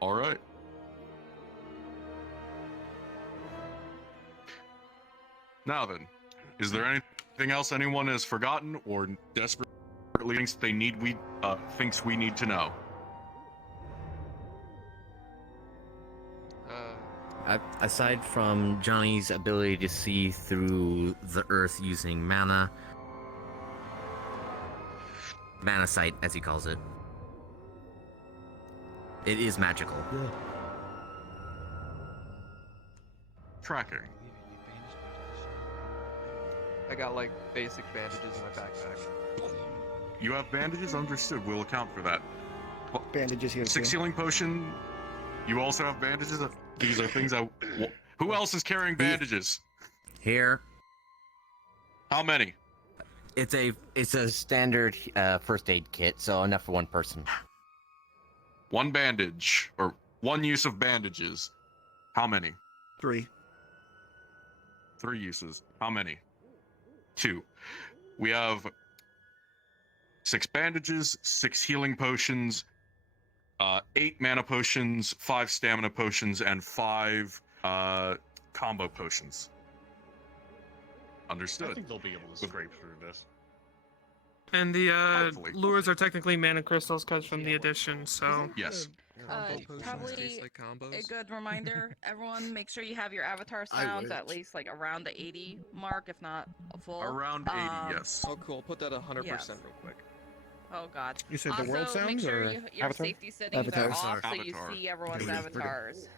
All right. Now then, is there anything else anyone has forgotten or desperately thinks thinks we need to know? Aside from Johnny's ability to see through the earth using mana sight, as he calls it. It is magical. Yeah. Tracking. I got like basic bandages in my backpack. You have bandages? Understood. We'll account for that. Bandages here. 6 healing potion. You also have bandages? These are things I... Who else is carrying bandages? Here. How many? It's a standard first aid kit, so enough for one person. One bandage, or one use of bandages. How many? 3. 3 uses. How many? 2. We have 6 bandages, 6 healing potions, 8 mana potions, 5 stamina potions, and 5 combo potions. Understood. I think they'll be able to scrape through this. And the Hopefully. lures are technically mana crystals because from the addition, so... Yes. Probably a good reminder, everyone, make sure you have your avatar sounds at least like around the 80 mark, if not a full. Around 80, yes. Oh, cool. Put that 100% Yes. real quick. Oh god. You said Also, the world sounds make sure or your avatar? safety settings are Avatars. off so you Avatar. see everyone's Okay. avatars.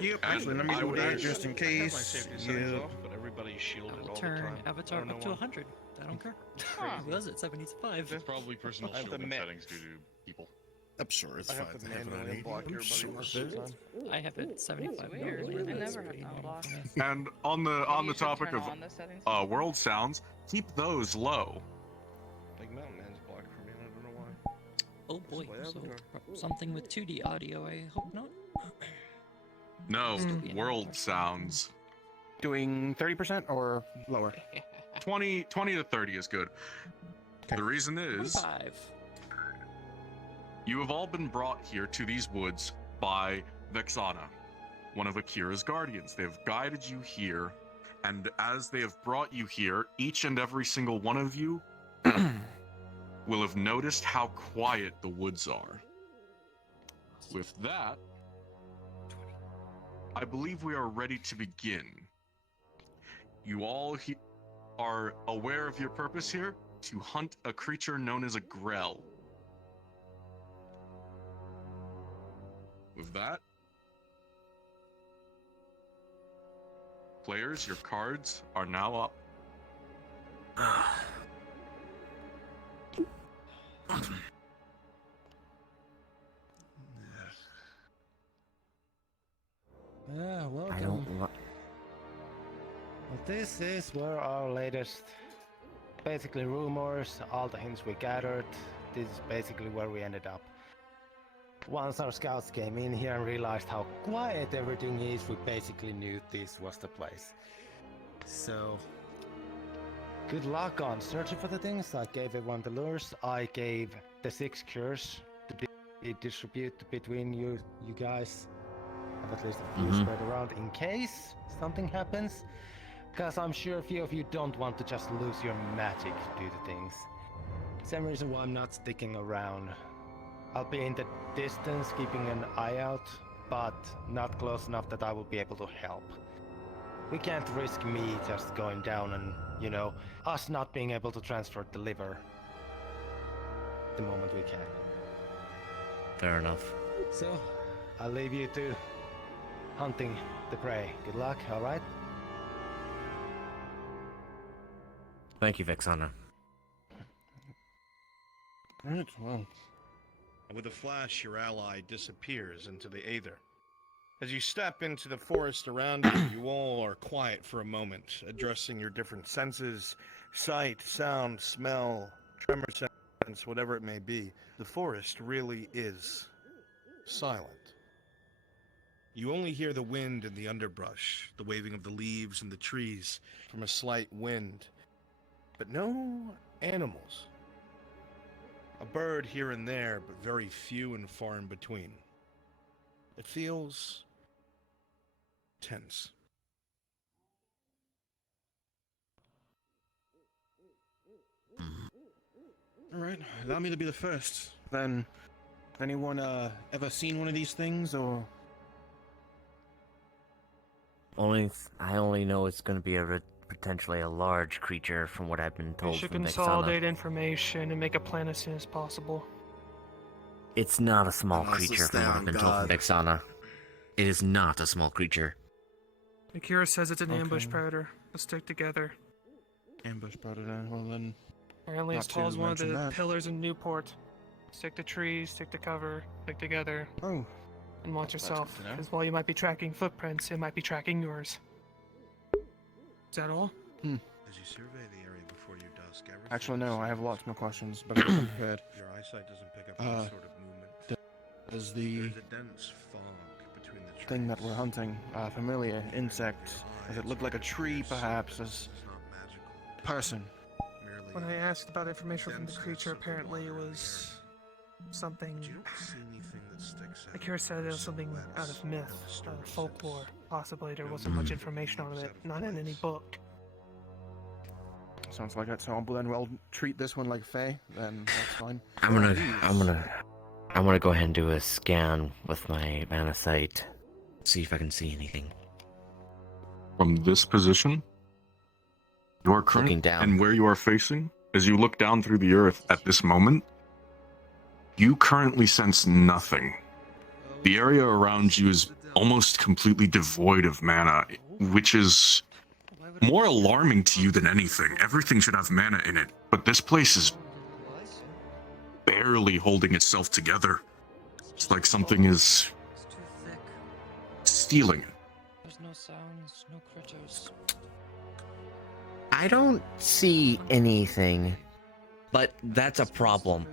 Yep, And actually, let me I do would that urge- just in I have my case. safety settings Yeah. off, but everybody's shielded I all will the turn time. Avatar I don't up to know 100. I don't care. Huh. It was at 75. It's probably personal I have the shielding ma- settings due to people. I'm sure it's I fine have to to have it on manually 80. block I'm everybody sure most it of the is. time. I have it at 75. That's weird. normally, I and never it's had pretty that normal block. for me. And on the You should topic turn of on the settings. world sounds, keep those low. Like Mountain Man's blocked for me, and I don't know why. Oh boy, Display so avatar. something with 2D audio, I hope not. No, Still be an world avatar. sounds. Doing 30% or lower? 20 to 30 is good. Okay. The reason is 25. you have all been brought here to these woods by Vexana, one of Akira's guardians. They have guided you here, and as they have brought you here, each and every single one of you will have noticed how quiet the woods are. With that, I believe we are ready to begin. You all are aware of your purpose here, to hunt a creature known as a grell. With that, players, your cards are now up. Yeah, welcome. I don't. Well, this is where our latest, basically rumors, all the hints we gathered, this is basically where we ended up. Once our scouts came in here and realized how quiet everything is, we basically knew this was the place. So, good luck on searching for the things. I gave everyone the lures. I gave the 6 cures to be distributed between you guys. Have at least a few spread around in case something happens. Because I'm sure a few of you don't want to just lose your magic due to things. Same reason why I'm not sticking around. I'll be in the distance keeping an eye out, but not close enough that I will be able to help. We can't risk me just going down and, you know, us not being able to transfer the liver the moment we can. Fair enough. So, I'll leave you to hunting the prey. Good luck, alright? Thank you, Vexana. Alright, well. And with a flash, your ally disappears into the Aether. As you step into the forest around you, you all are quiet for a moment, addressing your different senses, sight, sound, smell, tremor sense, whatever it may be. The forest really is silent. You only hear the wind in the underbrush, the waving of the leaves in the trees from a slight wind, but no animals. A bird here and there, but very few and far in between. It feels tense. All right, allow me to be the first. Then, anyone ever seen one of these things, or? I only know it's going to be potentially a large creature from what I've been We told should from consolidate Vexana. information and make a plan as soon as possible. It's not a small And also creature stay from what on I've been told from guard. Vexana. It is not a small creature. Akira says it's an ambush Okay. predator. Let's stick together. Ambush predator. Well then, Apparently Not as tall to as one of the mention that. pillars in Newport. Stick to trees, stick to cover, stick together, oh, and watch That's yourself. good to know. Because while you might be tracking footprints, it might be tracking yours. Is that all? As you survey the area before you dusk, actually no, I have lots more questions, but I'm prepared. Your eyesight doesn't pick up any sort of movement. Does the There's a dense fog between the trees. Thing that we're hunting, familiar insect? Does it look like a tree, perhaps? As person? When I asked about information from the creature, apparently it was something. Akira said it was something out of myth, out of folklore. Possibly there wasn't much information on it, not in any book. Sounds like it. So then we'll treat this one like Fae. Then that's fine. I'm gonna go ahead and do a scan with my mana sight. See if I can see anything. From this position, you are currently Looking down. and where you are facing, as you look down through the earth at this moment, you currently sense nothing. The area around you is almost completely devoid of mana, which is more alarming to you than anything. Everything should have mana in it, but this place is barely holding itself together. It's like something is stealing it. There's no sounds, no critters. I don't see anything, but that's a problem.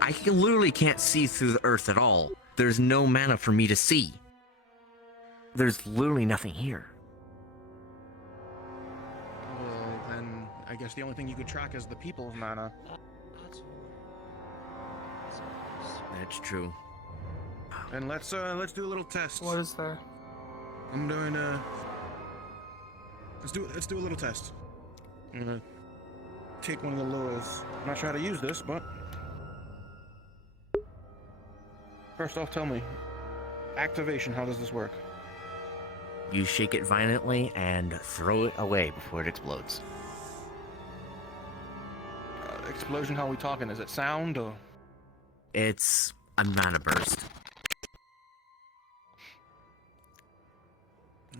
I literally can't see through the earth at all. There's no mana for me to see. There's literally nothing here. Well, then I guess the only thing you could track is the people's mana. That's true. And let's do a little test. What is there? I'm doing let's do a little test. I'm gonna take one of the lures. I'm not sure how to use this, but first off, tell me, activation. How does this work? You shake it violently and throw it away before it explodes. Explosion. How are we talking? Is it sound or? It's a mana burst.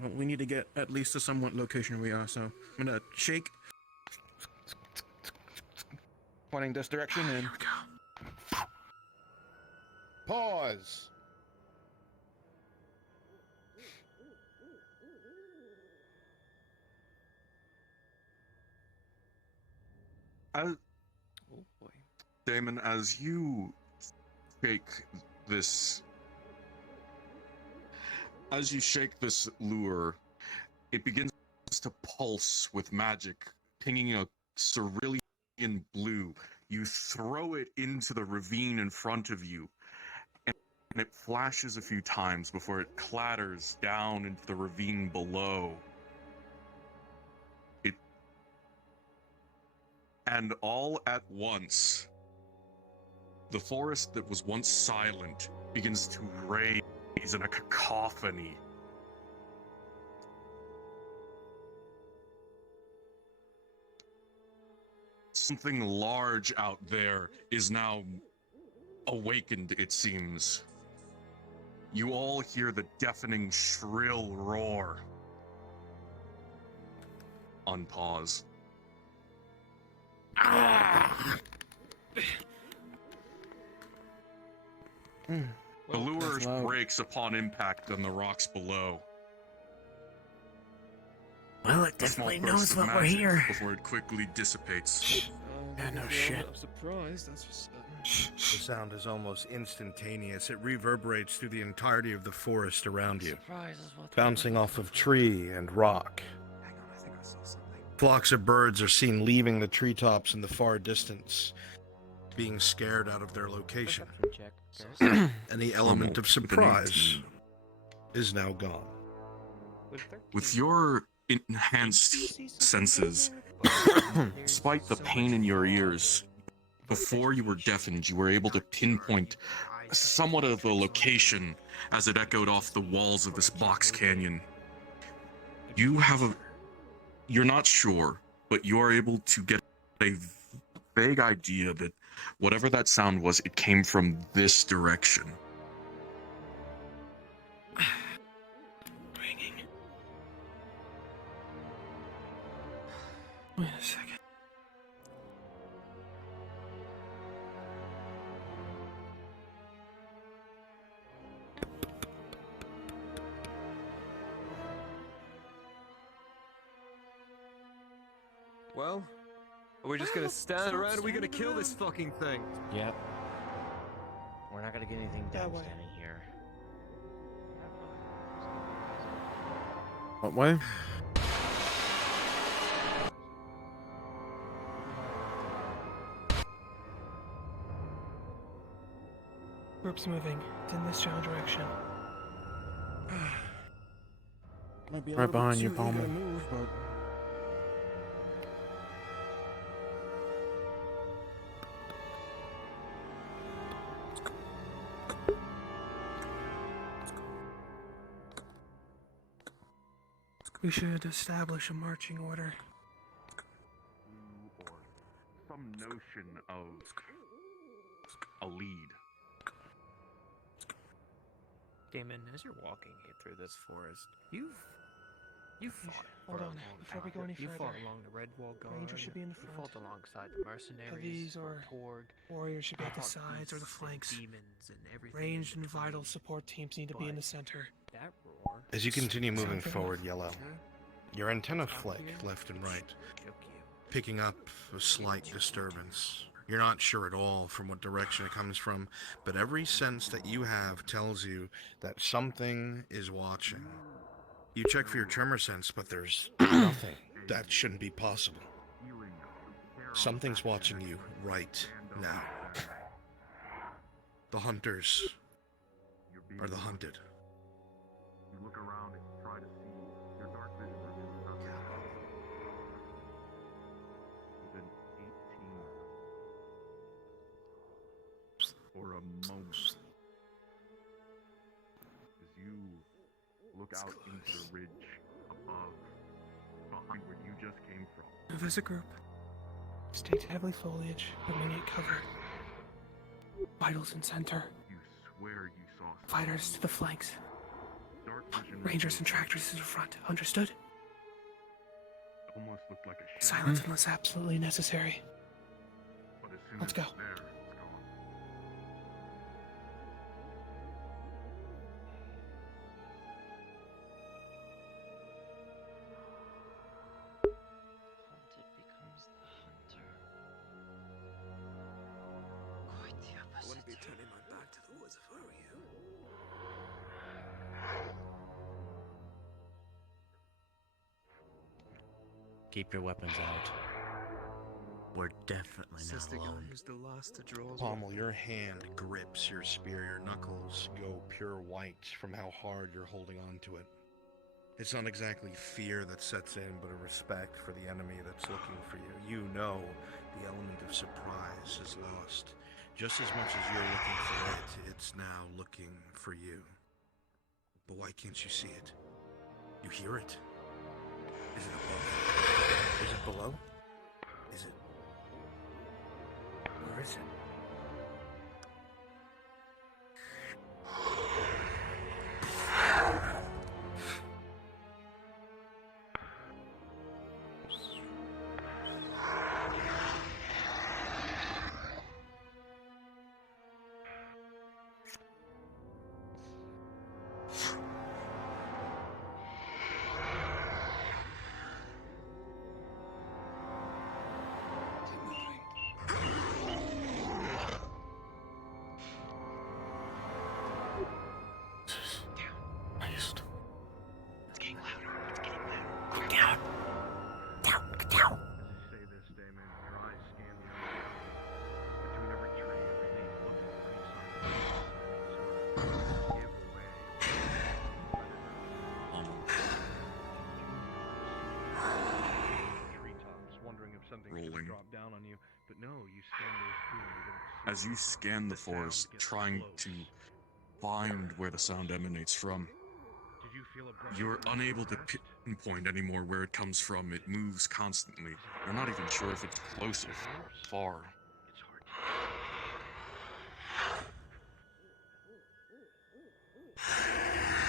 Well, we need to get at least a somewhat location we are, so I'm gonna shake, pointing this direction, and pause. As, Oh boy. Damon, as you shake this, lure, it begins to pulse with magic, pinging a cerulean blue. You throw it into the ravine in front of you, and it flashes a few times before it clatters down into the ravine below. And all at once, the forest that was once silent begins to raise in a cacophony. Something large out there is now awakened, it seems. You all hear the deafening shrill roar. Unpause. The lure that's loud. breaks upon impact on the rocks below. Well, it A small definitely burst knows of what we're magic here. Before it quickly dissipates. Yeah, no I'm shit. surprised, that's for certain. The sound is almost instantaneous. It reverberates through the entirety of the forest around you, Surprise is what bouncing off of tree and rock. Flocks of birds are seen leaving the treetops in the far distance, being scared out of their location. check. And the element of With an surprise 18. is now gone. With your enhanced senses, despite the pain in your ears, before you were deafened, you were able to pinpoint somewhat of the location as it echoed off the walls of this box canyon. You're not sure, but you are able to get a vague idea that whatever that sound was, it came from this direction. Wait a second. Well, are we just gonna stand around? Are we gonna kill this fucking thing? Yep. We're not gonna get anything That done way. standing here. What way? Group's moving. It's in this general direction. Might be a right behind you, Palmer. Move, but We should establish a marching order. Or some notion of a lead. Damon, as you're walking here through this forest, you've fought Hold for a on, long before we time. go any You fought further. along the Red Wall Guard. Rangers should be in the You front. fought alongside the mercenaries. Heavies or Torg. warriors should be at the fought sides or the beasts and flanks. Demons and everything. Ranged in and vital between. support teams need to be in the But center. That roar. as you continue moving Something forward, off. Yellow, your antenna flick left and right, Shook you. picking up a slight disturbance. You're not sure at all from what direction it comes from, but every sense that you have tells you that something is watching. You check for your tremor sense, but there's nothing. That shouldn't be possible. Something's watching you right now. The hunters are the hunted. You look around and try to see your dark vision reveals nothing. Within 18 for a moment, as you look out into the ridge above, behind where you just came from. Move as a group. Stay to heavily foliage, but remain cover. Vitals in center. You swear you saw Fighters to the flanks. dark vision. Rangers and reveals tractors to the front. Understood? almost looked like a shadow, Silence unless absolutely necessary. but as soon Let's as go. it's there, it's gone. Hunted becomes the hunter. Quite the I opposite. wouldn't be turning my back to the woods if I were you. Keep your weapons out. We're definitely not alone. Who's the last to draw? Pommel, your hand grips your spear. Your knuckles go pure white from how hard you're holding on to it. It's not exactly fear that sets in, but a respect for the enemy that's looking for you. You know the element of surprise is lost. Just as much as you're looking for it, it's now looking for you. But why can't you see it? You hear it? Is it above? Is it below? Is it... Where is it? you, but no, you scan those too and you don't see As you anything. scan the sound forest, gets trying close. to find where the sound emanates from, Did you feel a brush you're against your unable to breast? pinpoint anymore where it comes from. It moves constantly. You're not even sure if it's close or far. It's hard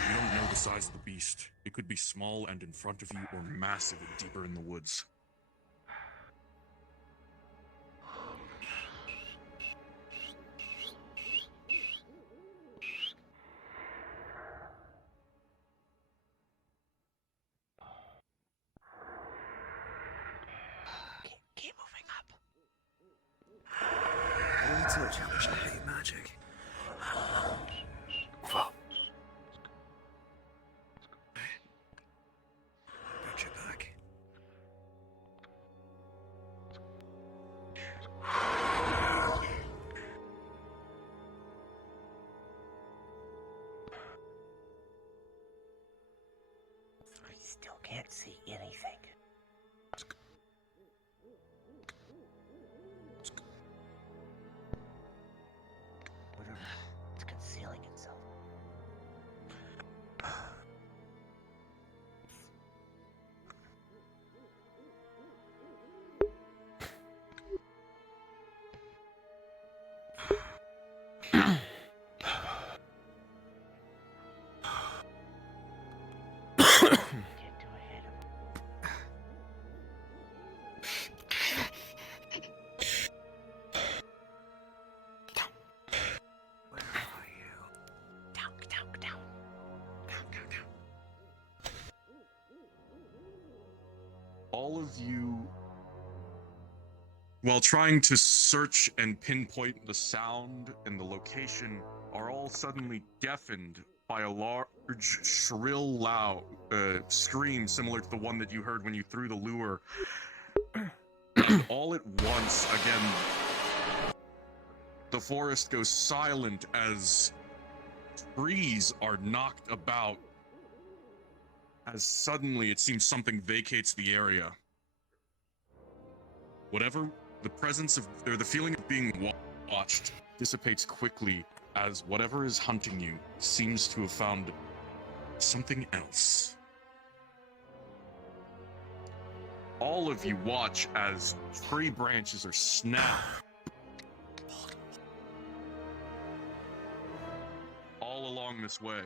You don't know the size of the beast. It could be small and in front of you, or massive and deeper in the woods. Keep moving up. I don't so challenge. I hate magic. Fuck. Got your back. I still can't see anything. Whatever. It's concealing itself. Get to ahead of him. Where are you? Down, down, down. All of you, while trying to search and pinpoint the sound and the location, are all suddenly deafened by a large, shrill, loud scream similar to the one that you heard when you threw the lure. And all at once, again, the forest goes silent as trees are knocked about. As suddenly it seems something vacates the area. Whatever the presence of, or the feeling of being watched dissipates quickly as whatever is hunting you seems to have found something else. All of you watch as tree branches are snapped all along this way.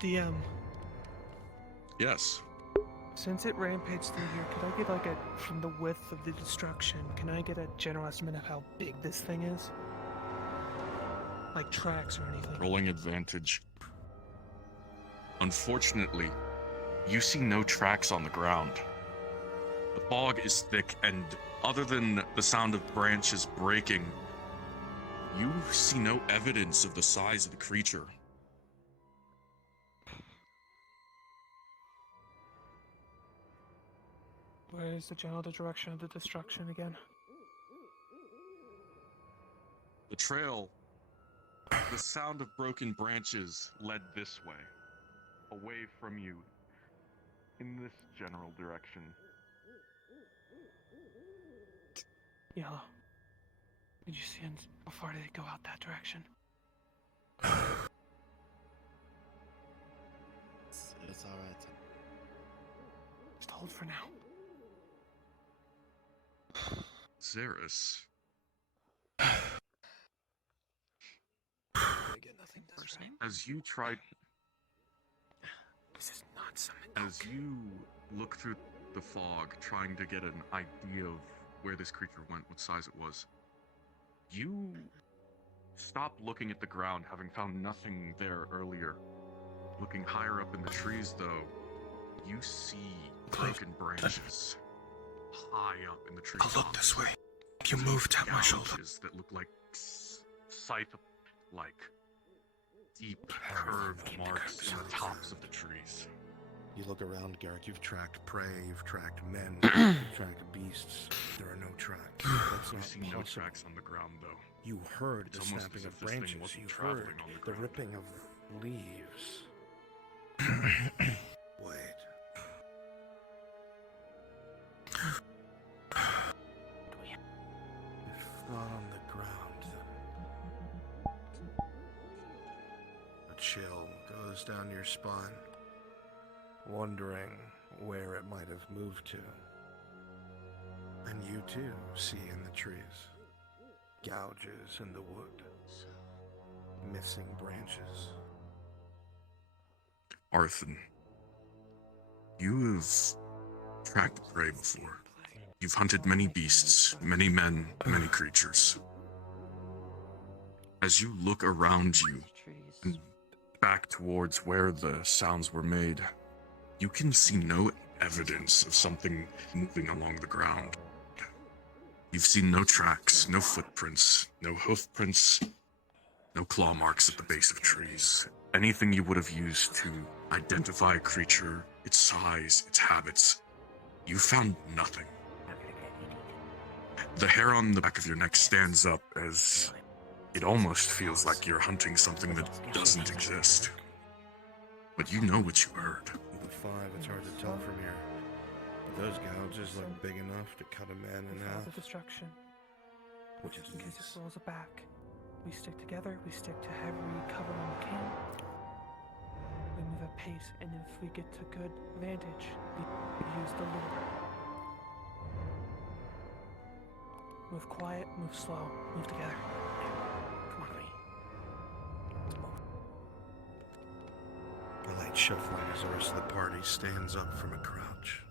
DM, Yes. since it rampaged through here, could I get like a, from the width of the destruction, can I get a general estimate of how big this thing is? Like tracks or anything? Rolling advantage. Unfortunately, you see no tracks on the ground. The fog is thick, and other than the sound of branches breaking, you see no evidence of the size of the creature. Where is the general direction of the destruction again? The trail, the sound of broken branches led this way, away from you, in this general direction. Yellow. Did you see how far did it go out that direction? It's alright. Just hold for now. Xeris. I get nothing done. First name? As you try, This is not some. as you look through the fog, trying to get an idea of where this creature went, what size it was, you stop looking at the ground, having found nothing there earlier. Looking higher up in the trees, though, you see broken branches high up in the trees. I'll look this way. You move, tap my shoulder. Gouges that look like scythe-like deep curved marks in the tops of the trees. You look around, Garrick. You've tracked prey, you've tracked men, you've tracked beasts. There are no tracks. That's You not see no possible. tracks on the ground, though. You heard It's the almost snapping as of if this thing branches. wasn't You traveling heard on the the ground. ripping of leaves. Wait. If not on the ground, then a chill goes down your spine, wondering where it might have moved to. And you too see in the trees gouges in the wood, missing branches. Arthur, you have tracked prey before. You've hunted many beasts, many men, many creatures. As you look around you and back towards where the sounds were made, you can see no evidence of something moving along the ground. You've seen no tracks, no footprints, no hoof prints, no claw marks at the base of trees. Anything you would have used to identify a creature, its size, its habits, you found nothing. The hair on the back of your neck stands up as it almost feels like you're hunting something that doesn't exist. But you know what you heard. With the 5, it's hard to tell from here. But those gouges look big enough to cut a man in The half. destruction. Which Just is in case it rolls it back. We stick together, we stick to every cover we can. We move at pace, and if we get to good vantage, we use the lure. Move quiet, move slow, move together. Come on, let's move. A light shuffling as the rest of the party stands up from a crouch.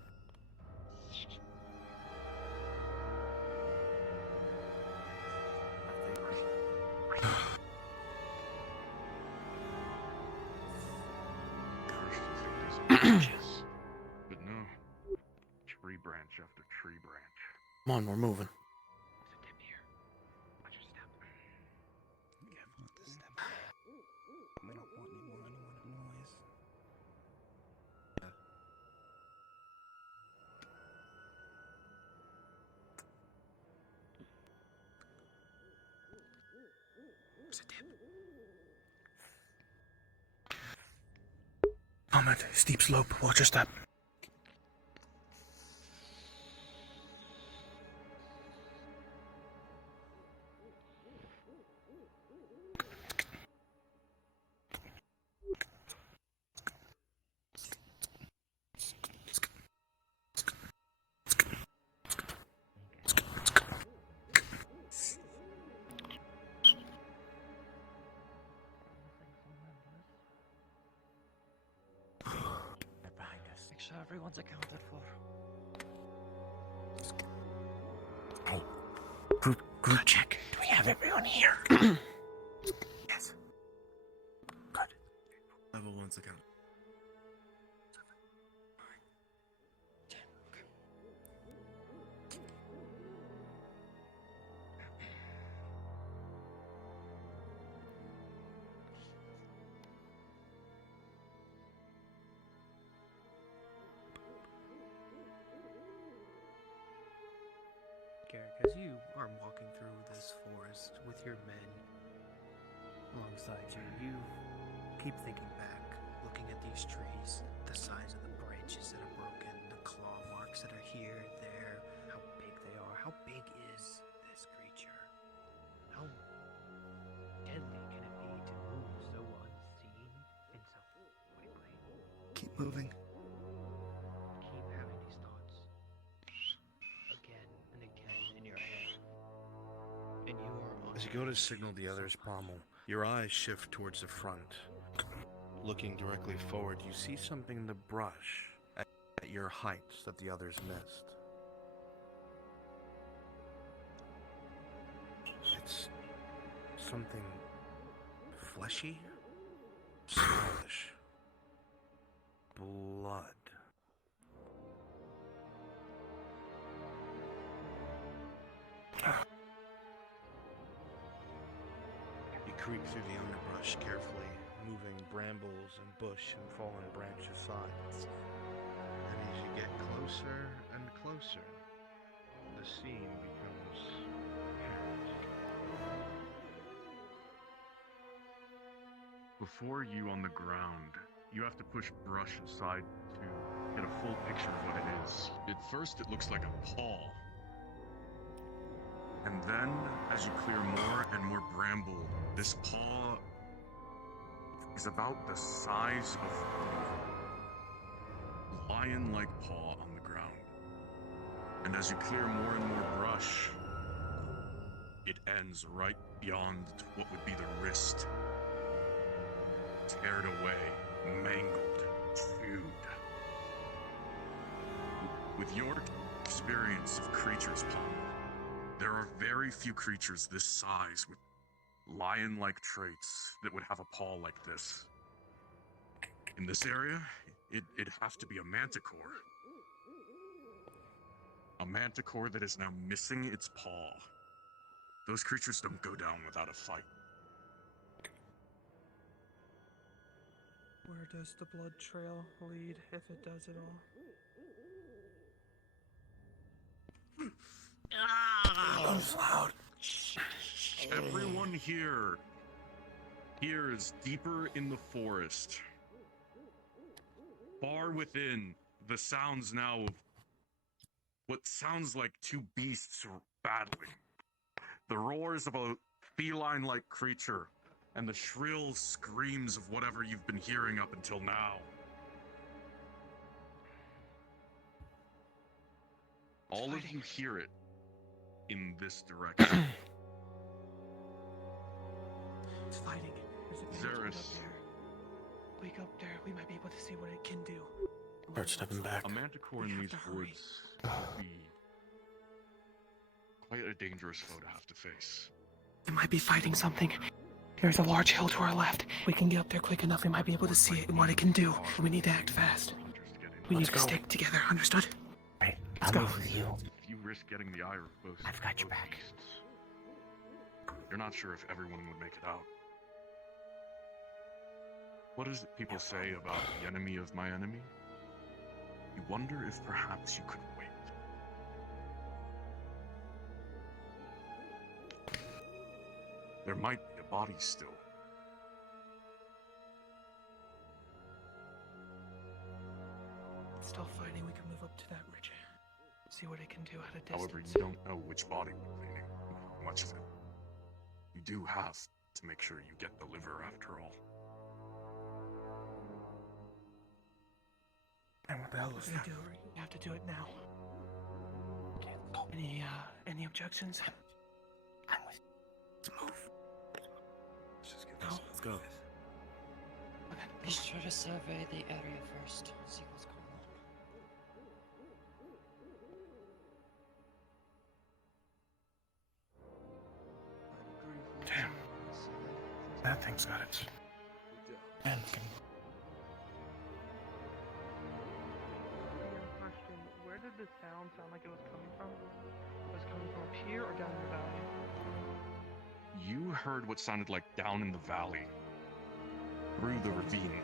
But no. Tree branch after tree branch. Come on, we're moving. Comment, steep slope, watch your step. Make sure everyone's accounted for. Hey, group check. Do we have everyone here? Yes. Good. Level 1's account. Garrick, as you are walking through this forest with your men alongside you, you keep thinking back, looking at these trees, the size of the branches that are broken, the claw marks that are here, there, how big they are. How big is this creature? How deadly can it be to move so unseen and so quickly? Keep moving. Keep having these thoughts again and again in your head. And you are As you go to signal the others' pommel, your eyes shift towards the front. Looking directly forward, you see something in the brush at your height that the others missed. It's something fleshy, smallish, blood. You creep through the underbrush carefully, moving brambles and bush and fallen branch aside. And as you get closer and closer, the the scene becomes apparent. Before you on the ground, you have to push brush aside to get a full picture of what it is. At first, it looks like a paw. And then, as you clear more and more bramble, this paw is about the size of a lion-like paw on the ground. And as you clear more and more brush, it ends right beyond what would be the wrist. Teared away, mangled, chewed. With your experience of creatures, Palmer, there are very few creatures this size with lion-like traits that would have a paw like this. In this area, it'd have to be a manticore. A manticore that is now missing its paw. Those creatures don't go down without a fight. Where does the blood trail lead, if it does at all? That was loud. Everyone here is deeper in the forest. Far within, the sounds now of what sounds like two beasts battling. The roars of a feline-like creature and the shrill screams of whatever you've been hearing up until now. All of you hear it in this direction. It's fighting. There's a bandit up Xeris. there. We go up there, we might be able to see what it can do. Start stepping back. A manticore in these woods would be quite a dangerous foe to have to face. It might be fighting something. There's a large hill to our left. We can get up there quick enough, we might be able to see it and what it can do. We need to act fast. We need to stick together, understood? Right, Let's I'll go. move with you. If you risk getting the eye of both, I've got your both back. beasts, you're not sure if everyone would make it out. What is it people say about the enemy of my enemy? You wonder if perhaps you could wait. There might be a body still. It's still fighting, we can move up to that ridge. See what it can do at a distance. However, you don't know which body we're cleaning, how much of it. You do have to make sure you get the liver after all. And what the hell was that? You have to do it now. Any objections? I'm with Let's move. Let's just get this. No. Let's go. Okay. Be sure to survey the area first. See what's going on. Damn. That thing's got it. Man, can... Question, where did the sound like it was coming from? Was it coming from up here or down in the valley? You heard what sounded like down in the valley, through the ravine.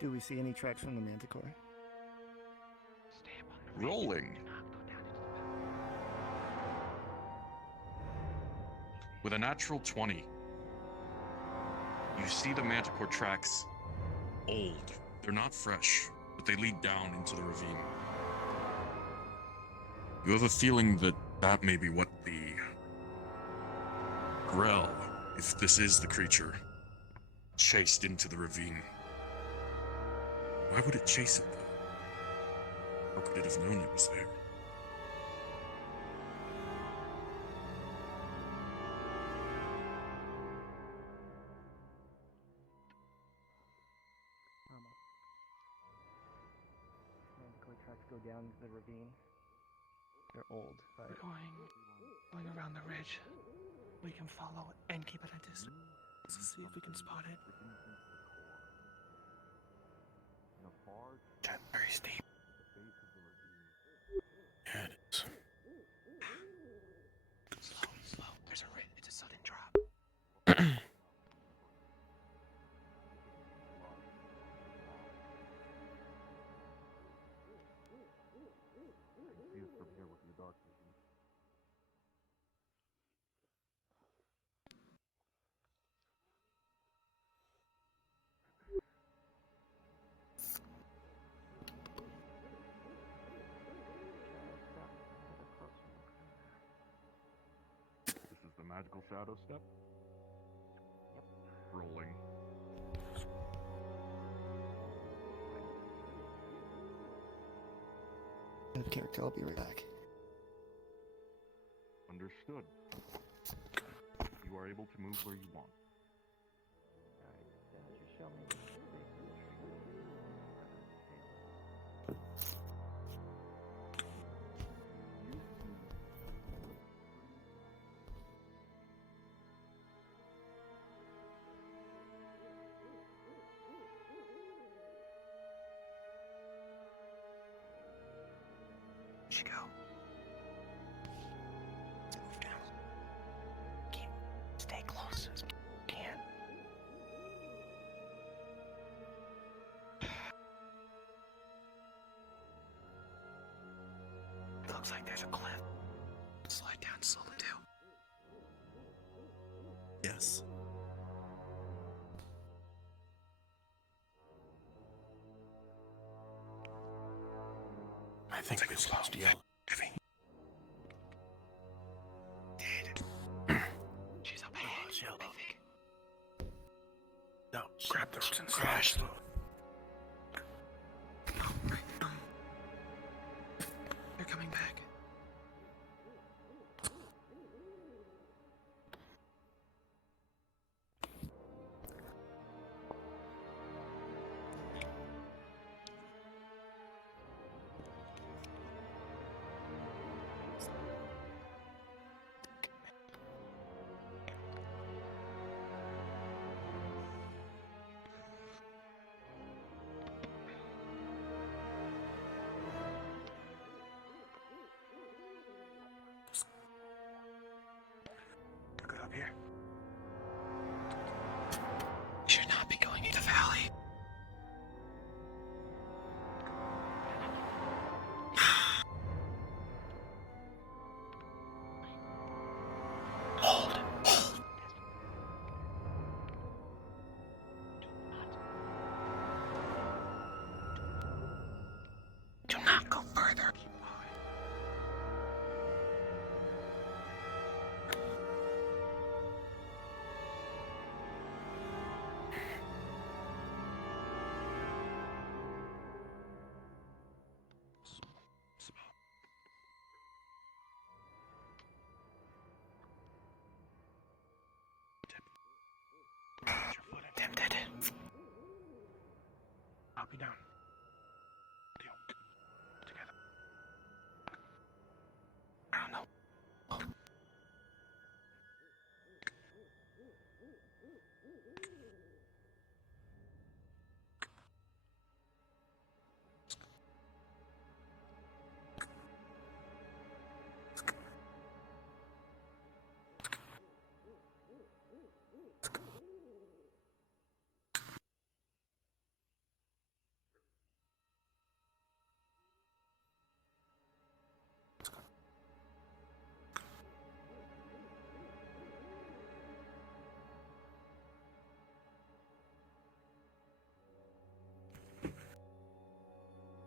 Do we see any tracks from the manticore? Rolling. With a natural 20, you see the manticore tracks old. They're not fresh, but they lead down into the ravine. You have a feeling that that may be what the Grell, if this is the creature, chased into the ravine. Why would it chase it, though? How could it have known it was there? Manticore tracks go down the ravine. They're old, but Going around the ridge. We can follow it and keep it at distance. Let's see if we can spot it. Very steep. Yeah, it is. Slow. There's a ridge. It's a sudden drop. there with your dark vision. This is the magical shadow step. Yep. Rolling. Character, I'll be right back. Understood. You are able to move where you want. Alright, just show me the base of the Where'd she go? Move down. Keep, stay close as you can. It looks like there's a cliff. Slide down slowly too. Yes. I think we lost yell. She's up ahead, I think. No, grab the roots and crash. They're coming back. Good up here. We should not be going into the valley. Hold. Do not go further. Tempted. I'll be down. Deal. Together. I don't know.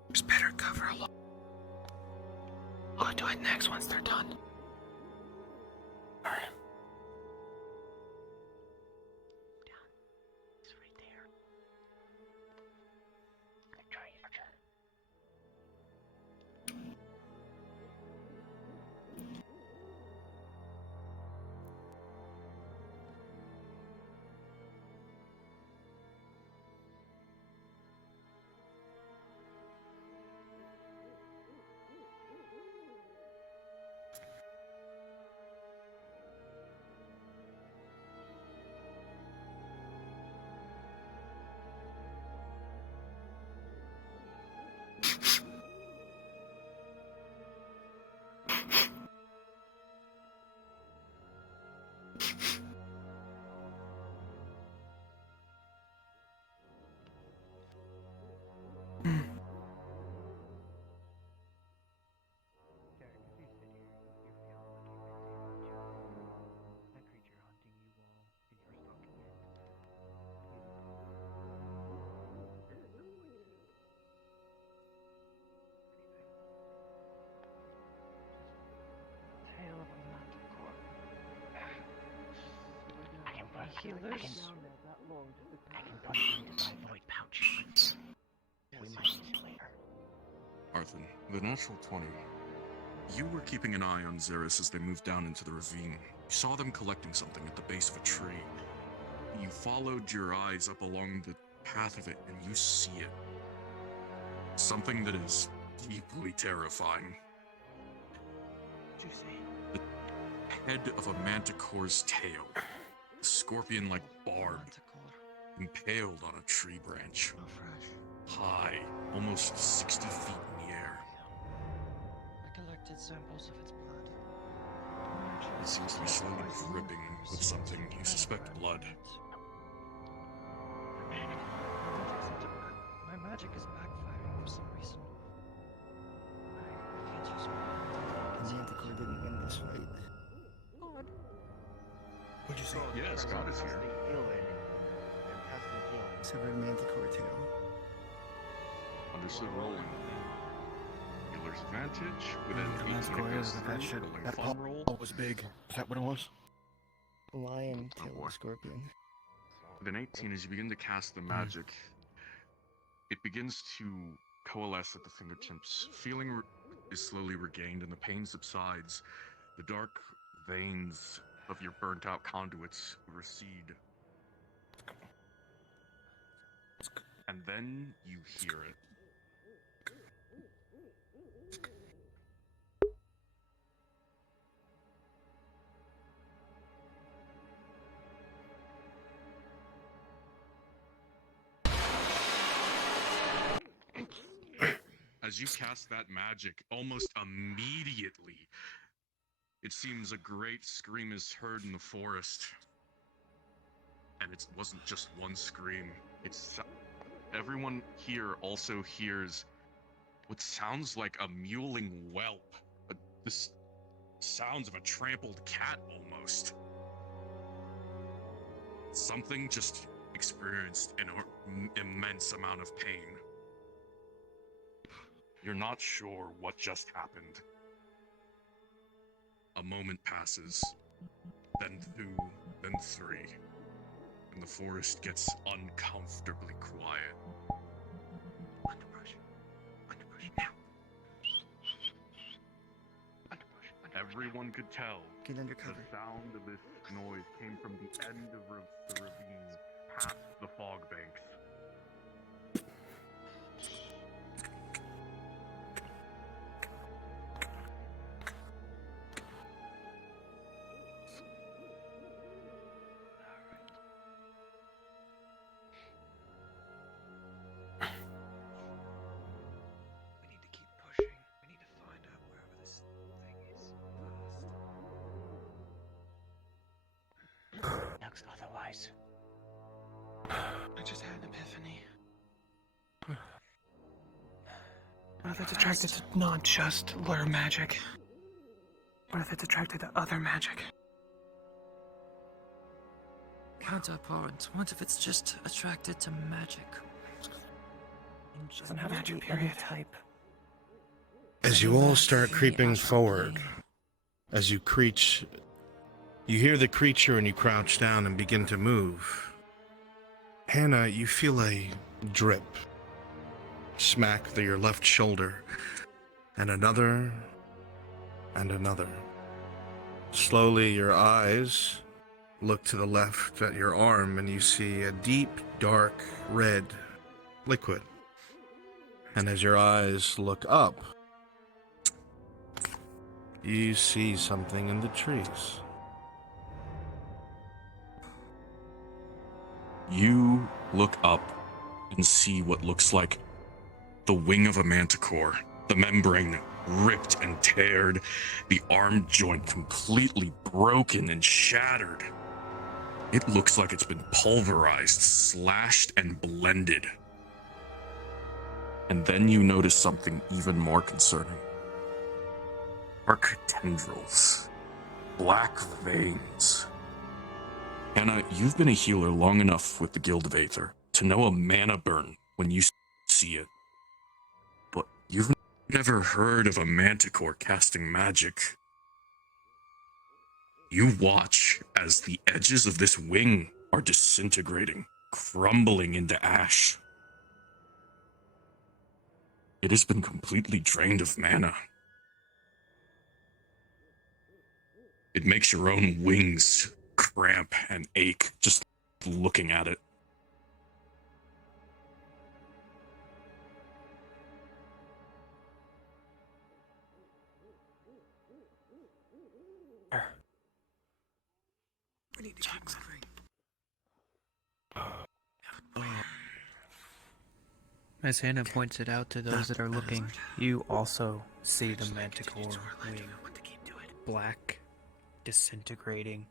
There's better cover along. I'll do it next once they're done. Alright. It's right there. Try VRChat. healers. I can put it into my void pouch. We might need it later. Arthur, the natural 20. You were keeping an eye on Xeris as they moved down into the ravine. You saw them collecting something at the base of a tree. You followed your eyes up along the path of it, and you see it. Something that is deeply terrifying. What'd you see? The head of a manticore's tail. A scorpion-like barb. Impaled on a tree branch. High, almost 60 feet in the air. I collected samples of its blood. It seems to be slowly dripping with something you suspect blood. My magic is backfiring for some reason. I can't use my The Manticore didn't win this fight. What'd you say? Yes, God is here. Severed Manticore tail. Understood rolling. Healer's advantage with an The 18 Manticore against is that 3, shit. rolling That fun roll. ball was big. Is that what it was? Lion tail boy. scorpion. With an 18, as you begin to cast the magic, it begins to coalesce at the fingertips. Feeling is slowly regained and the pain subsides. The dark veins of your burnt-out conduits recede. And then you hear it. As you cast that magic, almost immediately, it seems a great scream is heard in the forest. And it wasn't just one scream. Everyone here also hears what sounds like a mewling whelp. This sounds of a trampled cat, almost. Something just experienced an immense amount of pain. You're not sure what just happened. A moment passes, then 2, then 3, and the forest gets uncomfortably quiet. Underbrush. Underbrush. Now. Underbrush. Everyone could tell Get under the cover. sound of this noise came from the end of the ravine, past the fog banks. We need to keep pushing. We need to find out wherever this thing is first. Looks otherwise. I just had an epiphany. What if it's attracted to not just lure magic? What if it's attracted to other magic? Counterpoint. What if it's just attracted to magic? Doesn't have magic, period. Type. As you all start creeping forward, as you hear the creature and you crouch down and begin to move. Hannah, you feel a drip smack through your left shoulder, and another, and another. Slowly, your eyes look to the left at your arm, and you see a deep, dark red liquid. And as your eyes look up, you see something in the trees. You look up and see what looks like the wing of a manticore, the membrane ripped and teared, the arm joint completely broken and shattered. It looks like it's been pulverized, slashed, and blended. And then you notice something even more concerning. Dark tendrils, black veins. Hannah, you've been a healer long enough with the Guild of Aether to know a mana burn when you see it. But you've never heard of a manticore casting magic. You watch as the edges of this wing are disintegrating, crumbling into ash. It has been completely drained of mana. It makes your own wings cramp and ache just looking at it. We need to check something. As Hannah points it out to those that are looking, you also see the manticore wing. Black, disintegrating.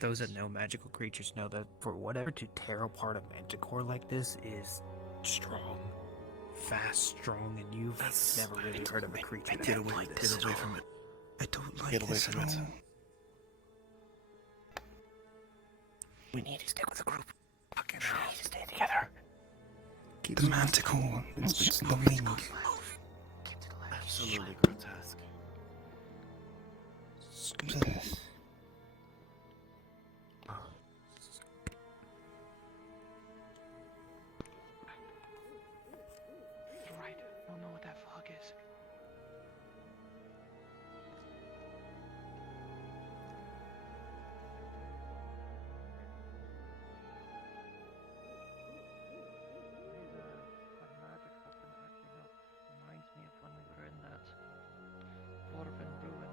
Those that know magical creatures know that for whatever to tear apart a manticore like this is strong. Fast, strong, and you've never really heard of a creature Get away from it. I don't like this at all. We need to stick with the group. We need to stay together. Keep the manticore. It's the wing. Absolutely grotesque. Right. I don't know what that fog is. Reminds me of when we were in that dwarven ruin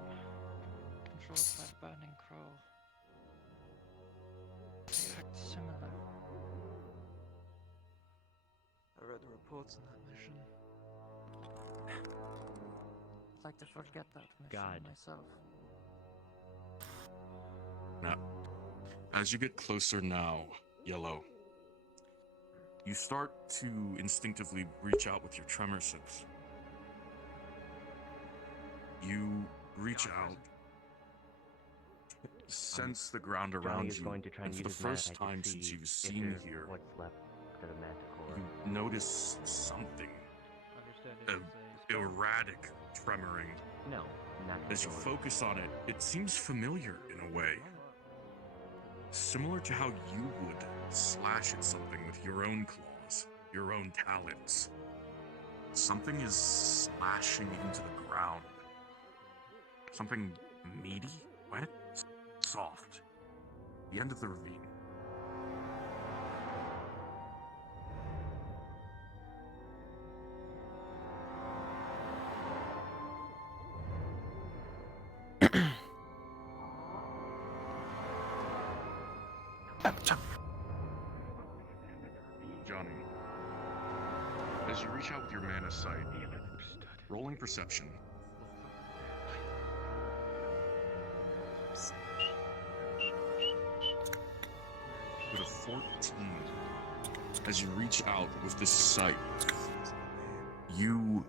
controlled by the burning crow. They act similar. I read the reports on that mission. I'd like to forget that mission God. myself. Now, as you get closer now, Yellow, you start to instinctively reach out with your tremor sense. You reach out, sense the ground Johnny around is you, going to try and and for the use his mana first to time see since you've if seen there's here, what's left to the manticore. you notice something erratic tremoring. No, not As you focus on it, it seems familiar in a way. Similar to how you would slash at something with your own claws, your own talons. Something is slashing into the ground. Something meaty, wet, soft. The end of the ravine. Johnny, as you reach out with your mana sight, rolling perception. With a 14, as you reach out with this sight, you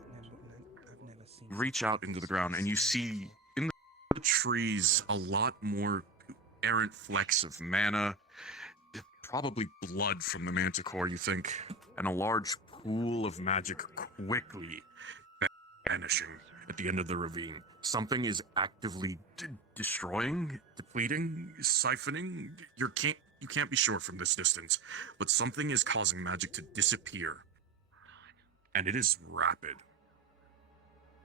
reach out into the ground and you see in the trees a lot more errant flecks of mana, probably blood from the manticore, you think, and a large pool of magic quickly vanishing at the end of the ravine. Something is actively destroying, depleting, siphoning. You can't be sure from this distance, but something is causing magic to disappear, and it is rapid.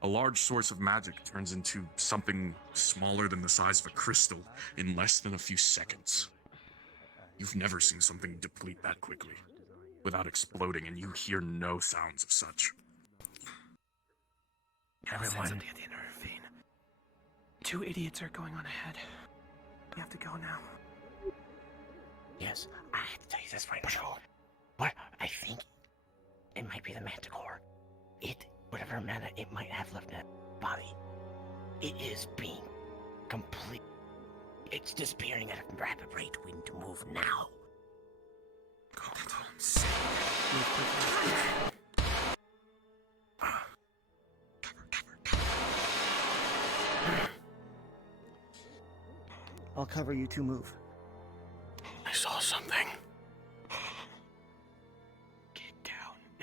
A large source of magic turns into something smaller than the size of a crystal in less than a few seconds. You've never seen something deplete that quickly, without exploding, and you hear no sounds of such. Everyone. Something at the end of the ravine. 2 idiots are going on ahead. We have to go now. Yes, I have to tell you this right now. What I think it might be the manticore. Whatever mana it might have left in its body, it is being complete. It's disappearing at a rapid rate. We need to move now. I'll cover you to move. I saw something.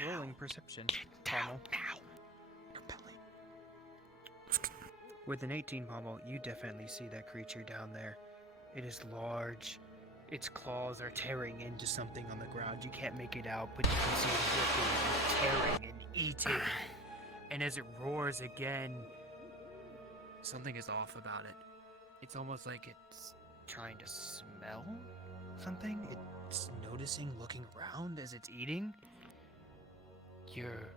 Rolling perception. Down now. With an 18 Pommel, you definitely see that creature down there. It is large. its claws are tearing into something on the ground. You can't make it out, but you can see it ripping and tearing and eating. And as it roars again, something is off about it. It's almost like it's trying to smell something. It's noticing, looking around as it's eating. You're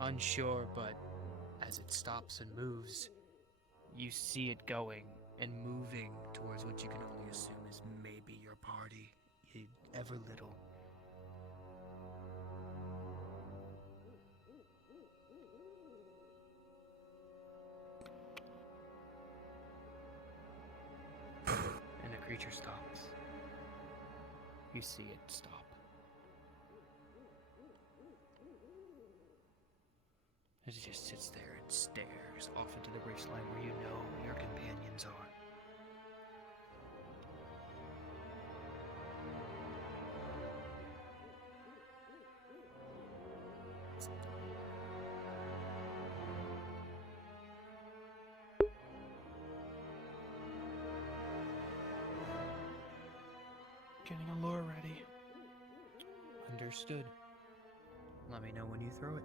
unsure, but as it stops and moves, you see it going and moving towards what you can only assume is maybe your party, ever little. And the creature stops. You see it stop. As it just sits there and stares off into the ridgeline where you know your companions are. Getting a lure ready. Understood. Let me know when you throw it.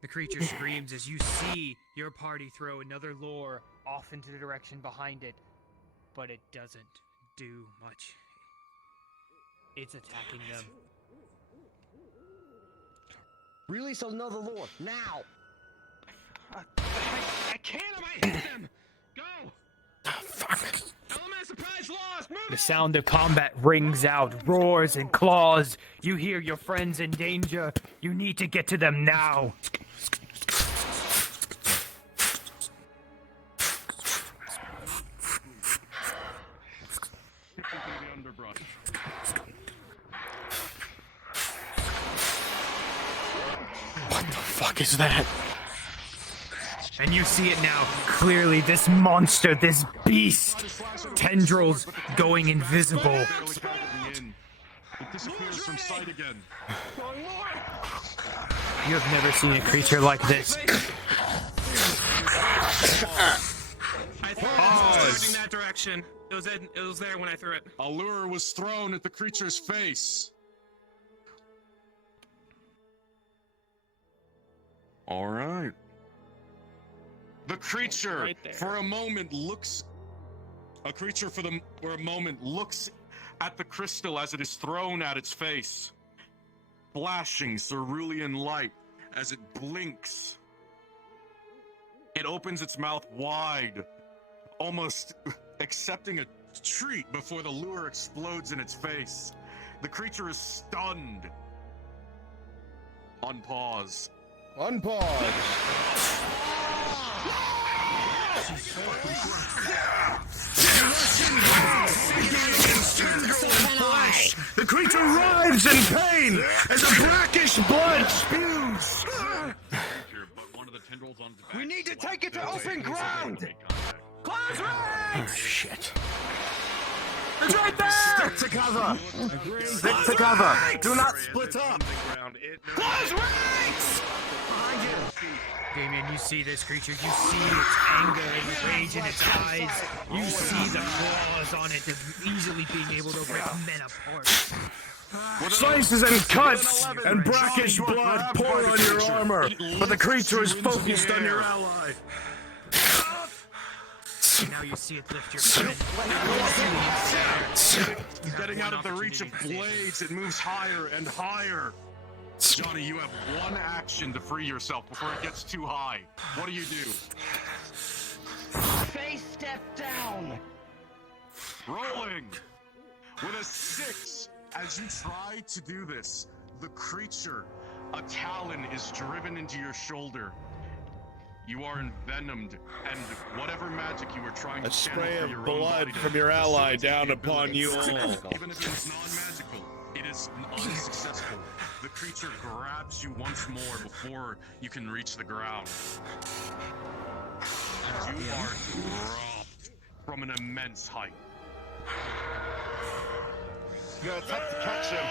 The creature screams as you see your party throw another lure off into the direction behind it, but it doesn't do much. It's attacking them. Release another lure, now! I can't, I might hit them! Go! Element of surprise lost! Move the sound of combat rings out, roars and claws. You hear your friends in danger. You need to get to them now. What the fuck is that? And you see it now, clearly, this monster, this beast, tendrils going invisible. It disappears from sight again. You have never seen a creature like this. I threw it facing that direction. It was there when I threw it. A lure was thrown at the creature's face. All right. The creature, for a moment, looks. A creature, for a moment, looks at the crystal as it is thrown at its face, flashing cerulean light as it blinks. It opens its mouth wide, almost accepting a treat before the lure explodes in its face. The creature is stunned. Unpause. Unpause. The creature writhes in pain as a brackish blood spews. We need to take it to open ground! Close ranks! Oh, shit. It's right there! Stick to cover! Stick to cover! Do not split up! Close ranks! Behind you! Damien, you see this creature, you see its anger and rage in its eyes, you see the claws on it easily being able to rip men apart. Slices and cuts and brackish blood pour on your armor, but the creature is focused on your ally. Now you see it lift your friend. Getting out of the reach of blades, it moves higher and higher. Johnny, you have one action to free yourself before it gets too high. What do you do? Face step down! Rolling! With a 6, as you try to do this, the creature, a talon is driven into your shoulder. You are envenomed, and whatever magic you were trying to A channel spray through of your own blood body to from your ally facilitate down the upon ability you to all. even if it is non-magical, it is unsuccessful. The creature grabs you once more before you can reach the ground. And you are dropped from an immense height. You gotta attempt to catch him.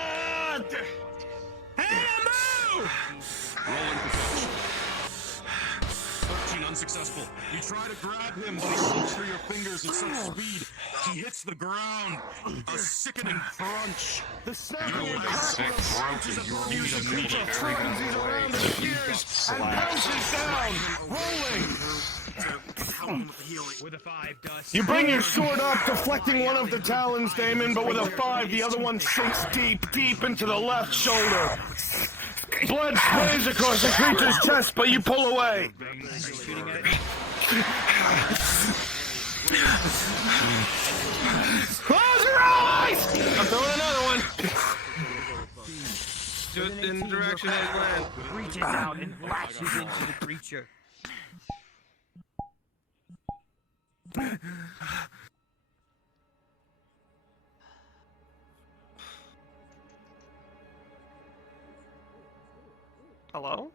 Hey, move! Rolling for touch. 13 unsuccessful. You try to grab him, but he slips through your fingers at such speed. He hits the ground. A sickening crunch. The snapping Your and legs crackling of broken. branches above you, the creature turns around the gears and bounces down, rolling. With a 5 dust. You bring your sword up, deflecting one of the talons, Damon, but with a 5, the other one sinks deep into the left shoulder. Blood sprays across the creature's chest, but you pull away. Close your eyes! I'm throwing another one. Just in the direction I went. Reaches out and lashes into the creature. Hello?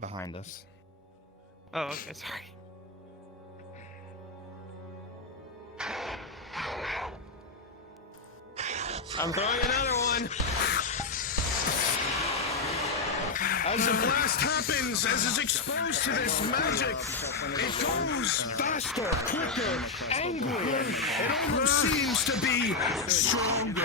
Behind us. Oh, okay, sorry. I'm throwing another one. As the blast happens, as it's exposed to this magic, it goes faster, quicker, angrier. It almost seems to be stronger.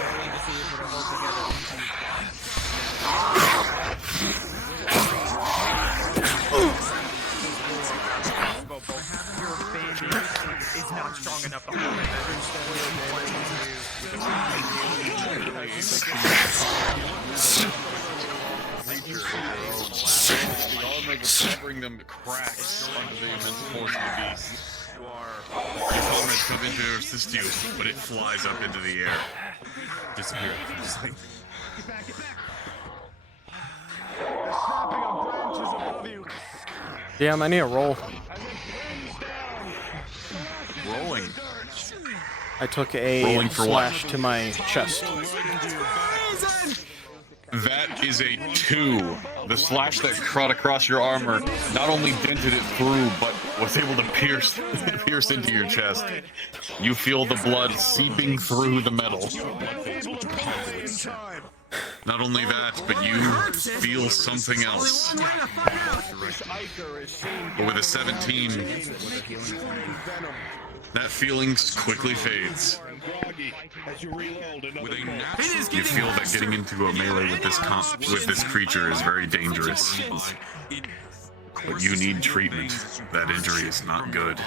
Your bandage is not strong enough to hold The armor that's covering them cracks under the immense force of the beast. Your helmet comes in to assist you, but it flies up into the air. Disappear. Damn, I need a roll. Rolling. I took a Rolling for slash what? to my chest. That is a 2. The slash that cut across your armor not only dented it through, but was able to pierce into your chest. You feel the blood seeping through the metal. Not only that, but you feel something else. But with a 17, that feeling quickly fades. With a nat, you feel that getting into a melee with this creature is very dangerous. But you need treatment. That injury is not good.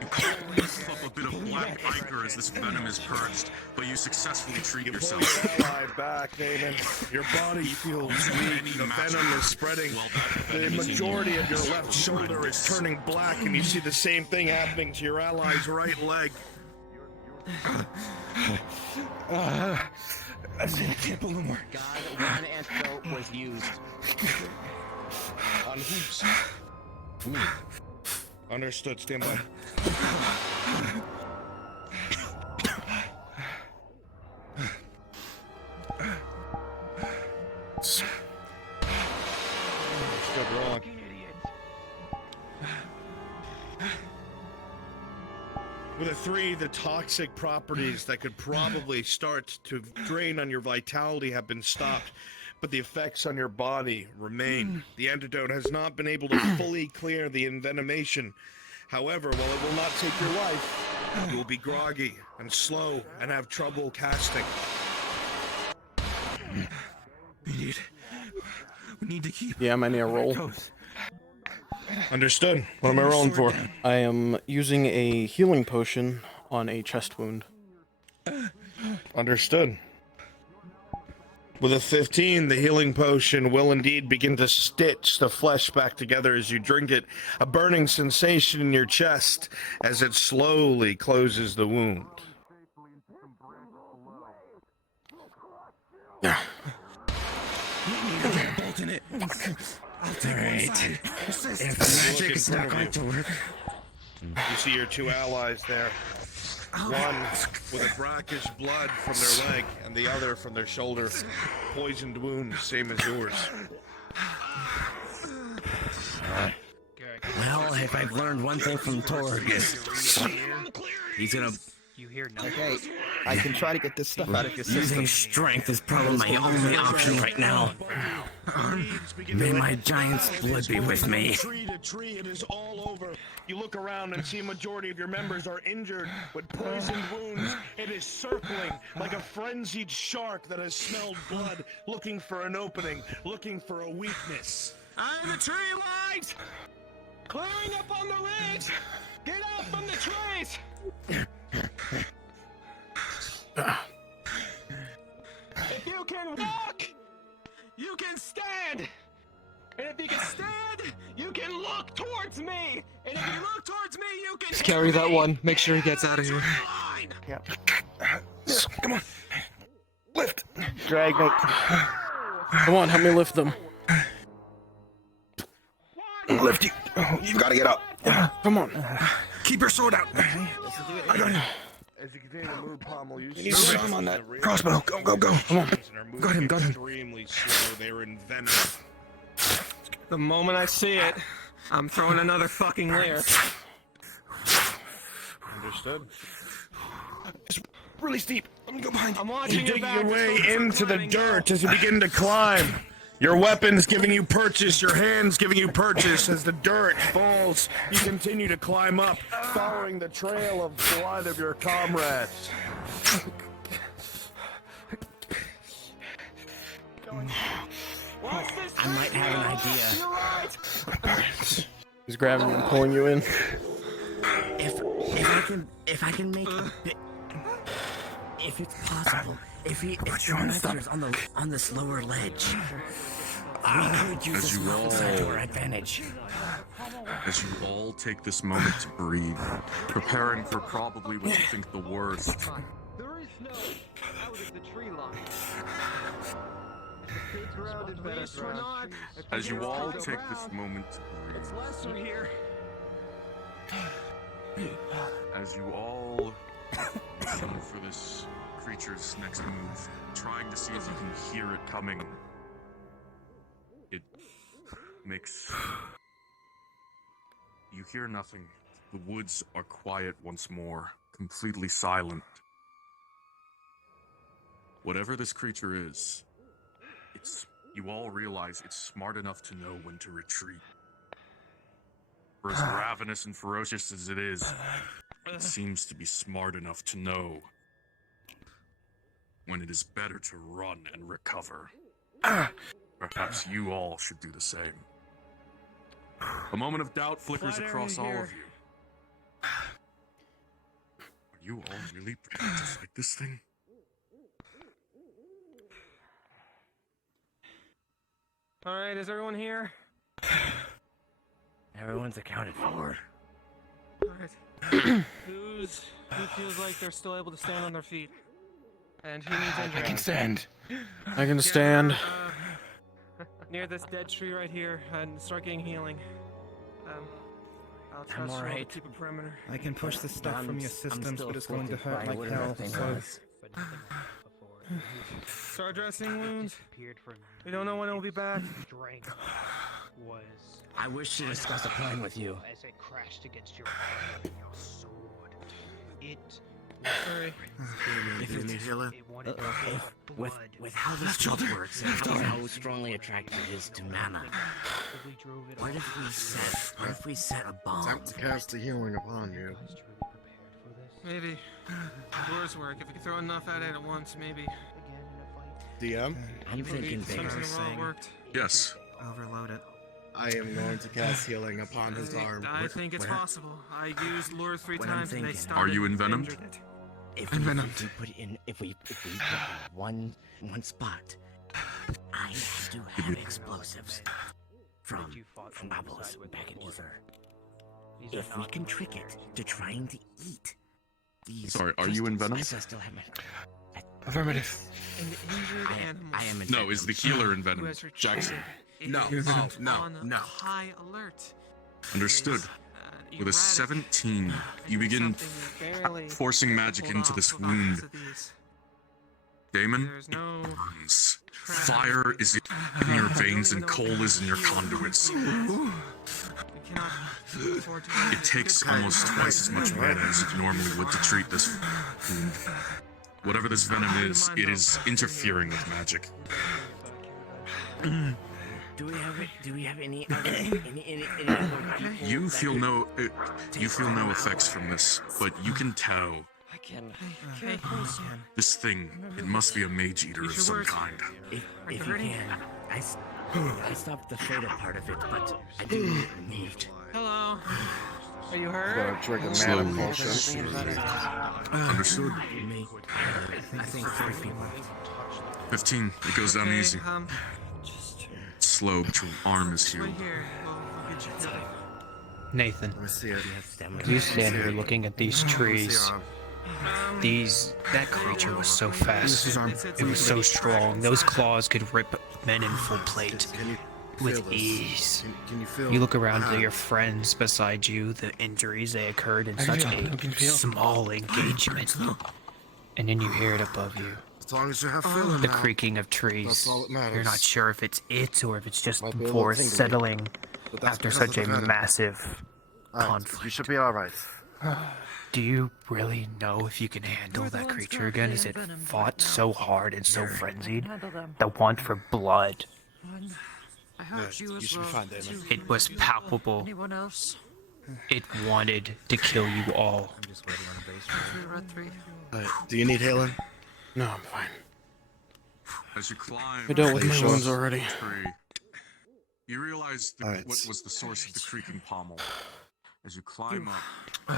You cough up a bit of black ichor as this venom is purged, but you successfully treat yourself. Lie back, Damon. Your body feels weak. The venom is spreading. The majority of your left shoulder is turning black, and you see the same thing happening to your ally's right leg. I can't pull no more. God, one antidote was used. On whose? Me. Understood. Stand by. Good wrong. With a 3, the toxic properties that could probably start to drain on your vitality have been stopped, but the effects on your body remain. The antidote has not been able to fully clear the envenomation. However, while it will not take your life, you will be groggy and slow and have trouble casting. We need to keep. Yeah, I need a roll. Understood. What am I rolling for? I am using a healing potion on a chest wound. Understood. With a 15, the healing potion will indeed begin to stitch the flesh back together as you drink it. A burning sensation in your chest as it slowly closes the wound. I'll take one side. Assist. If magic's not going to work. You see your two allies there. One with a brackish blood from their leg, and the other from their shoulder. Poisoned wounds, same as yours. Well, if I've learned one thing from Torg, he's gonna. You hear nothing. Okay, I can try to get this stuff out of your system. Using strength is probably my only option right now. May my giant's blood be with me. Tree to tree, it is all over. You look around and see a majority of your members are injured with poisoned wounds. It is circling like a frenzied shark that has smelled blood, looking for an opening, looking for a weakness. I'm the tree lines! Climb up on the ridge! Get out from the trees! If you can walk, you can stand! And if you can stand, you can look towards me! And if you look towards me, you can Just carry that one. Make sure he gets out of here. Yep. Come on. Lift! Drag me. Come on, help me lift them. Lift you. You've got to get up. Come on. Keep your sword out. I got it. As you continue to move, Pommel, you need to him on that crossbow. Go, go, go. Come on. Got him, got him. Extremely slow. They're inventive. The moment I see it, I'm throwing another fucking layer. Understood. It's really steep. I'm gonna go behind. I'm You watching dig back. your way into the dirt as you begin to climb. Your weapons giving you purchase, your hands giving you purchase. As the dirt falls, you continue to climb up, following the trail of blood of your comrades. I might have an idea. He's grabbing you and pulling you in. If I can make a bit, if it's possible, if the monster's on this lower ledge, we could use As this you mountainside to all- our advantage. As you all take this moment to breathe, preparing for probably what you think the worst. There is no out of the tree line. It's grounded better. We're not. As you all take this moment to It's breathe, lesser here. as you all listen for this creature's next move, trying to see if you can hear it coming, it makes... You hear nothing. The woods are quiet once more, completely silent. Whatever this creature is, you all realize it's smart enough to know when to retreat. For as ravenous and ferocious as it is, it seems to be smart enough to know when it is better to run and recover. Perhaps you all should do the same. A moment of doubt flickers across all of you. Are you all really prepared to fight this thing? All right, is everyone here? Everyone's accounted for. All right. Who feels like they're still able to stand on their feet? And who needs injury? I can stand. I can stand. Near this dead tree right here, and start getting healing. I'll trust you all to alright. keep a perimeter. I can push the stuff from your I'm systems, still but it's going to afflicted hurt by like whatever hell. thing So was. Start dressing wounds. We don't know when it will be back. Was I wish to discuss a plan with you. as it crashed against your arm and your sword. It Sorry. it wanted to have blood. With how this stuff works and how strongly attracted it is to mana, We drove it what off. if we set a bomb? Time to cast the healing upon you. Maybe. Doors work. If we could throw enough at it at once, maybe. DM? I'm thinking Something bigger. in a row worked. Yes. overload it. I am going to cast healing upon his arm. I think it's possible. I used lure 3 what I'm times and they thinking. started. Are you envenomed? injured it. If we put it in, if we put it in one spot, I have to have explosives from Bubbles back in Aether. If we can trick it to trying to eat these. Sorry, are you envenomed? I still have my. Affirmative. An injured animal. I am No, is the healer who envenomed? has retreated Jackson. No. is Oh, no, on no. high alert. Understood. With a 17, you begin forcing magic into this wound. Damon, it burns. Fire is in your veins and coal is in your conduits. It takes almost twice as much mana as you normally would to treat this wound. Whatever this venom is, it is interfering with magic. Do we have any other You feel no effects from this, but you can tell I can. this thing. It must be a mage eater of some kind. If you can, I stopped the fatal part of it, but I do need. Hello. Are you Gotta hurt? drink a Slowly. mana potion. Understood. I think 3 people. 15. It goes down easy. Slow, but your arm is healed. Nathan, Let me see it. you stand here looking at these trees. That creature was so fast. It was so strong. Those claws could rip men in full plate Can you with feel this? ease. Can you feel? You look around to your friends beside you, the injuries they occurred in such a small engagement. And then you hear it above you. As long as you have feeling The now, creaking of trees. that's all that matters. You're not sure if it's it or if it's just Might the be a little forest tingly, settling but that's after because such of the a venom. massive Alright, conflict. you should be all right. Do you really know if you can handle that creature again? Is it fought so hard and so frenzied? The want for blood. I heard you as should be well. fine, Damon. It was palpable. Anyone else? It wanted to kill you all. Do you need healing? No, I'm fine. As you climb, I dealt with the my wounds already. tree, you realize Alright. what was the source of the creaking pommel. As you climb up, you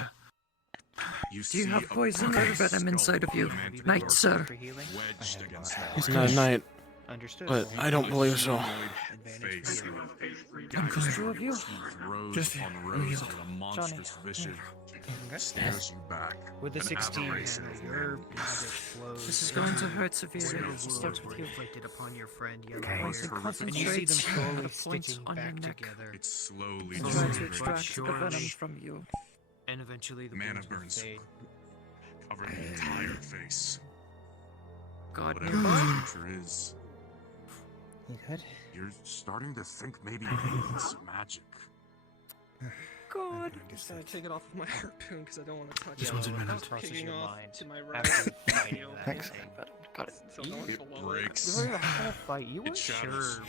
Do you see have a poison or black venom skull inside of you? of a manticore Knight, sir. wedged against It's the not a knight, Understood. but I don't believe so. face. I'm two of you. Rows Just upon rows of a monstrous visage stares you back. With the An 16, aberration of your weird. This is going to hurt severely. It starts with you. upon your friend, Once it concentrates, the points on your neck. It slowly Try to disintegrates. extract the venom from you. and eventually the Mana wounds will burns, fade. covering the entire face. God Whatever nearby. this creature is, You good? you're starting to think maybe it's magic. God. I take it off of my harpoon because I don't want to touch This it. one's in mana. Crosses Kicking your off mind to my right. after fighting that Thanks. thing, but got it. So no one's It below it. breaks. During the whole fight, you It weren't shatters. sure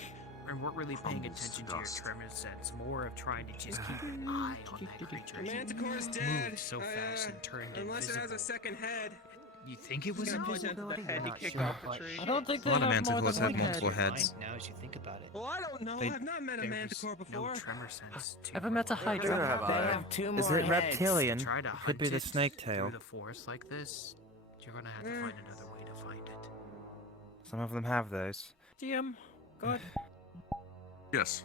and weren't really paying Crumbles attention to to your dust. tremor sense, more of trying to just keep an eye on that creature. The as it Manticore's dead. moved so fast and turned Unless it has a invisible. second head. You think it was He's got poison to the invisibility? head. You're He not kicked sure, off the but tree. I don't think they A lot of have more manticores than have one multiple head. heads. now as you think about it. Well, I don't know. They- I've not met a there Manticore was before. No tremor sense to Ever met a Hydra? They have 2 more Is it heads. reptilian? Try to Could be hunt the it snake tail. through the forest like this. You're gonna have to find another way to find it. Some of them have those. DM, God. Yes,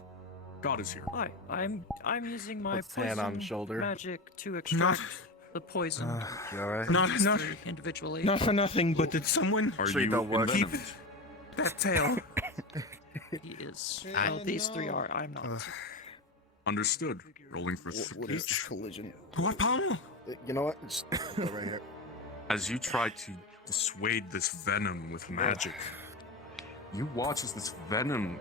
God is here. Hi, I'm using my Puts hand on poison shoulder. magic to extract the poison. You alright? Not individually. Not for nothing, but did someone Are Sure you you don't work. envenomed? that tail? He is. Well, these three are. I'm not. Understood. Rolling for What is this each. collision? What pommel? You know what? Just go right here. As you try to dissuade this venom with magic, you watch as this venom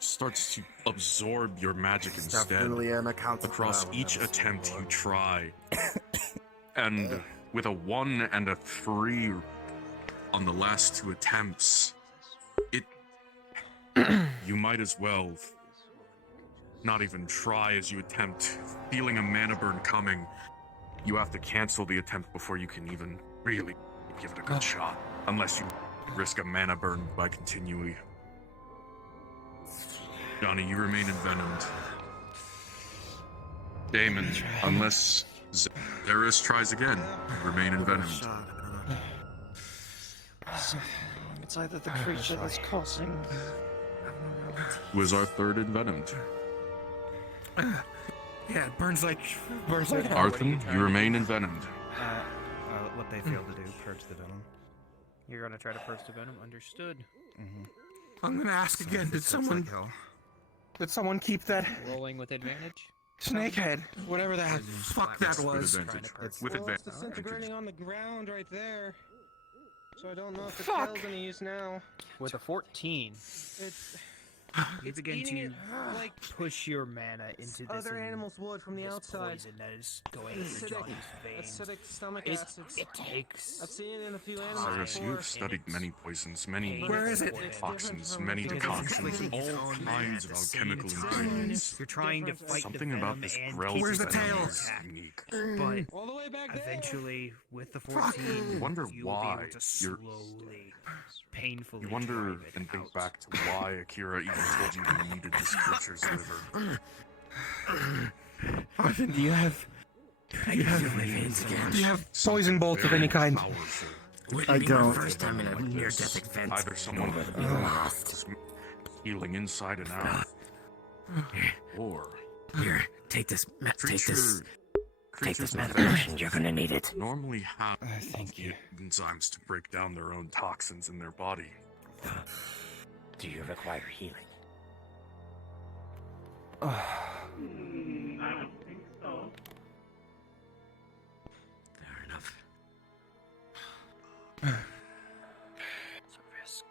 starts to absorb your magic It's instead. definitely an account Across each attempt you try. And with a 1 and a 3 on the last 2 attempts, you might as well not even try as you attempt. Feeling a mana burn coming, you have to cancel the attempt before you can even really give it a good shot. Unless you risk a mana burn by continuing. Johnny, you remain envenomed. Damon, unless Zeris tries again, remain envenomed. It's either the creature that's causing. Who is our third envenomed? Yeah, it burns like hell. Arthur, you remain envenomed. What they failed to do, purge the venom. You're gonna try to purge the venom. Understood. I'm gonna ask again. Did someone keep that Rolling with advantage? snakehead? Whatever that fuck that With was. advantage. It's With advantage. disintegrating on the ground right there. So I don't know if the Fuck. tail's any use now. With a 14, It's you begin eating to it like push your mana into this other animals would from the this outside. poison that is going through Johnny's veins. Acidic stomach It, acids. it takes I've seen it in a few animals Cyrus, you before. have studied many poisons, many Where is it? toxins, from many the decoctions, It's all on kinds of at the alchemical same ingredients. You're trying to fight Something the about venom this and grell keep Where's the venom tail? is intact. unique. But All the way back there. eventually, with the Fuck. 14, You wonder you will why be able to you're- slowly, painfully You wonder drive it and think out. back to why Akira even told you you needed this creature's liver. Arvin, do you have poison bolts of Very any kind? powerful. I don't. First time in a Like near-death this. event. Either someone Lost. healing inside and out, or Here, take this. Take this. Take creatures this with medication. You're gonna need it. normally have Thank you. enzymes to break down their own toxins in their body. Do you require healing? Fair enough. It's a risk,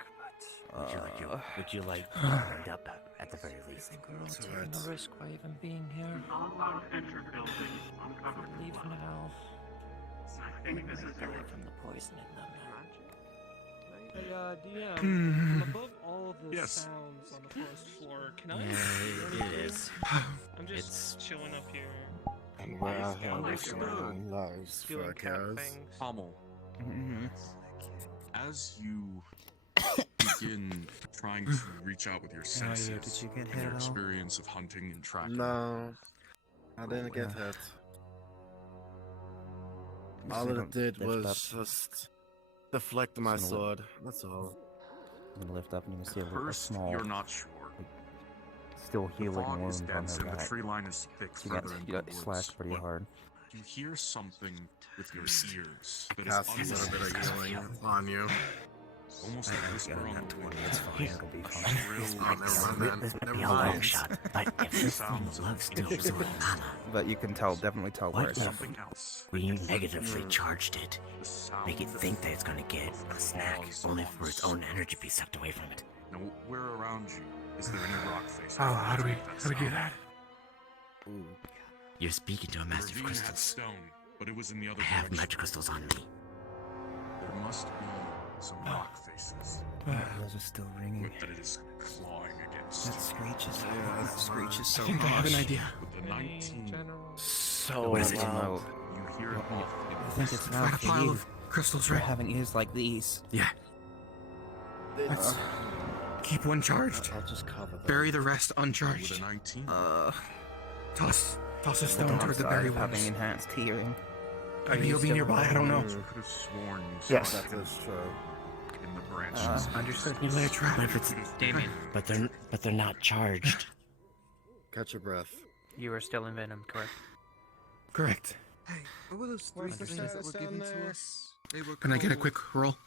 but Would you like to wind up at the very I least? think we're all taking a risk by even being here. If we leave now, we might die from the poison in them. Hey, DM, Hmm. above all of the Yes. sounds on the forest floor, can I? Yeah, hear it anything? is. I'm just chilling up here. And we're out here Wonderful. risking our own lives for Doing our cat cows. things. Pommel, as you begin trying to reach out with your senses did you get and hit your at all? experience of hunting and tracking, No, I didn't get hit. All So it don't did lift was up. just deflect my Just gonna sword. That's all. I'm gonna lift up and you can see a cursed, small, you're not sure. still The healing fog is wound on dense her and the back. tree line is thick She further got, into she the got woods, slashed pretty but hard. you hear something with your ears that is Cast a little bit of healing on you. almost a whisper on the wind. It's fine, it'll be fine. Oh, never mind This then. might Never be a long mind. shot, but if this thing Sounds of loves to ancient absorb mana, But you can tell, definitely tell where what it's if something else. we negatively charged it? The sound Make it think that it's gonna get a snack, claws only on for its own energy to be sucked away from it. Nowhere around you is there any rock face. Oh, how do we do that? Ooh. You're speaking to a master of Ravine had crystals. stone, but it was in the other I have direction. magic crystals on me. There must be some rock faces those are still ringing. that it is clawing against. That screech is, Yeah, that screech is so I think I have an harsh. idea. With the 19, So What is it? loud. you hear it off. I think it's Find not a for pile you. of crystals, For right? having ears like these. Yeah. Let's keep one charged. I'll just cover them. Bury the rest With uncharged. a 19, Toss a The stone toward the downside berry of having ones. enhanced hearing. Maybe he'll be nearby. I don't know. you could have sworn you saw Yes. something That is true. in the branches. Understood. You lay a trap. What if it's Damien, but they're not charged. Catch your breath. you are still envenomed, correct? Correct. Hey, what were those three Where's the things that status were down given to there? us? They were Can I get a called- quick roll?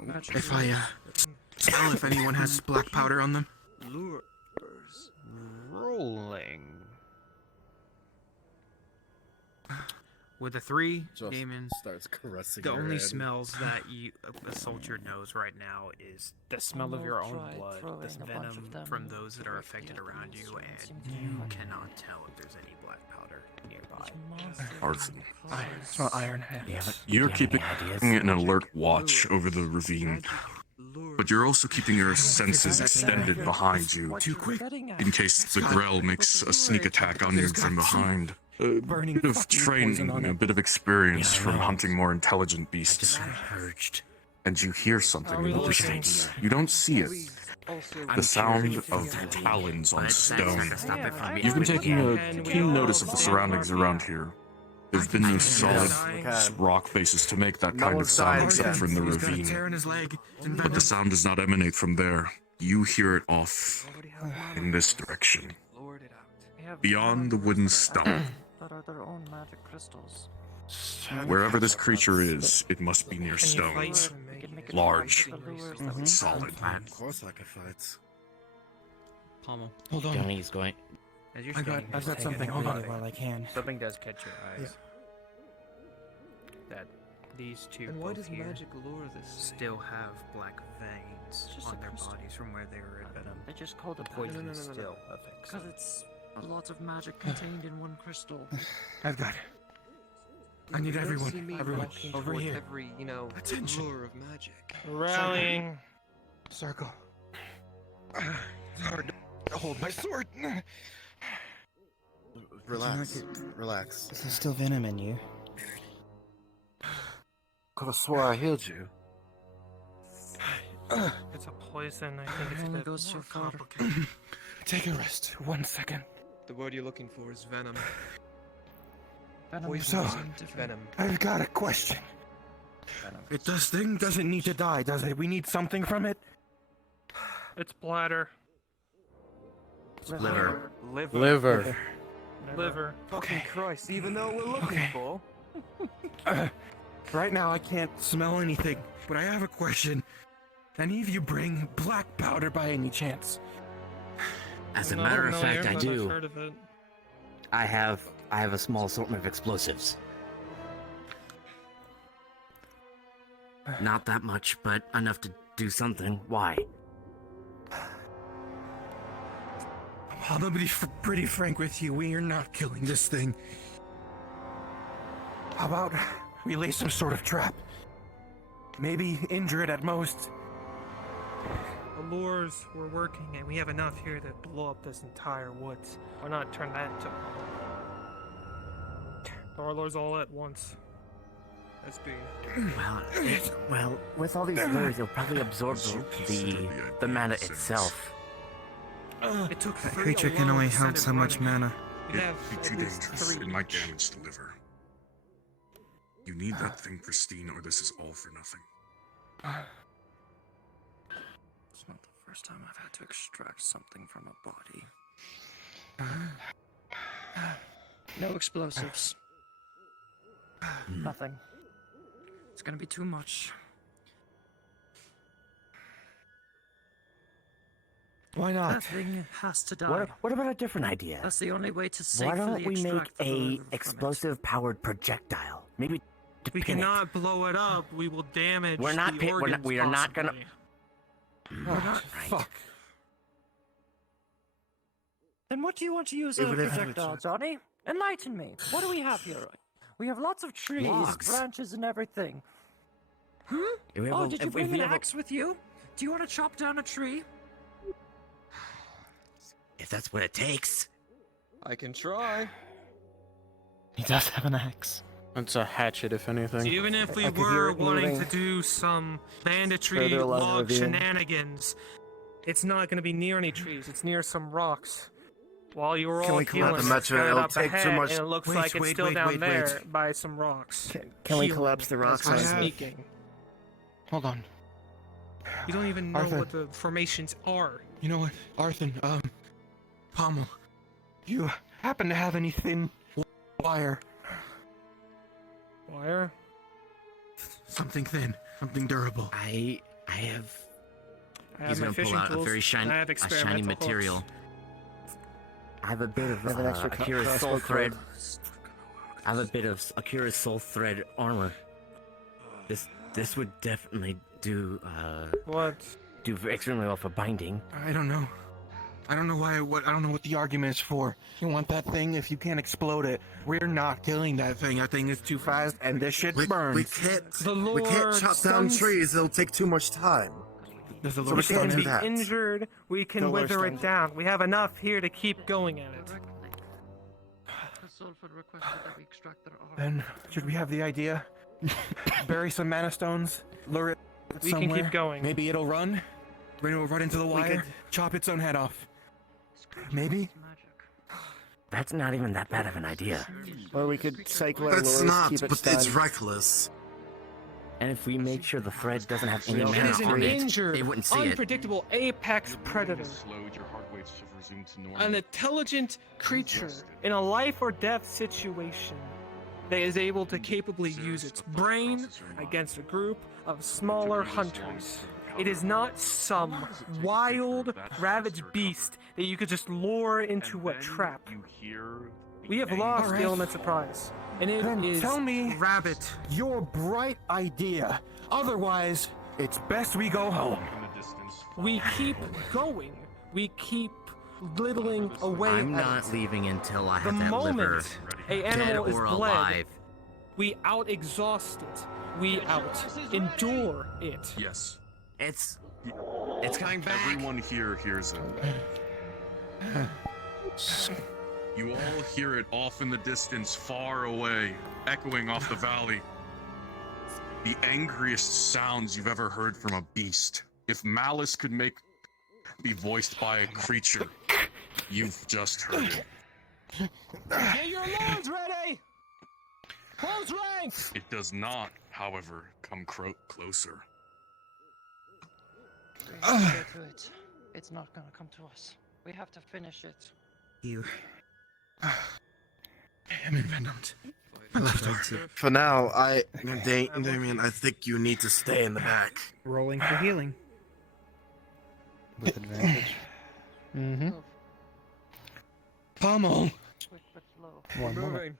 Magic If I lures. smell if anyone has black powder on them. Lures. Rolling. With the 3, Just Damon, starts caressing the your only head. smells that you a soldier knows right now is the smell of your own Tried blood, throwing the a bunch of venom them from those that are affected directly at around these you, ones and seemed to you have cannot tell if there's any black powder nearby. Arson. I smell iron. You're Do you have keeping any ideas? an alert watch over the ravine, but you're also keeping your senses extended behind you Too quick. in case the Grell makes a sneak attack on you from behind. A bit of training, a bit of experience from hunting more intelligent beasts. Purged. And you hear something in the distance. You don't see it. The sound of talons on stone. You've been taking a keen notice of the surroundings around here. There've been no solid rock faces to make that No kind of one's sound died except yet. for in the He's got a ravine. tear in his leg. But the sound does not emanate from there. You hear it off in this direction. Lord it out. We have Beyond the wooden stump. that are their own magic crystals. Wherever this creature is, it must be near Can you stone. fight? We can make it Large. the lures Solid. Of course I can fight. Pommel. Hold on. Johnny's going. As you're I've got something. Hold on. While I can. Something does catch your eyes. That these two And why both does here magic lure this still have black veins just on a their crystal. bodies from where they were at venom. They just called The it poison no. still affects because them. it's a lot of magic contained in one crystal. I've got it. I need You don't everyone. see me Everyone. walking Over toward here. Every, Attention. lure of magic. Rallying. Circle. It's hard to hold my sword. Relax. Relax. There's still venom in you. Could have swore I healed you. It's a poison. I think it's a only bit goes so more far. complicated. Take a rest. 1 second. The word you're looking for is venom. Venom is So- something different. Venom. I've got a question. This thing doesn't need to die, does it? We need something from it? It's bladder. Liver. Liver. Liver. Fucking Christ, even though we're looking Okay. for. Right now I can't smell anything, but I have a question. Any of you bring black powder by any chance? As a Not matter of familiar, fact, I but I've do. heard of it. I have a small assortment of explosives. Not that much, but enough to do something. Why? I'm gonna be pretty frank with you. We are not killing this thing. How about we lay some sort of trap? Maybe injure it at most. The lures were working, and we have enough here to blow up this entire woods. Why not turn that into our lures all at once? That's being. Well, with all these lures, you'll probably absorb the mana itself. It took That 3 creature can alone only to hold send it so much running. mana. We have It'd be at too least dangerous. 3 It might each. damage the liver. You need that thing pristine, or this is all for nothing. It's not the first time I've had to extract something from a body. No explosives. Nothing. It's gonna be too much. Why not? That thing has to die. What about a different idea? That's the only way to Why safely don't we make extract the a liver from it. explosive-powered projectile? Maybe to We pin it. cannot blow it up. We will damage We're not the pi- we're not- organs we are not gonna- possibly. We're not. Fuck. Then what do you want to use It as a would have projectile, happened. Johnny? Enlighten me. What do we have here? We have lots of trees, Logs. branches, and everything. If we have Oh, a- did you if bring we an have a- axe with you? Do you want to chop down a tree? If that's what it takes. I can try. He does have an axe. It's a hatchet, if anything. Even if we I could hear were it wanting moving to do some banditry further along the log ravine. shenanigans, it's not going to be near any trees. It's near some rocks. While you were Can all we collapse healing, the it's match? got It'll up take too ahead, much- and it looks Wait, like it's wait, still wait, down wait, there wait. by some rocks. Can we Healing. collapse the rocks? That's I what's have- speaking. Hold on. You don't even know Arthur. what the formations are. You know what, Arthur, Pommel, you happen to have any thin wire? Wire? Something thin, something durable. I have. I have He's my gonna pull fishing out a tools, very shiny, and I have a shiny experimental material. hooks. I have a bit of I have an extra Akira's crossbow soul cord. thread. I have a bit of Akira's soul thread armor. This would definitely do What? extremely well for binding. I don't know. I don't know why. I don't know what the argument is for. You want that thing? If you can't explode it, we're not killing that thing. That thing is too fast, and this shit burns. We can't. The We can't lure chop down stuns- trees. It'll take too much time. Does the So lure we can't stun do me? that. Injured, we can The lure wither it stuns. down. We have enough here to keep going at it. The Sulfur requested that we extract their arm. Then should we have the idea? Bury some mana stones, lure it We somewhere. can keep going. Maybe it'll run. Maybe it'll run into the wire. Chop its own head off. Maybe. That's not even that bad of an idea. Or we could cycle our It's lures, not, keep it but it's stunned. reckless. And if we make sure the thread doesn't have any It mana is an on it, injured, they wouldn't see it. unpredictable apex predator. Slowed, your heart rates have resumed to normal. An intelligent creature in a life or death situation that is able to capably use its brain against a group of smaller hunters. It is not some wild, ravaged beast that you could just lure into a trap. We have lost the element surprise, and it Then is tell me rabbit. your bright idea. Otherwise, it's best we go home. We keep going. We keep littling away I'm at not it. leaving until I The have that liver, moment a dead animal is or bled, alive. we out-exhaust it. We out-endure it. Yes. It's coming back. Everyone here hears it. You all hear it off in the distance, far away, echoing off the valley. The angriest sounds you've ever heard from a beast. If malice could be voiced by a creature, you've just heard it. Get your loads ready! Close ranks! It does not, however, come closer. We have to get to it. It's not gonna come to us. We have to finish it. You. I'm envenomed. My left arm. For now, Damien, I think you need to stay in the back. Rolling for healing. With advantage. Mm-hmm. Pommel. Quick but slow. One more. Moving.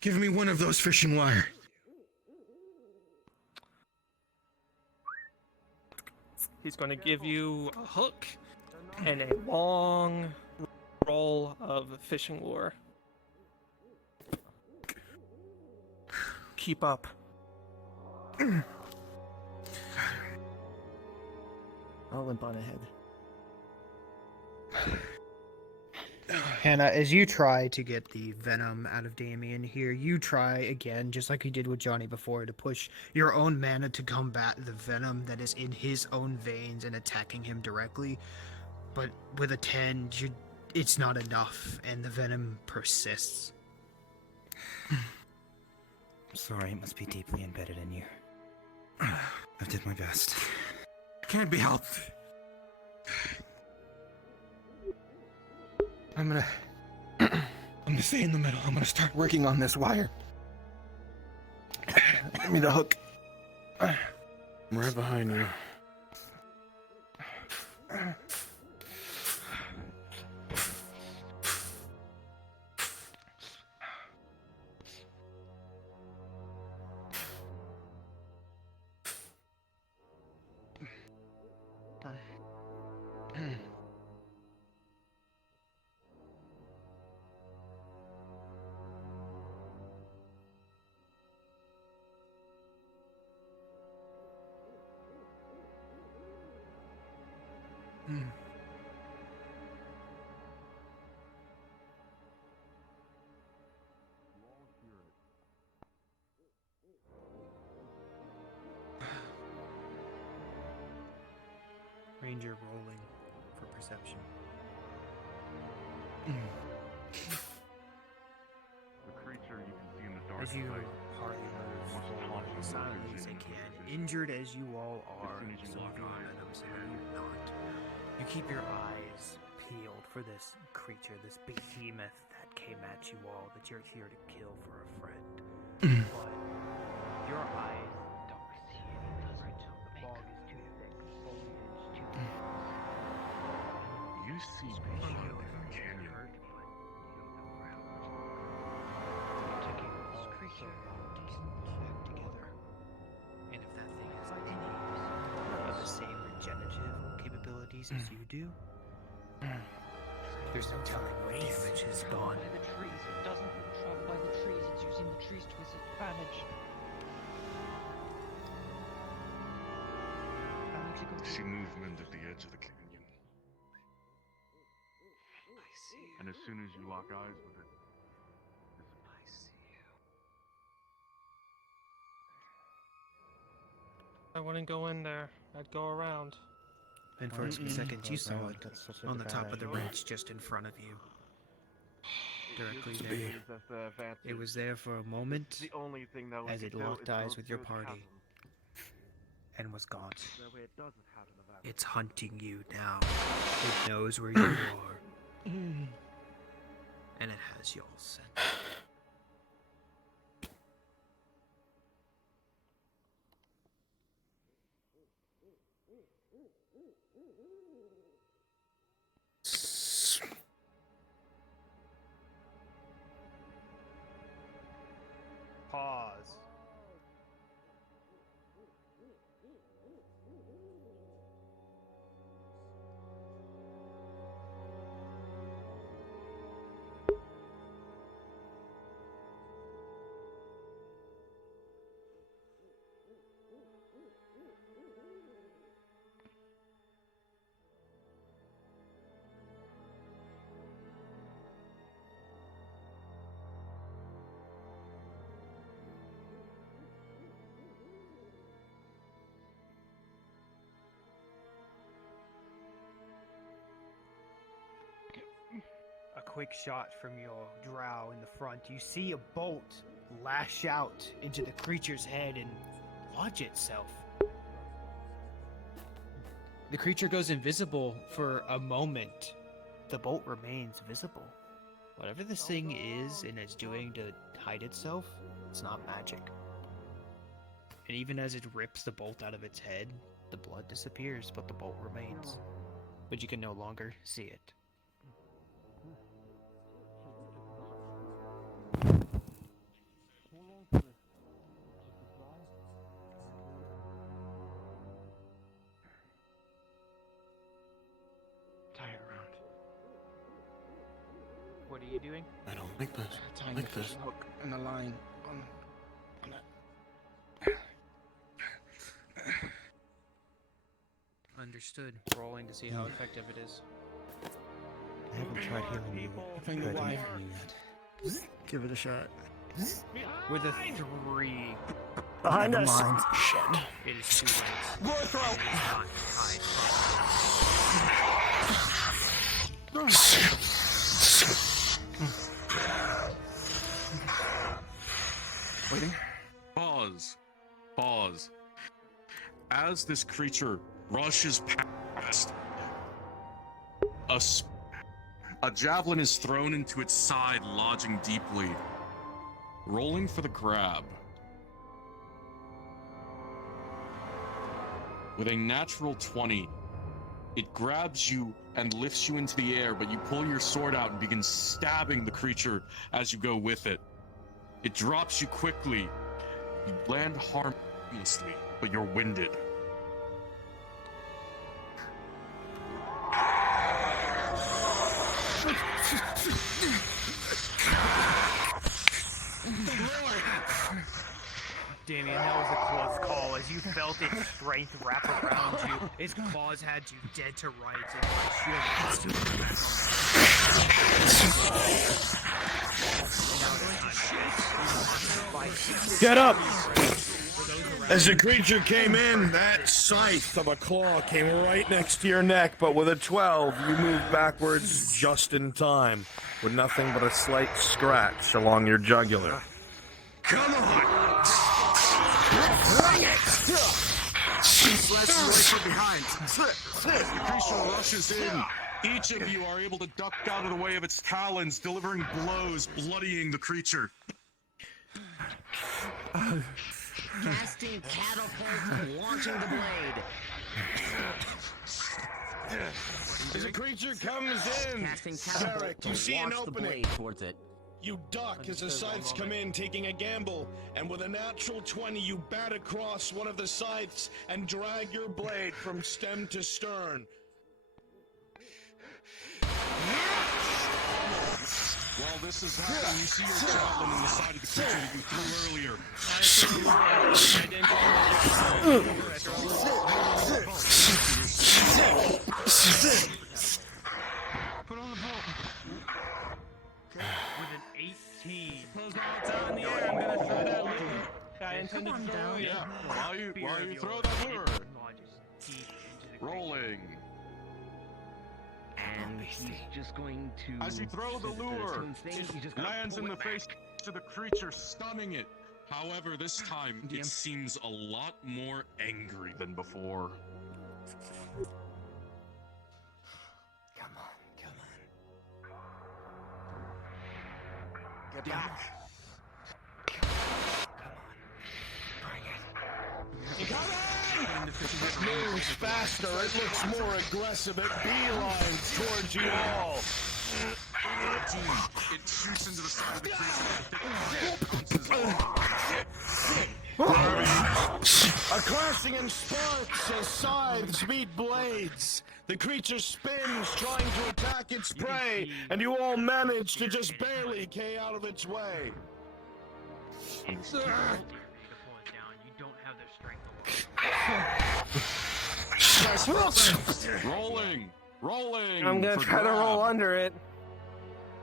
Give me one of those fishing wire. He's going to give you a hook and a long roll of fishing lure. Keep up. I'll limp on ahead. Hannah, as you try to get the venom out of Damien here, you try again, just like you did with Johnny before, to push your own mana to combat the venom that is in his own veins and attacking him directly. But with a 10, it's not enough, and the venom persists. Sorry, it must be deeply embedded in you. I did my best. Can't be helped. I'm gonna stay in the middle. I'm gonna start working on this wire. Give me the hook. I'm right behind you. Ranger rolling for perception. The creature you can see in the dark As you partly move as silently as they can, injured as you all are, some of you are venom, some of you not. You keep your eyes peeled for this creature, this behemoth that came at you all, that you're here to kill for a friend. But your eyes don't see anything. The fog is too thick, the foliage too dense. You see beyond the canyon. Taking all creature back together. And if that thing has any of the same regenerative capabilities as you do, there's no telling what damage has gone. By the trees. It doesn't travel by the trees. It's using the trees to its advantage. I need to go See through. movement at the edge of the canyon. I see. And as soon as you lock eyes with it, I see you. I wouldn't go in there. I'd go around. And for a split second, you saw it on the top of the ridge just in front of you. Directly there. It was there for a moment as it locked eyes with your party and was gone. It's hunting you now. It knows where you are. And it has your scent. Pause. A quick shot from your drow in the front. You see a bolt lash out into the creature's head and lodge itself. The creature goes invisible for a moment. The bolt remains visible. Whatever this thing is and it's doing to hide itself, it's not magic. And even as it rips the bolt out of its head, the blood disappears, but the bolt remains. But you can no longer see it. What are you doing? I don't like this. Tying Like the this. hook and the line on Understood. Rolling to see how effective it is. I haven't tried healing you. Find the wire. Yet. Give it a shot. With a 3. Behind Never us. mind. Shit. It is too late. Blow throat. It is not tied. Waiting. Pause. Pause. As this creature rushes past, a javelin is thrown into its side, lodging deeply. Rolling for the grab. With a natural 20, it grabs you and lifts you into the air, but you pull your sword out and begin stabbing the creature as you go with it. It drops you quickly. You land harmlessly, but you're winded. Damien, that was a close call as you felt its strength wrap around you. Its claws had you dead to rights and my shield. Get up! As the creature came in, that scythe of a claw came right next to your neck, but with a 12, you moved backwards just in time, with nothing but a slight scratch along your jugular. Come on! Bring it! Let's right from behind. The creature rushes in. Each of you are able to duck out of the way of its talons, delivering blows, bloodying the creature. Casting catapult and launching the blade. As the creature comes in, Casting catapult Derek, to you see an launch the opening. blade towards it. You duck as the scythes come in, taking a gamble, and with a natural 20, you bat across one of the scythes and drag your blade from stem to stern. While this is happening, you see your javelin in the side of the creature that you threw earlier. Put on the bolt. With an 18. I intend to throw it. Yeah, while you throw that lure. Rolling. And he's just going to... As you throw the lure, it lands in the face of the creature, stunning it. However, this time, it seems a lot more angry than before. Come on, come on. Get back. Come on. Bring it. Incoming! moves faster, it looks more aggressive, it beelines towards you all. It shoots into the side of the creature. A clashing in sparks as scythes meet blades. The creature spins, trying to attack its prey, and you all manage to just barely K out of its way. Rolling. I'm gonna for try to roll grab. under it.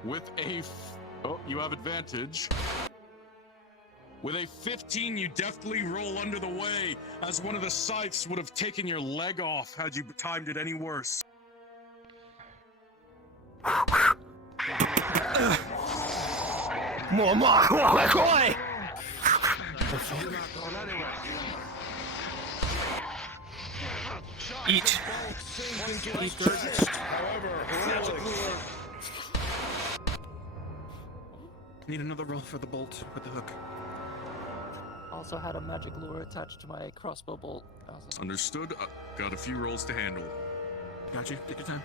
With a, oh, you have advantage. With a 15, you deftly roll under the way, as one of the scythes would have taken your leg off had you timed it any worse. Eat. Need another roll for the bolt with the hook. Also had a magic lure attached to my crossbow bolt. Understood. Got a few rolls to handle. Got you. Take your time.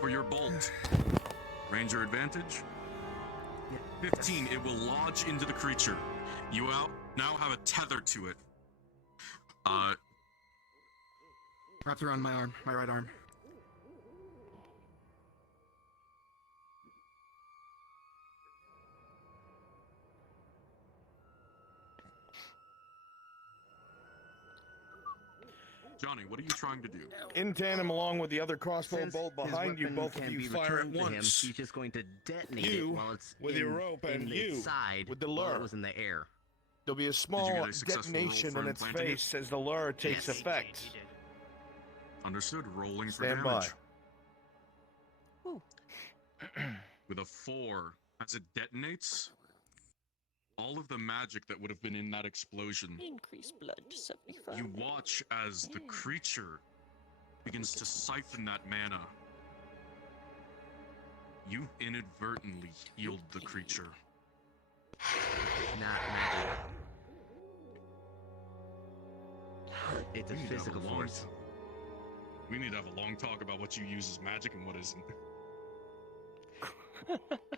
For your bolt, ranger advantage. 15. It will lodge into the creature. You now have a tether to it. Wrapped around my arm, my right arm. Johnny, what are you trying to do? In tandem, along with the other crossbow Since bolt his behind you, weapon both of can you be fire at returned to him, once. he's just going to detonate You, it while it's with your rope, and its you, side with the while lure. it was in the air. There'll be a small get a successful roll detonation for in its implanting it? face as the lure takes Yes. effect. Understood. Rolling Stand for by. damage. With a 4, as it detonates, all of the magic that would have been in that explosion, Increase blood to 75. you watch as the creature begins to siphon that mana. You inadvertently healed the creature. Not magic. It's a We need to have physical long- force. We need to have a long talk about what you use as magic and what isn't.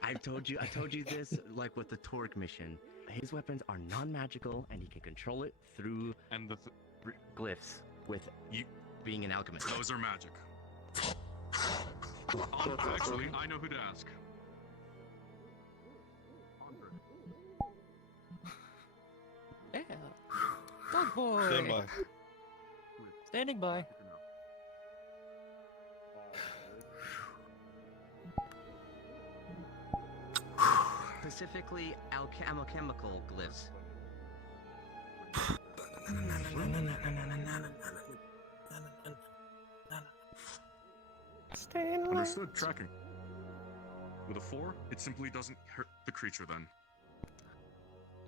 I told you this, like with the Torque mission. His weapons are non-magical, and he can control it through and the glyphs with being an alchemist. Those are magic. Actually, I know who to ask. Yeah. Dog boy. Stand by. Standing by. Specifically, alchemical glyphs. Understood. Tracking. With a 4, it simply doesn't hurt the creature then.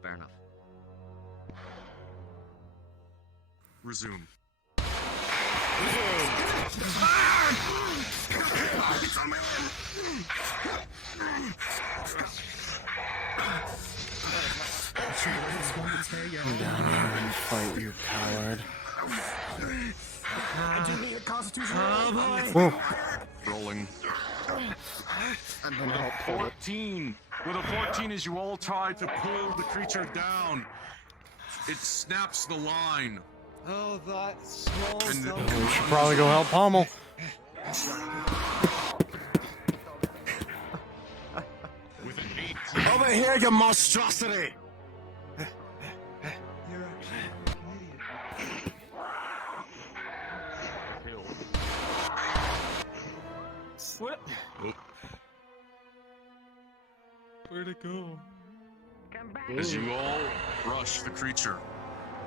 Fair enough. Resume. Come down here and fight, you coward. I do need a constitution. Rolling. With a 14. With a 14, as you all try to pull the creature down, it snaps the line. Oh, that small. And We should probably go help Pommel. with an 18. Over here, you monstrosity! What? Where'd it go? As you all rush the creature,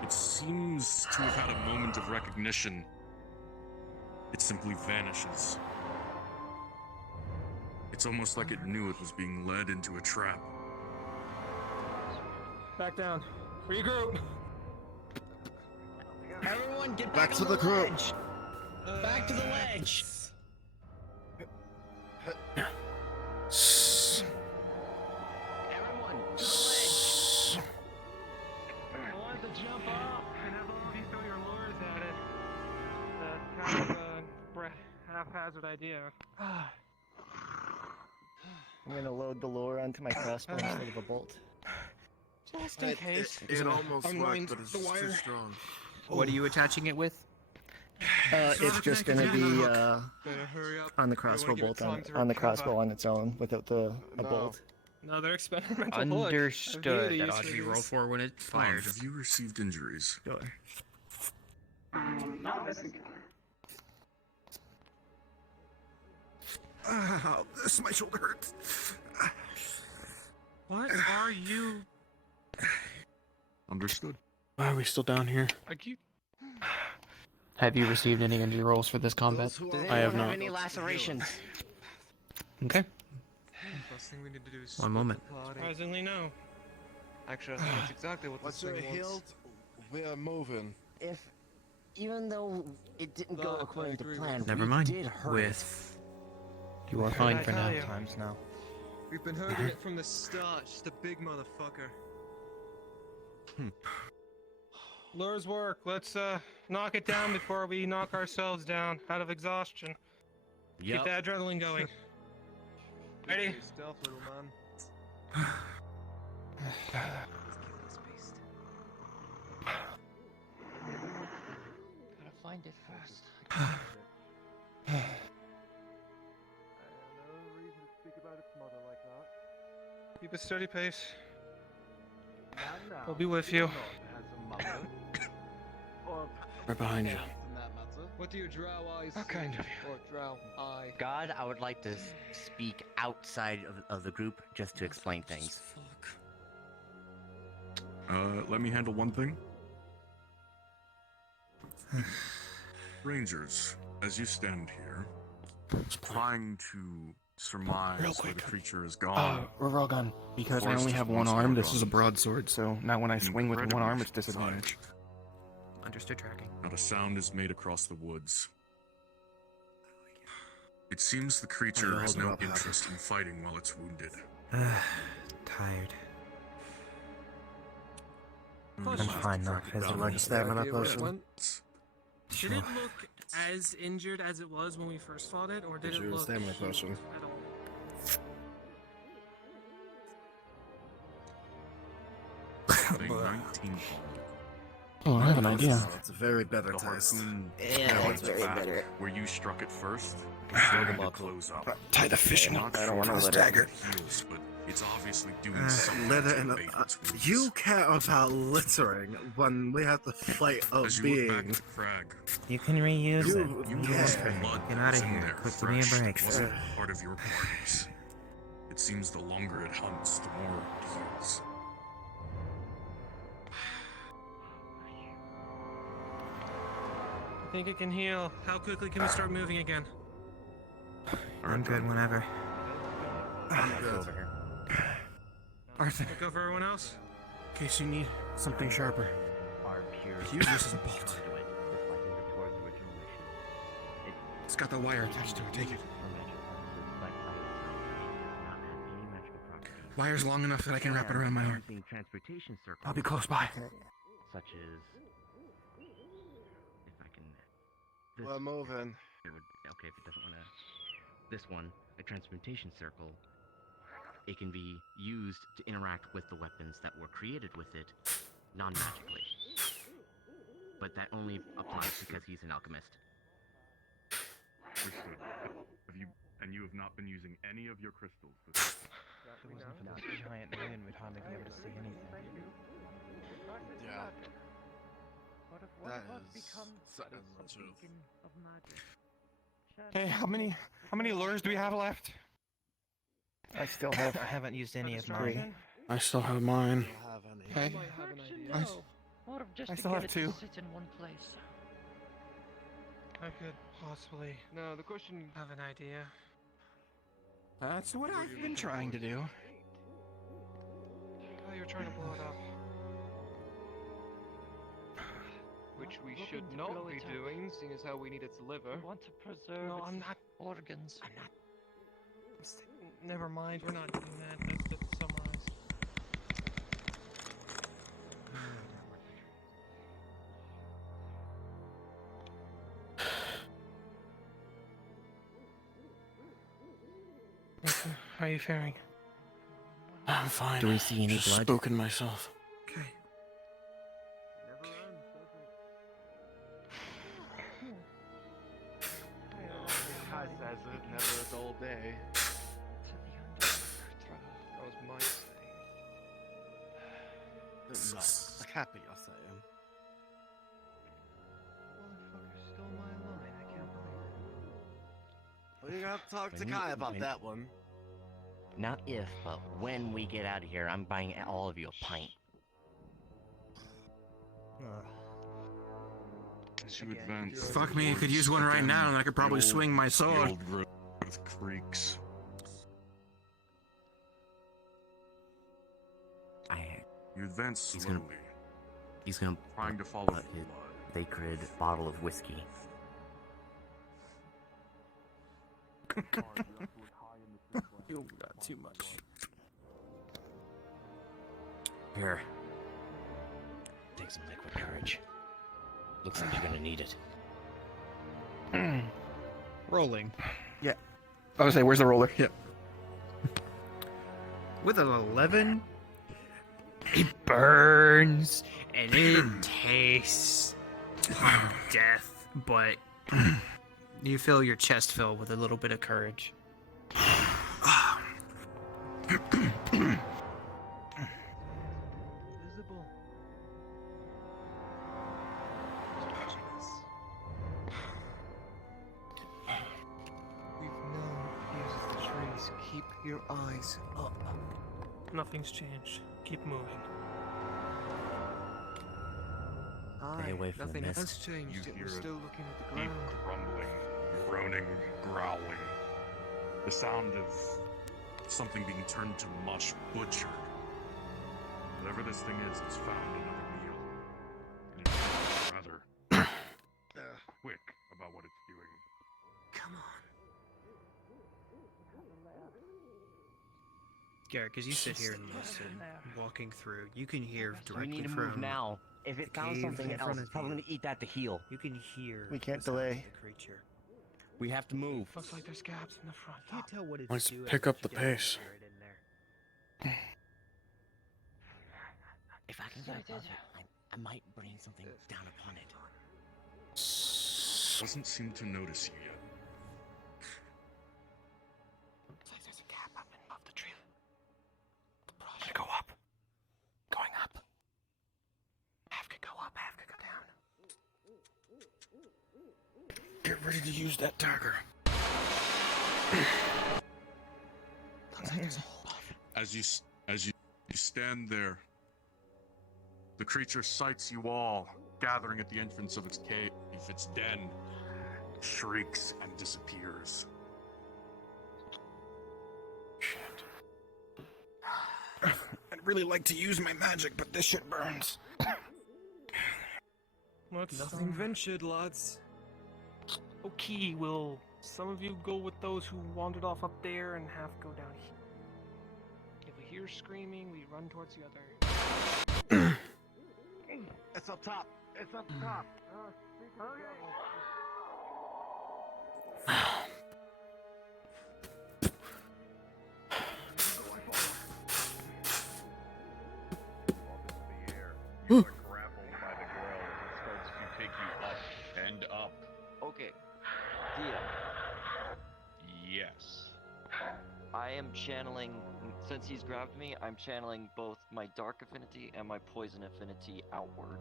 it seems to have had a moment of recognition. It simply vanishes. It's almost like it knew it was being led into a trap. Back down. Regroup. Everyone get Back back to on the crew. ledge. Back to the ledge. Everyone, to the ledge. I wanted to jump off and have all of you throw your lures haphazard idea. I'm gonna load the lure onto my crossbow instead of a bolt. Just in case. It almost unwind worked, but it's the too wire. strong. What are you attaching it with? It's just gonna be on the crossbow give it bolt time to on the recover. crossbow on its own without a bolt. Another experimental look. Understood. That use ought to for be roll these. for when it Fine. fires. Have you received injuries? Not this encounter. My shoulder hurts. What are you? Understood. Why are we still down here? Have you received any injury rolls for this combat? Does I have anyone not. any lacerations? Okay. First thing we need to do is One moment. Surprisingly, no. Actually, I think that's exactly what Once this you're thing wants. healed, we're moving. Even though it didn't go according to plan, Never we mind. did hurt With you are fine for now. Times now. We've been hurting it from the start. Just a big motherfucker. Lures work. Let's knock it down before we knock ourselves down out of exhaustion. Keep the adrenaline going. Ready? Stealth, little man. Gotta find it first. No reason to speak about its mother like that. Keep a steady pace. We'll be with you. Right behind you. What do your drow eyes How kind of you? Or drow eye? God, I would like to speak outside of the group just to explain things. Let me handle one thing. Rangers, as you stand here, trying to surmise where the creature is gone. Reroll gun. Because I Forest only is have one once arm, more this is a gone. broadsword, so now when I swing with one Incredibly arm, it's disadvantage. sized. Understood tracking. Not a sound is made across the woods. It seems the creature has no interest in fighting while it's wounded. Tired. I'm fine now. Has it like a stamina potion? Did it look as injured as it was when we first fought it, or did it look stamina potion. at all? Thing 19. Oh, I have an idea. It's a very better The test. harpoon Yeah, points it's very back better. where you struck it first. Starting to close up. Tie the fishing Not hook. sure I don't want to how let it it. heals, but it's obviously doing something. Litter to and evade its wounds. you care about littering when we have to fight a As you look back being. at the crag, You can reuse You- it. you Use notice it. the blood Get that out was of in here. there Quick, give me a fresh, break. that wasn't part of your parties. It seems the longer it hunts, the more it heals. I think it can heal. How quickly can we start moving again? I'm good whenever. Arthur, Look over everyone else. in case you need something sharper. Use this as a bolt. It's got the wire attached to it. Take it. Wire's long enough that I can wrap it around my arm. Transportation circle. I'll be close by. Such as, if I can. This, We're moving. okay, if it doesn't want to. This one, a transmutation circle. It can be used to interact with the weapons that were created with it, non-magically. But that only applies because he's an alchemist. Understood. And you have not been using any of your crystals for this. If it wasn't for this giant moon, we'd hardly be able to see anything. Yeah. That What is becomes something of that's true. beacon of magic? Hey, how many lures do we have left? I haven't used any of mine. I still have mine. Okay. No. Or just I to still get have it two. to sit in one place. I could possibly No, the question. have an idea. That's what I've been trying to do. Oh, you're trying to blow it up. Which we Looking should to not blow be it up. doing, seeing as how we need its liver. We want to preserve No, its I'm not. organs. I'm not. Never mind. We're not doing that. That's summarized. How are you faring? I'm fine. Do we see any Just blood? spooking myself. Okay. Kai says it, never a dull day. That was my saying. Not happy, you're saying. Motherfucker stole my line. I can't believe it. Well, you're gonna have to talk to Kai about that one. Not if, but when we get out of here, I'm buying all of you a pint. As you advance, Fuck me, I could use one right now, and I could probably the swing my the sword. old road creaks. You advance slowly. He's gonna trying to follow his sacred bottle of whiskey. You got too much. Here. Take some liquid courage. Looks like you're gonna need it. Rolling. Yeah. I was gonna say, where's the roller? Yeah. With an 11, it burns and it tastes like death, but you feel your chest fill with a little bit of courage. Keep your eyes up. Nothing's changed. Keep moving. Stay away from Nothing the mist. has changed. You We're hear still looking at the deep ground. grumbling, groaning, growling. The sound of something being turned to mush, butchered. Whatever this thing is, it's found another meal. And it's rather quick about what it's doing. Come on. Garrett, as you sit here and listen, walking through, you can hear We directly need to from move now. If it the found cave something in else, front it's of probably you. gonna eat that to heal. You can hear. We can't the sounds delay. of the creature. We have to move. Looks like there's gaps in the front. Can't tell what it's Let's doing. pick up the pace. If I can get above it, I might bring something down upon it. Doesn't seem to notice you yet. Looks like there's a gap up above the tree. I'm gonna go up. Going up. Half could go up, half could go down. Get ready to use that dagger. Looks like there's a hole above. As you stand there, the creature sights you all gathering at the entrance of its cave, its den, shrieks and disappears. I'd really like to use my magic, but this shit burns. Nothing ventured, lads. Okay, will some of you go with those who wandered off up there and half go down here? If we hear screaming, we run towards the other. It's up top. It's up top. You are grappled by the grow as it starts to take you up and up. Okay. DM. Yes. I am channeling, since he's grabbed me, I'm channeling both my dark affinity and my poison affinity outward.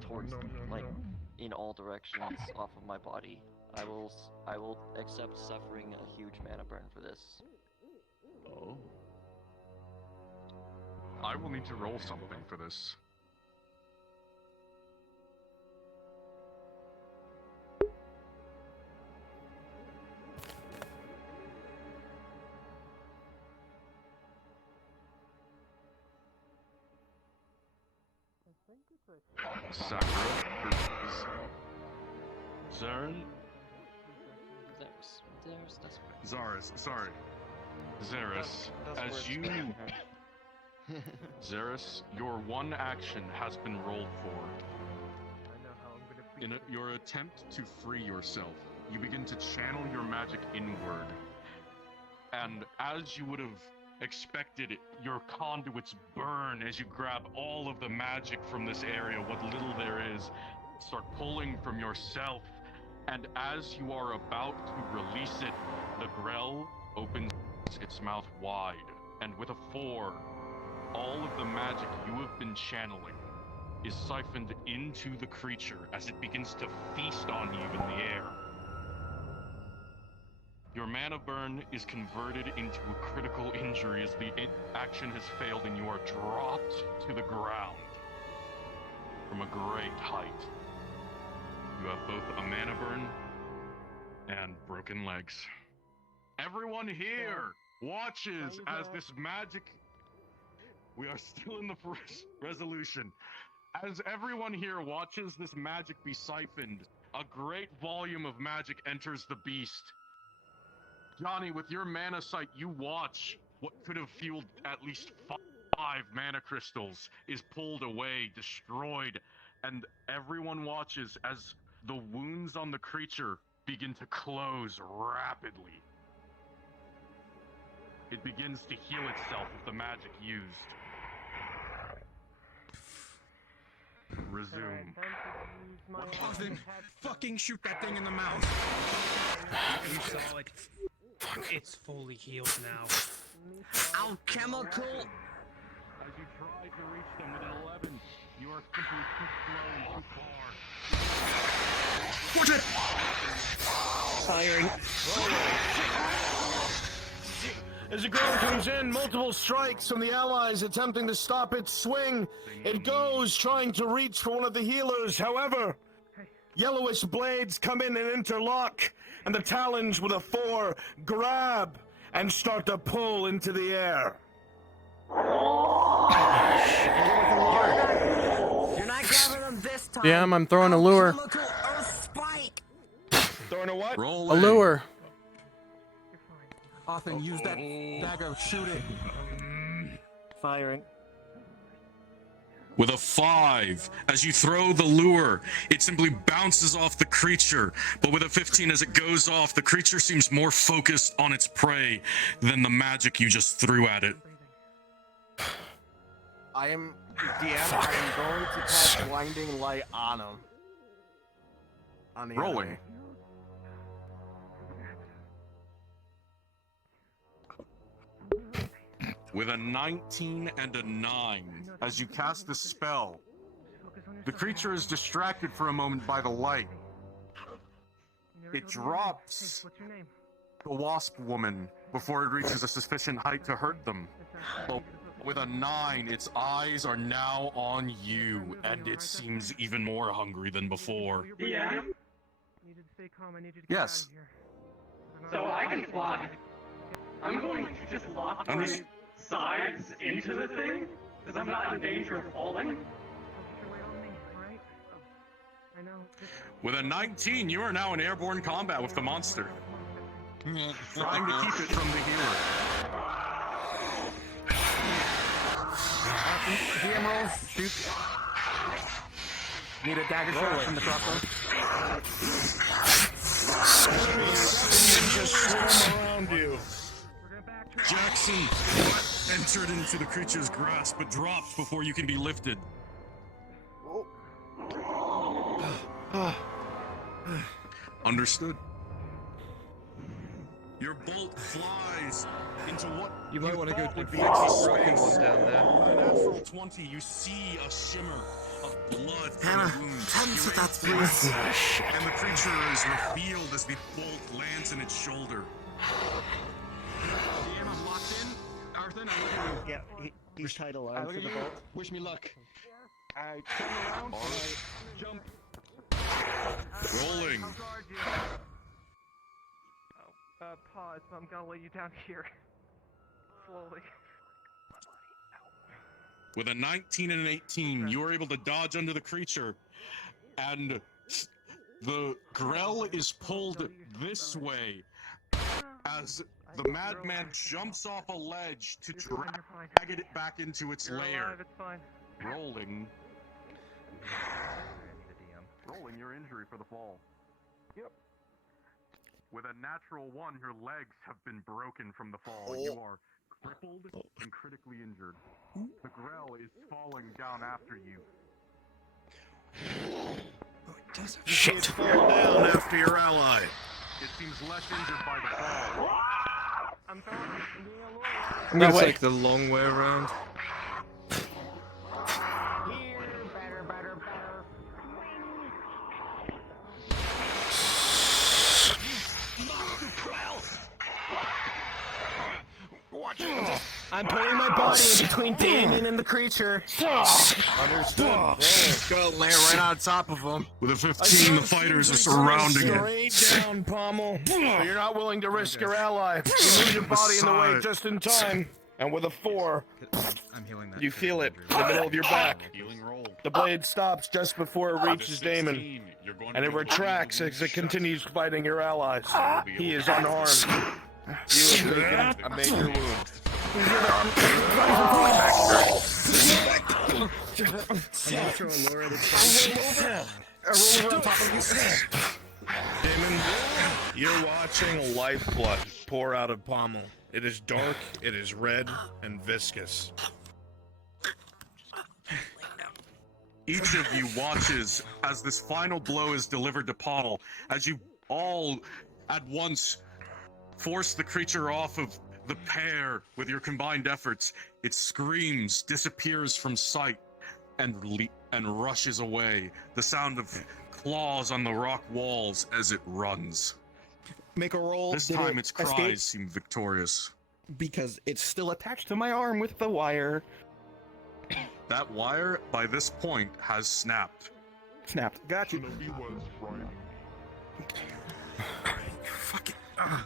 Towards, like, in all directions off of my body. I will accept suffering a huge mana burn for this. Oh. I will need to roll something for this. Sakura versus Zarin? There's that's right. Zaris, sorry. Zaris, That's as where you... it's Zaris, your one action has been rolled for. In your attempt to free yourself, you begin to channel your magic inward. And as you would have expected, your conduits burn as you grab all of the magic from this area, what little there is, start pulling from yourself. And as you are about to release it, the Grell opens its mouth wide. And with a 4, all of the magic you have been channeling is siphoned into the creature as it begins to feast on you in the air. Your mana burn is converted into a critical injury as the action has failed and you are dropped to the ground from a great height. You have both a mana burn and broken legs. Everyone here watches as this magic... We are still in the first resolution. As everyone here watches this magic be siphoned, a great volume of magic enters the beast. Johnny, with your mana sight, you watch what could have fueled at least 5 mana crystals is pulled away, destroyed, and everyone watches as the wounds on the creature begin to close rapidly. It begins to heal itself with the magic used. Resume. Austin, fucking shoot that thing in the mouth. You saw it. It's fully healed now. Alchemical! As you try to reach them with an 11, you are simply too slow and too far. Watch it! Firing. As the girl comes in, multiple strikes from the allies attempting to stop its swing. It goes, trying to reach for one of the healers. However, yellowish blades come in and interlock, and the talons with a 4 grab and start to pull into the air. You're not grabbing them this time. Damn, I'm throwing a lure. Alchemical Earth Spike! Throwing a what? A lure. Austin, use that dagger. Shoot it. Firing. With a 5, as you throw the lure, it simply bounces off the creature. But with a 15, as it goes off, the creature seems more focused on its prey than the magic you just threw at it. I am going to cast blinding light on him. On the Rolling. enemy. With a 19 and a 9, as you cast the spell, the creature is distracted for a moment by the light. It drops the wasp woman before it reaches a sufficient height to hurt them. But with a 9, its eyes are now on you, and it seems even more hungry than before. Yeah? Yes. So I can fly. I'm going to just lock my sides into the thing, because I'm not in danger of falling. With a 19, you are now in airborne combat with the monster. Trying to keep it from the healer. DM rolls. Shoot. Need a dagger shot from the crossbow. Just swim around you. Jackson entered into the creature's grasp, but dropped before you can be lifted. Understood. Your bolt flies into what You might want to go would to be the a broken space. one down there. With a natural 20, you see a shimmer of blood from Hannah, the wound. tell me You what that raise the please. weapon, and the creature is revealed as the bolt lands in its shoulder. DM, I'm locked in. Arthur, I'm looking at you. Yeah, he's tied I alarm look for at the you. bolt. Wish me luck. I turn around and I jump. Rolling. Pause. I'm gonna lay you down here. Slowly. With a 19 and an 18, you are able to dodge under the creature, and the Grell is pulled this way as the madman jumps off a ledge to drag it back into its lair. It's fine. Rolling. Rolling your injury for the fall. Yep. With a natural 1, your legs have been broken from the fall. You are crippled and critically injured. The Grell is falling down after you. Shit! Fall down after your ally. It seems less injured by the fall. I'm throwing It's like the long way around. I'm putting my body in between Damien and the creature. Understood. Go lay right on top of him. With a 15, the fighters are surrounding it. Straight down, Pommel. You're not willing to risk your ally. You move your body in the way just in time. And with a 4, you feel it in the middle of your back. The blade stops just before it reaches Damon. And it retracts as it continues fighting your allies. He is unharmed. You have taken a major wound. Damon, you're watching lifeblood pour out of Pommel. It is dark, it is red, and viscous. Each of you watches as this final blow is delivered to Pommel, as you all at once force the creature off of the pair with your combined efforts. It screams, disappears from sight, and rushes away. The sound of claws on the rock walls as it runs. Make a roll. This time its cries seem victorious. Because it's still attached to my arm with the wire. That wire, by this point, has snapped. Snapped. Got you. Fucking. I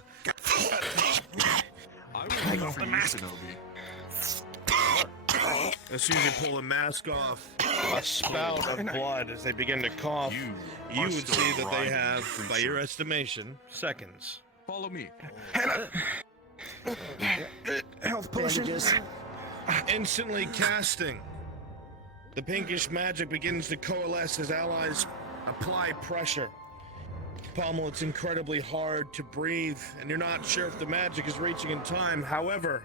would go for you, Shinobi. As soon as you pull the mask off, a spout of blood as they begin to cough. You would see that they have, by your estimation, seconds. Follow me. Health potions. Instantly casting. The pinkish magic begins to coalesce as allies apply pressure. Pommel, it's incredibly hard to breathe, and you're not sure if the magic is reaching in time. However,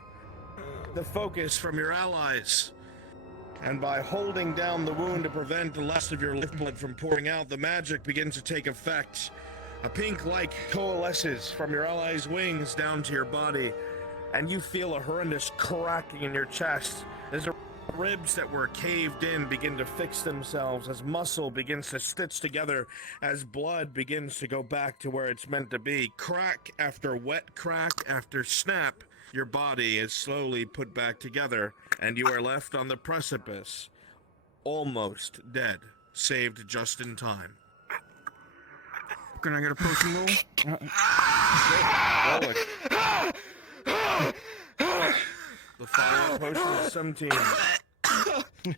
the focus from your allies, and by holding down the wound to prevent the last of your lifeblood from pouring out, the magic begins to take effect. A pink light coalesces from your allies' wings down to your body, and you feel a horrendous cracking in your chest as the ribs that were caved in begin to fix themselves, as muscle begins to stitch together, as blood begins to go back to where it's meant to be. Crack after wet crack after snap, your body is slowly put back together, and you are left on the precipice, almost dead, saved just in time. Can I get a potion roll? The follow-up potion is 17. You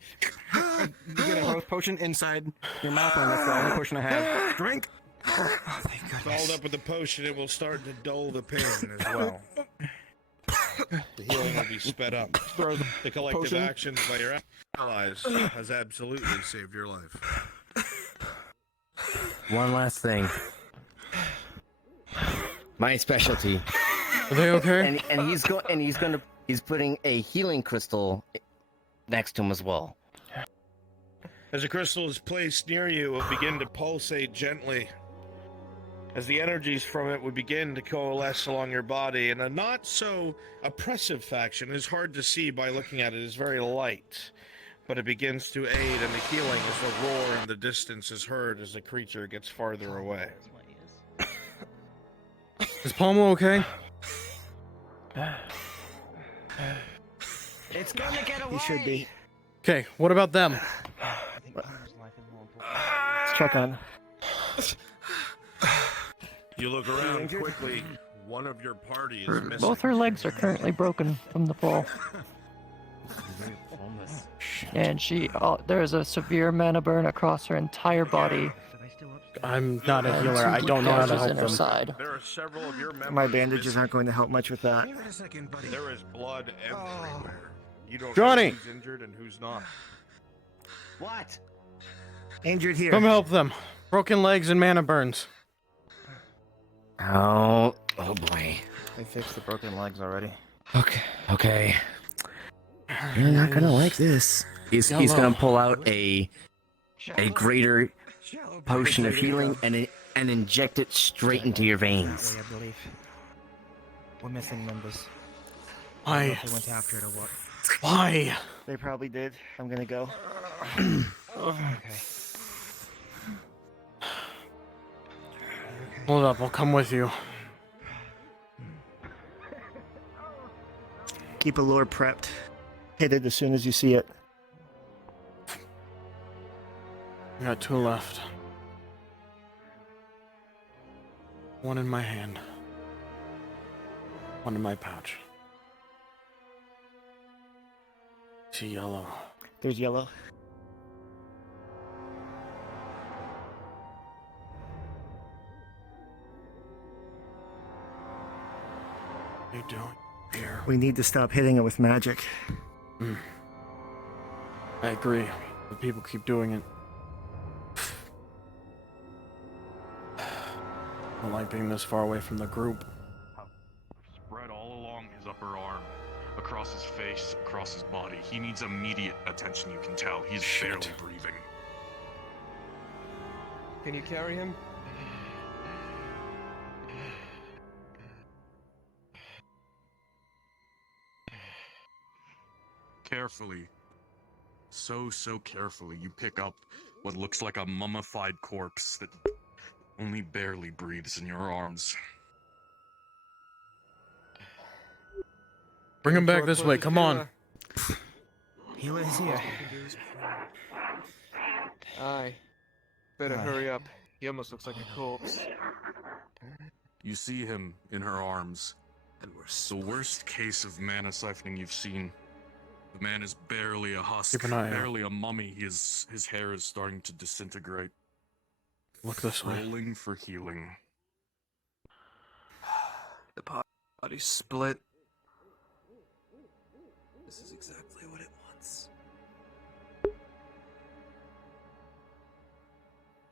get a health potion inside your mouth, and that's the only potion I have. Drink! Oh, thank goodness. Followed up with the potion, it will start to dull the pain as well. The healing will be sped up. The collective potion. actions by your allies has absolutely saved your life. One last thing. My specialty. Are they okay? And he's putting a healing crystal next to him as well. As the crystal is placed near you, it will begin to pulsate gently. As the energies from it would begin to coalesce along your body, and a not so oppressive faction is hard to see by looking at it. It's very light, but it begins to aid in the healing as the roar in the distance is heard as the creature gets farther away. Is Pommel okay? It's gonna get away. He should be. Okay, what about them? Let's check on. You look around quickly. One of your party is missing. Both her legs are currently broken from the fall. And there is a severe mana burn across her entire body. I'm not a healer. I don't know how to help in her them. side. There are several of your members. My bandages aren't going to help much with that. Wait a second, buddy. There is blood everywhere. You don't Johnny! know who's injured and who's not. What? Injured here. Come help them. Broken legs and mana burns. Oh boy. I fixed the broken legs already. Okay. You're not gonna like this. He's gonna pull out a greater potion of healing and inject it straight into your veins. I believe. We're missing members. Why? I don't know if they went after it or what. Why? They probably did. I'm gonna go. Okay. Hold up, I'll come with you. Keep a lure prepped. Hit it as soon as you see it. I got 2 left. One in my hand. One in my pouch. See yellow. There's yellow. What are you doing here? We need to stop hitting it with magic. I agree, but people keep doing it. I don't like being this far away from the group. Spread all along his upper arm, across his face, across his body. He needs immediate attention, you can tell. He's barely breathing. Can you carry him? Carefully, so carefully, you pick up what looks like a mummified corpse that only barely breathes in your arms. Bring him back this way, come on. Healer's here. Aye. Better hurry up. He almost looks like a corpse. You see him in her arms, and the worst case of mana siphoning you've seen. The man is barely a husk, Keep an eye out. barely a mummy. His hair is starting to disintegrate. Look this way. Rolling for healing. The body's split. This is exactly what it wants.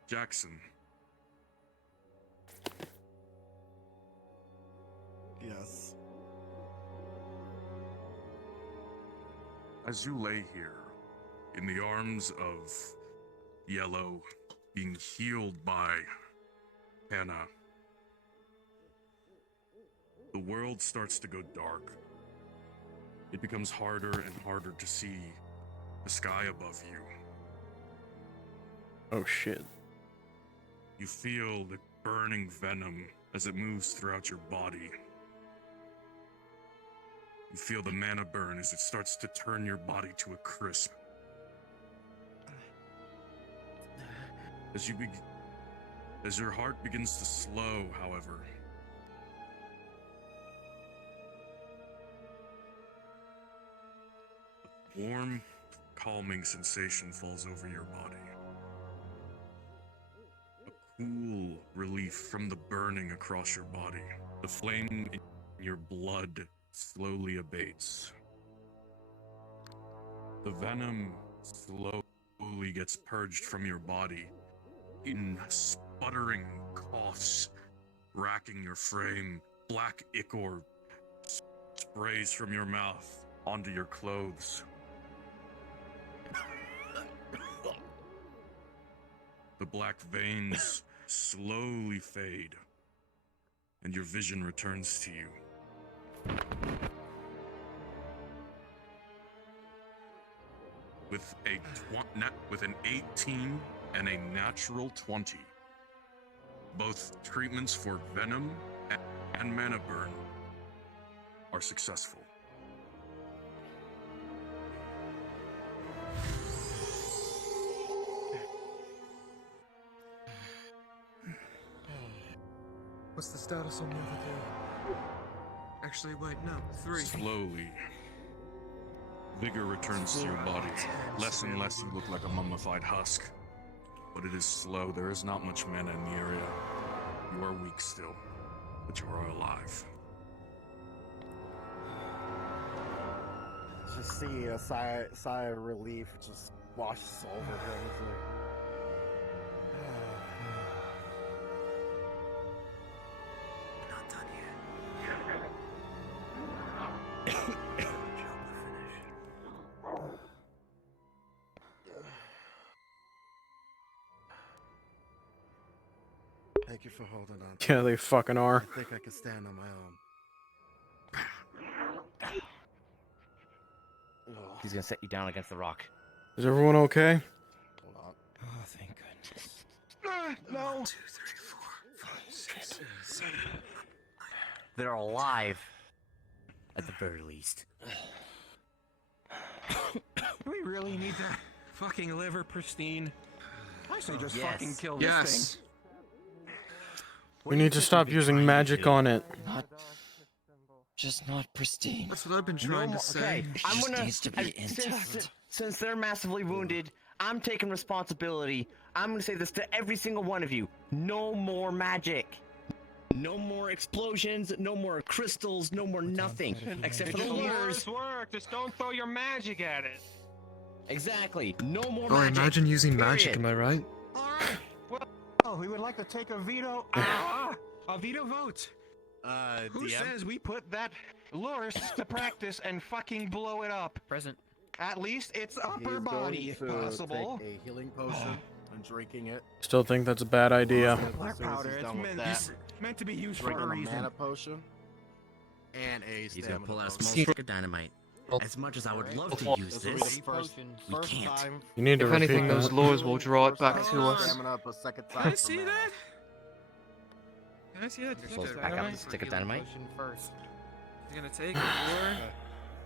Jackson. Yes. As you lay here, in the arms of Yellow, being healed by Hannah, the world starts to go dark. It becomes harder and harder to see the sky above you. Oh shit. You feel the burning venom as it moves throughout your body. You feel the mana burn as it starts to turn your body to a crisp. As your heart begins to slow, however, a warm, calming sensation falls over your body. A cool relief from the burning across your body. The flame in your blood slowly abates. The venom slowly gets purged from your body in sputtering coughs, racking your frame. Black ichor sprays from your mouth onto your clothes. The black veins slowly fade, and your vision returns to you. With an 18 and a natural 20. Both treatments for venom and mana burn are successful. What's the status on the other two? Actually, wait, no, 3. Slowly, vigor returns to your body. Less and less you look like a mummified husk. But it is slow. There is not much mana in the area. You are weak still, but you are alive. Just see a sigh of relief just washes over him. It's like, Thank you for holding on. Yeah, they fucking are. I think I can stand on my own. He's gonna set you down against the rock. Is everyone okay? Hold on. Oh, thank goodness. No. 2, 3, 4, 5, 6, 7. They're alive. At the very least. Do we really need that fucking liver pristine? I say just Yes. fucking kill this Yes. thing. We need to stop using magic on it. Just not pristine. That's what I've been trying to say. Okay, I'm Just gonna. needs to be Since they're massively wounded, I'm taking responsibility. I'm gonna say this to every single one of you: no more magic. No more explosions. No more crystals. No more nothing. Except for the lures. Work. Just don't throw your magic at it. Exactly. No more Oh, magic. imagine using magic, period. am I right? Well, we would like to take a veto. A veto vote. Who DM? says we put that lures to practice and fucking blow it up? Present. At least its He upper is body, if going to possible. take a healing potion and drinking it. Still think that's a bad idea. Black powder. It's meant to be used for a Drinking a reason. mana potion and a He's stamina gonna pull out a potion. small stick of dynamite. As much as I would love to use This will be this, the first we can't. time. You need to If repeat anything, those that. lures will draw it back First to time us. stamina, but second time Can I for see mana. that? Can I see that? You're supposed to back up the stick of dynamite. First. He's gonna take a lure.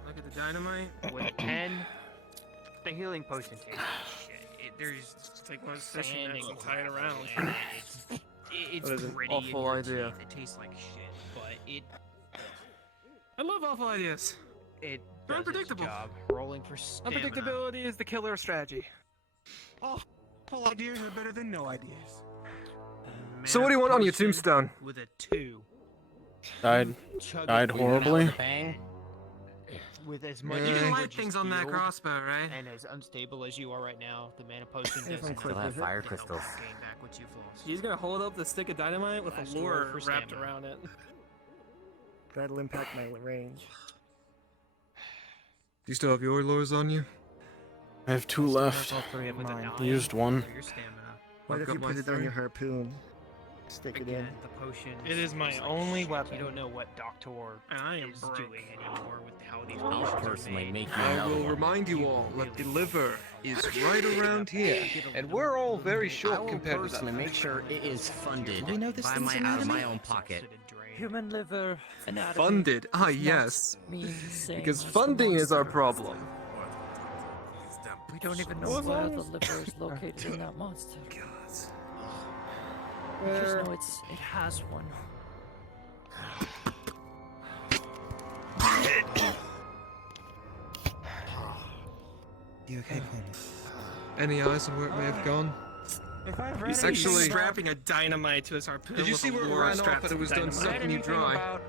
Look at the dynamite. With 10, the healing potion tastes like shit. There's just like one fishing Sanding nets and tie it around. It's That is an gritty awful in your idea. teeth, It tastes like shit, but I love awful ideas. it They're does its unpredictable. job. Rolling for stamina. Unpredictability is the killer strategy. All ideas are better than no ideas. So what do you want on your tombstone? With a 2. Died. Chug Died it horribly. Bang. with as much You can damage light as things on that healed, crossbow, right? And as unstable as you are right now, the mana potion If I'm doesn't quick with it. Fire crystals. gain back what you've lost. He's gonna hold up the stick of dynamite with Last a roll lure for wrapped stamina. around it. That'll impact my range. Do you still have your lures on you? I have 2 left. All 3 of With a mine. 9 Used one. for your stamina. What I've if got you my put it on 3. your harpoon? Stick it in. Again, the potion. It is my only weapon. You don't know what Doctor And I am is broke. doing anymore with how these I'll potions are personally made. make you I another will one. remind you all that the liver is right around here, and we're all very I short will compared to personally that. make sure it is funded We know this by thing's out of my anatomy? own pocket. Human liver anatomy. Funded, yes. Because funding is our problem. We don't even know where the liver is located in that monster. We just know it has one. You okay, Any eyes on where it may have gone? He's Actually- actually strapping a dynamite to his harpoon. Did you with see a where it lure ran off strapped and to it was the done dynamite. sucking you dry? About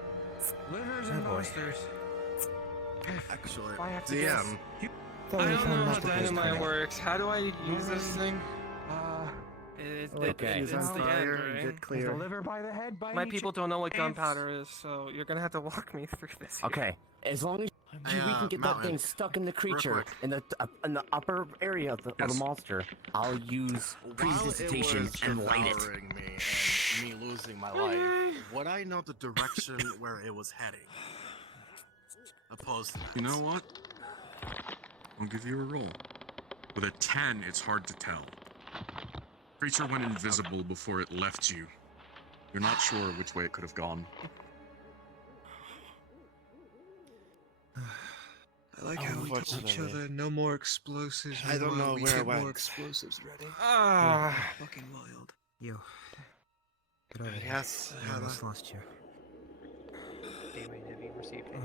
livers and monsters. Actually, If I have to DM. guess, I don't know how dynamite works. How do I use this thing? Okay. It's on it's the fire end, and right? get is the clear. liver by the head by My any people don't know what chance? gunpowder is, so you're gonna have to walk me through this. here. Okay, as long as we can get that Mountain, thing stuck in the creature quick. in the upper area of the monster, I'll use prestidigitation and light it. devouring me and me losing my life, would I know the direction where it was heading? Opposed to that. You know what? I'll give you a roll. With a 10, it's hard to tell. Creature went invisible before it left you. You're not sure which way it could have gone. I like how we told each Unfortunately. other no more explosives. I don't meanwhile know we where get it went. more explosives ready. Ah. Fucking wild. Yo. Get over here. Yes, I almost lost you. Damien, have you received any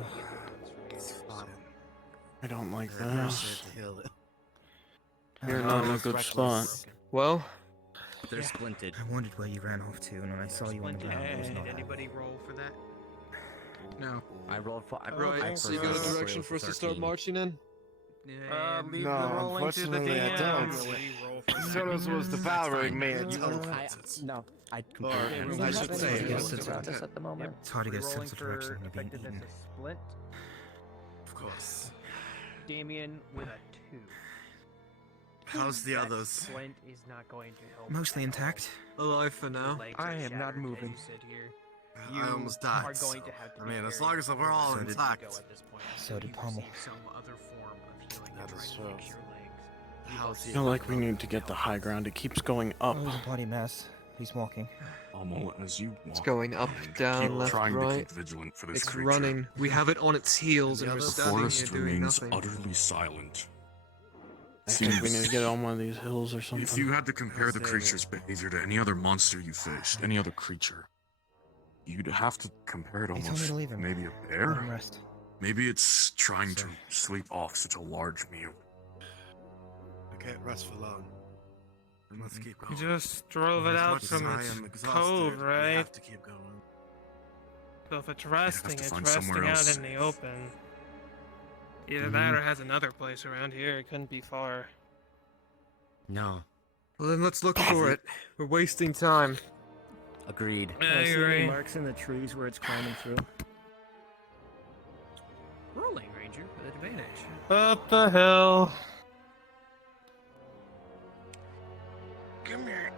healings from your I don't like I this. appreciate the healing. You're not in a good spot. Well, They're splinted. I wondered where you ran off to, and when I saw you on the ground, I was not. Did anybody roll for that? no. I rolled. I Right, so you got a direction for us to start marching in? Leave No, the rolling to the unfortunately, I DM. don't. Sonos was devouring me and No, I Or, completely. I should say, Yes, yes, it's at the moment. It's hard to get a Rolling sense of for direction when you're being effectiveness eaten. is Splint. of course. Damien with a 2. How's the that others? Splint is not going to help. Mostly intact. Alive for now. I am not moving. As you sit here. I almost died. Are going so, to have to I be mean, as very long as we're all ready to intact. go at this point. So did You Pommel. receive some other form of healing to That try is to so. fix your legs. How's I feel like we need to get the high ground. It keeps going up. Oh, bloody mess. He's walking. Almost as you walk. It's going up, down, keep left, trying to right. keep vigilant for this It's creature. running. We have it on its heels, and we're The standing here forest doing remains nothing. utterly silent. I think we need to get on one of these hills or something. If you had to compare the creature's behavior to any other monster you faced, any other creature, you'd have to compare it He told me almost to leave him. maybe a Let bear? him rest. Maybe it's trying to sleep off such a large meal. I can't rest for long. I must keep going. You just drove it As out much as from I its am exhausted, cove, we right? have to keep going. So if it's resting, to it's find somewhere resting out else in the open. Either that or has another place around here. It couldn't be far. No. Well, then let's look for it. We're wasting time. Agreed. I Can I see any agree. marks in the trees where it's climbing through? Rolling Ranger with advantage. Up the hill. Come here.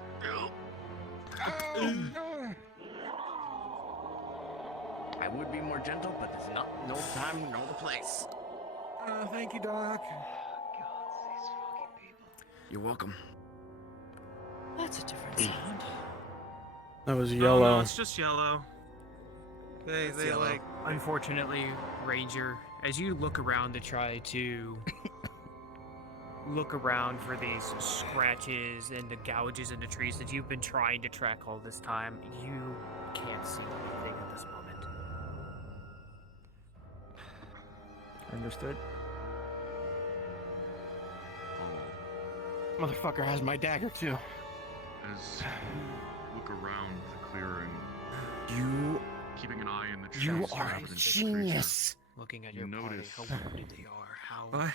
I would be more gentle, but there's no time, no place. Thank you, Doc. You're welcome. That's a different sound. That was Oh, yellow. no, it's just yellow. They yellow. like. Unfortunately, Ranger, as you look around to try to look around for these scratches and the gouges in the trees that you've been trying to track all this time, you can't see anything at this moment. Understood. Motherfucker has my dagger too. As you look around the clearing, You keeping an eye in the trees You for are a evidence of the genius. Looking at You your body, notice- how wounded they are, how What?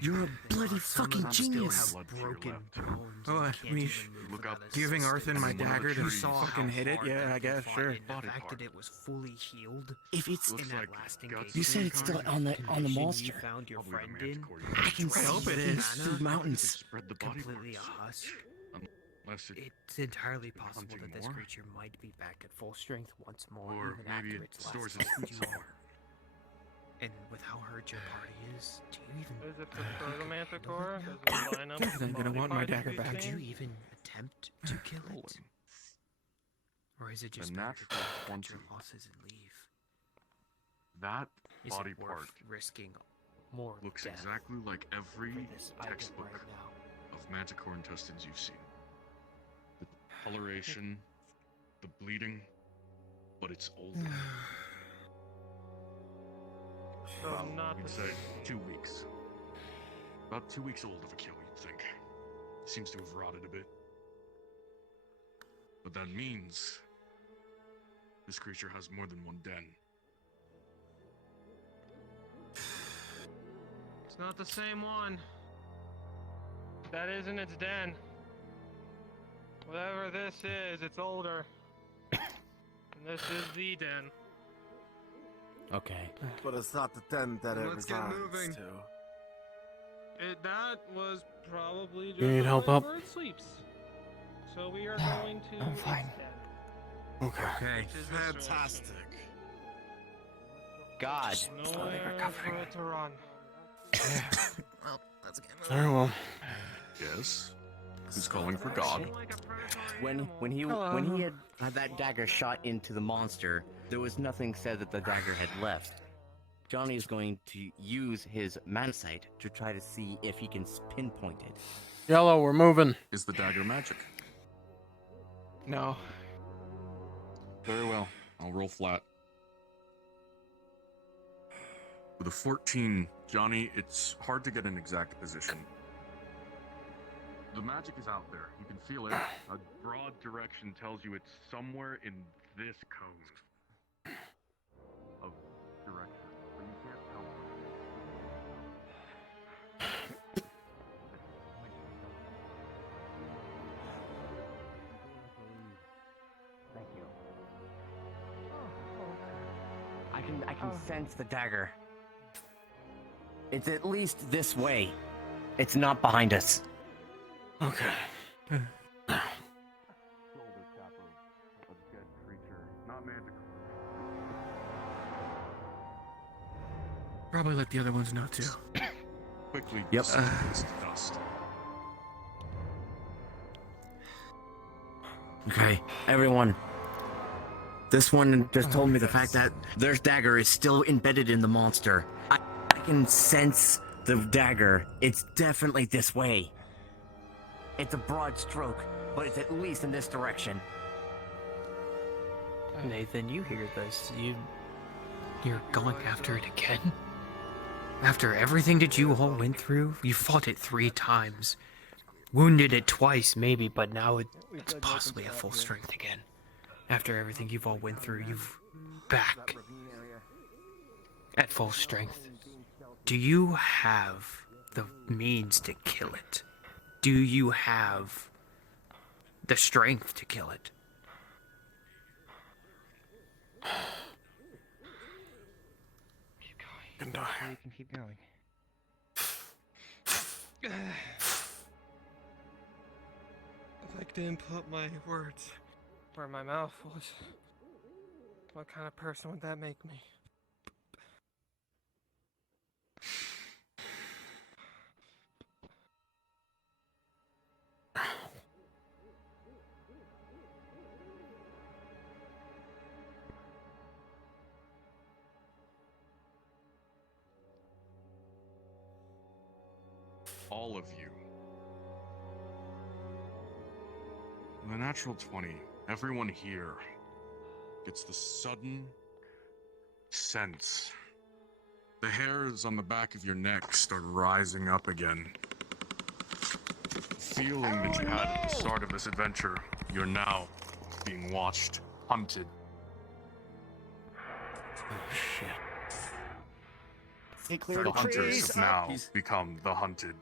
You're a bloody some of fucking them still genius. have broken bones. What? and can't Me even move look without up, giving Arthur my and one of the dagger to trees fucking hit it? Yeah, I guess, sure. The fact that it was fully healed. If it's in Looks that like last guts engagement You said it's still on the condition you monster. found your Probably the friend in. manticore you I can mentioned. see hope it things is. through mountains. Spread the body Completely a parts. husk. Unless It's entirely possible hunting that this more? creature might be back at full strength once more, Or even maybe after it its stores last its food you somewhere. are. And with how hurt your party is, do you even Is it the Proto-Manticore? Does it line up They're with gonna body want my parts dagger we back. Did you changed? even attempt to kill it? Or is it just The better natural to cut quantum. your losses and leave? That Is body it worth part risking more looks death exactly like every for this item textbook right now? of Manticore intestines you've seen. The coloration, the bleeding, but it's older. So About, not you'd the say 2 weeks. About 2 weeks old of a kill, you'd think. Seems to have rotted a bit. But that means this creature has more than one den. It's not the same one. That isn't its den. Whatever this is, it's older. And this is the den. Okay. But it's not the den that it Let's get resides moving. to. That was probably just You need the help place up? where it sleeps. So we are going to I'm its fine. den, Okay. Okay. which is this Fantastic. God. direction. Nowhere for it to run. Well, let's get moving. Very well. Yes? Who's calling for God? When he had that dagger shot into the monster, there was nothing said that the dagger had left. Johnny is going to use his man sight to try to see if he can pinpoint it. Yellow, we're moving. Is the dagger magic? No. Very well. I'll roll flat. With a 14, Johnny, it's hard to get an exact position. The magic is out there. You can feel it. A broad direction tells you it's somewhere in this cone of direction, but you can't tell. Thank you. I can sense the dagger. It's at least this way. It's not behind us. Okay. Shoulder tap of a dead creature, not manticore. Probably let the other ones know too. Quickly Yep. disintegrates to dust. Okay, everyone. This one just told me the fact that their dagger is still embedded in the monster. I can sense the dagger. It's definitely this way. It's a broad stroke, but it's at least in this direction. Nathan, you hear this? You're going after it again? After everything that you all went through, you fought it 3 times. Wounded it twice, maybe, but now it's possibly at full strength again. After everything you've all went through, you've back at full strength. Do you have the means to kill it? Do you have the strength to kill it? You can keep going. I'd like to input my words where my mouth was. What kind of person would that make me? All of you. The natural 20, everyone here gets the sudden sense. The hairs on the back of your neck start rising up again. The feeling that you had at the start of this adventure, you're now being watched, hunted. They clear The the hunters trees. have now become the hunted.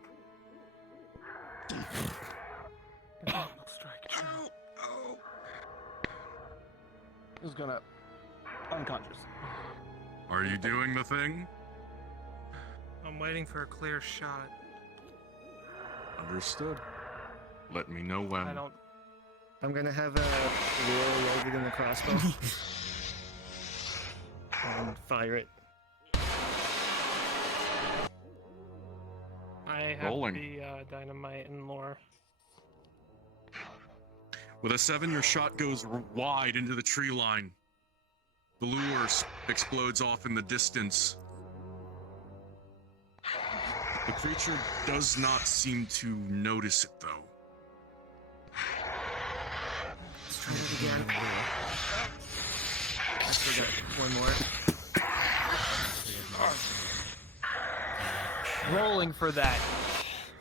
Who's gonna unconscious? Are you doing the thing? I'm waiting for a clear shot. Understood. Let me know when. I don't. I'm gonna have a roll loaded in the crossbow. And fire it. I have Rolling. the dynamite and lore. With a 7, your shot goes wide into the tree line. The lure explodes off in the distance. The creature does not seem to notice it, though. Let's try it again. I forgot one more. Rolling for that.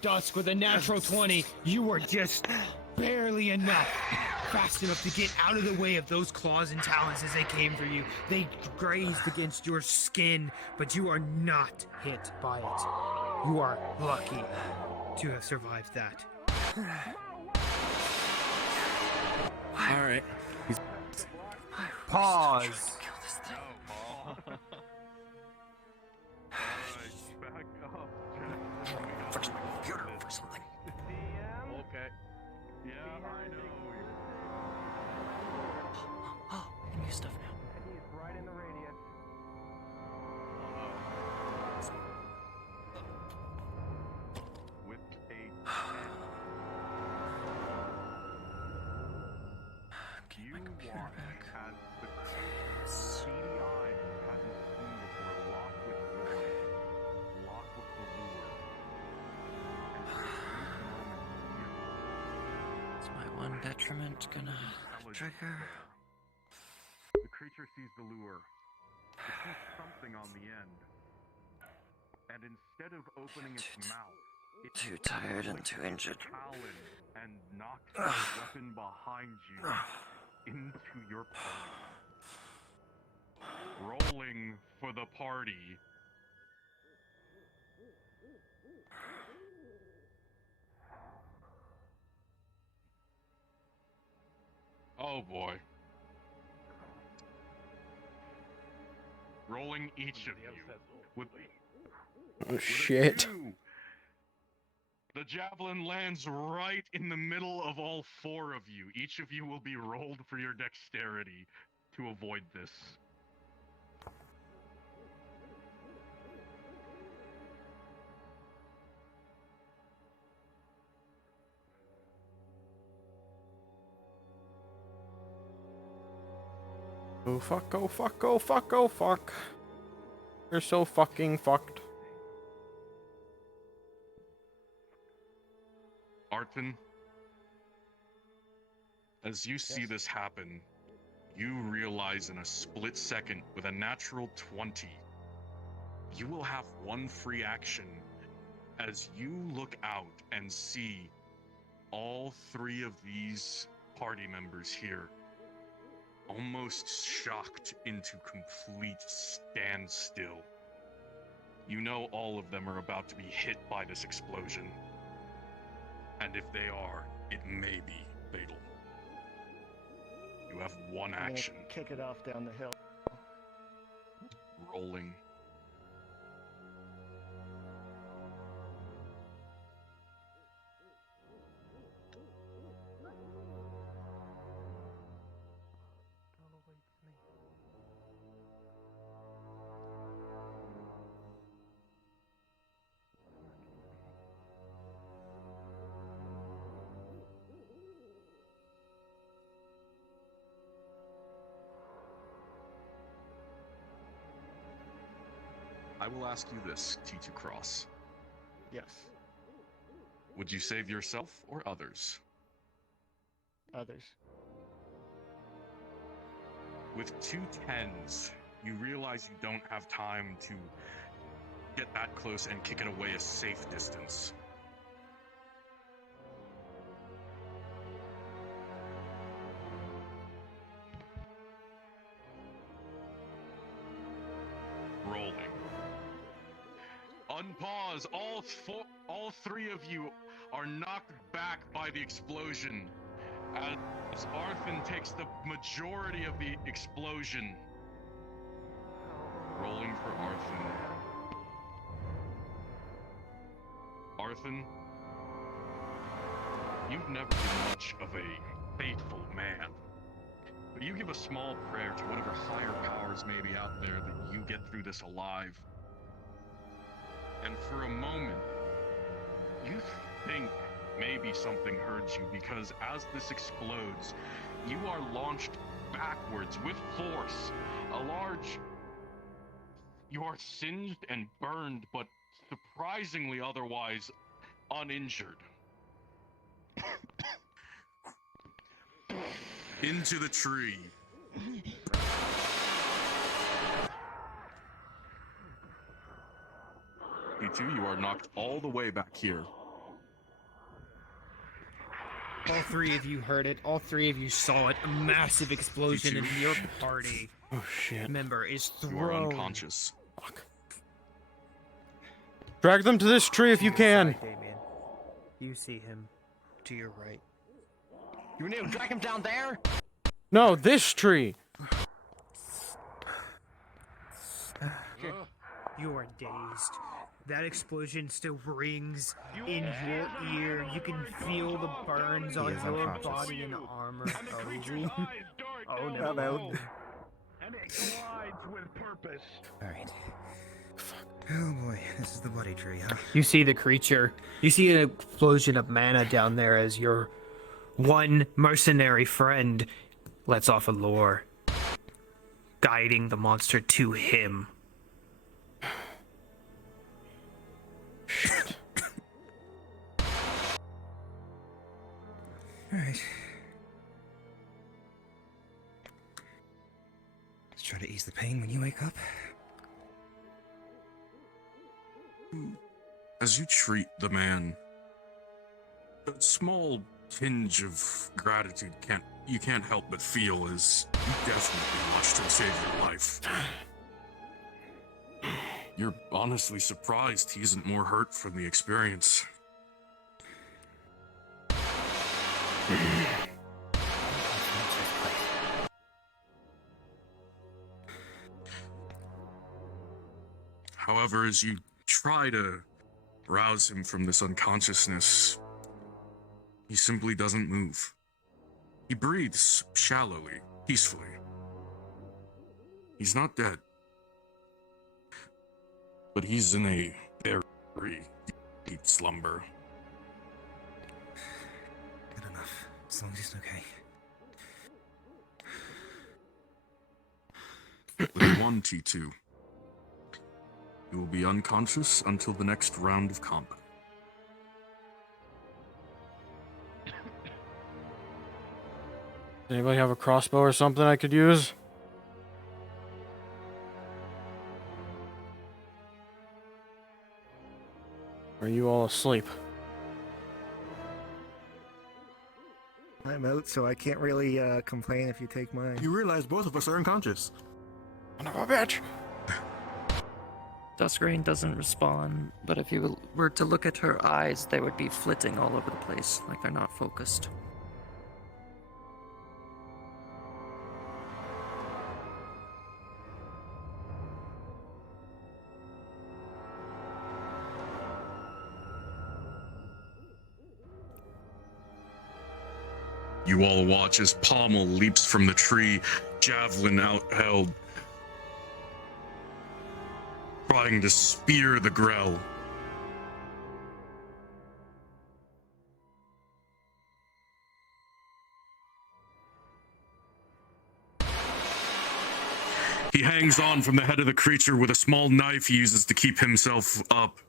Dusk with a natural 20. You were just barely enough. Fast enough to get out of the way of those claws and talons as they came for you. They grazed against your skin, but you are not hit by it. You are lucky to have survived that. All right. Pause. Fix my computer for something. Okay. Yeah, I know. Oh, I can use stuff now. He's right in the radius. With a you watch as the seedy eyes you hadn't seen before lock with yours, lock with the lure. And for a brief moment, Is my one detriment gonna trigger? the creature sees the lure. It sees something on the end. And instead of opening its mouth, it Too tired and too injured. talon and knocks the weapon behind you into your palm. Rolling for the party. Oh boy. Rolling each of you with Oh, shit. The The javelin lands right in the middle of all four of you. Each of you will be rolled for your dexterity to avoid this. Oh fuck, oh fuck, oh fuck, oh fuck. You're so fucking fucked. Arton, as you see this happen, you realize in a split second with a natural 20, you will have one free action as you look out and see all three of these party members here almost shocked into complete standstill. You know all of them are about to be hit by this explosion. And if they are, it may be fatal. You have one action. Kick it off down the hill. Rolling. I will ask you this, T2 Cross. Yes. Would you save yourself or others? Others. With 2 10s, you realize you don't have time to get that close and kick it away a safe distance. Rolling. Unpause. All three of you are knocked back by the explosion as Arthur takes the majority of the explosion. Rolling for Arthur. Arthur, you've never been much of a faithful man, but you give a small prayer to whatever higher powers may be out there that you get through this alive. And for a moment, you think maybe something hurts you, because as this explodes, you are launched backwards with force. You are singed and burned, but surprisingly otherwise uninjured. Into the tree. P2, you are knocked all the way back here. All three of you heard it. All three of you saw it. A massive explosion, and your party member is thrown. You are unconscious. Fuck. Drag them to this tree if you can. Damien. You see him to your right. You need to drag him down there? No, this tree. You are dazed. That explosion still rings in your ear. You can feel the burns on your body and armor. Oh no. And it collides with purpose. Alright. Oh boy, this is the bloody tree, huh? You see the creature. You see an explosion of mana down there as your one mercenary friend lets off a lure, guiding the monster to him. Alright. Let's try to ease the pain when you wake up. As you treat the man, a small tinge of gratitude you can't help but feel as you definitely watched him save your life. You're honestly surprised he isn't more hurt from the experience. However, as you try to rouse him from this unconsciousness, he simply doesn't move. He breathes shallowly, peacefully. He's not dead, but he's in a very deep slumber. Good enough, as long as he's okay. With 1 T2, you will be unconscious until the next round of combat. Anybody have a crossbow or something I could use? Are you all asleep? I'm out, so I can't really complain if you take mine. You realize both of us are unconscious. Son of a bitch! Duskrain doesn't respond, but if you were to look at her eyes, they would be flitting all over the place, like they're not focused. You all watch as Pommel leaps from the tree, javelin outheld, trying to spear the Grell. He hangs on from the head of the creature with a small knife he uses to keep himself up.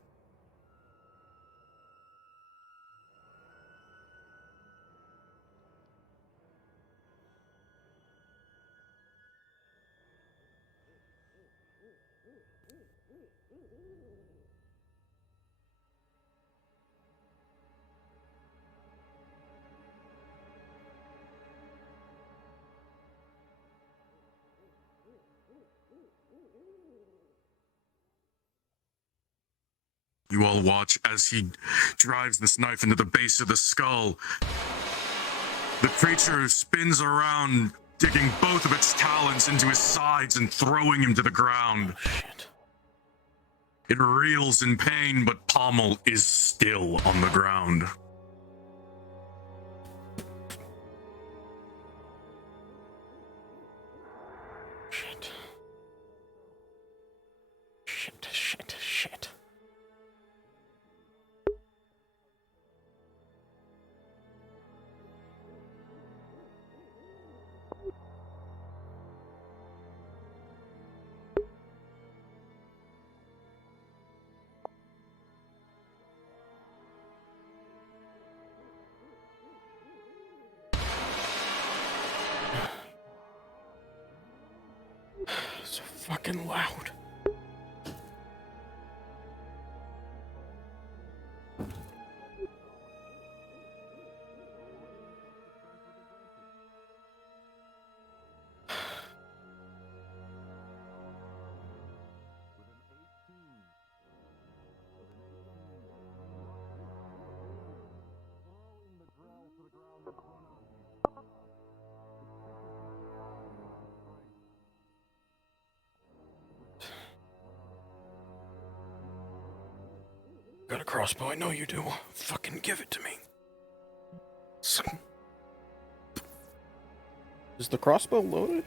You all watch as he drives this knife into the base of the skull. The creature spins around, digging both of its talons into his sides and throwing him to the ground. Shit. It reels in pain, but Pommel is still on the ground. Shit. Shit, shit, shit. So fucking loud. Got a crossbow, I know you do. Fucking give it to me. Is the crossbow loaded?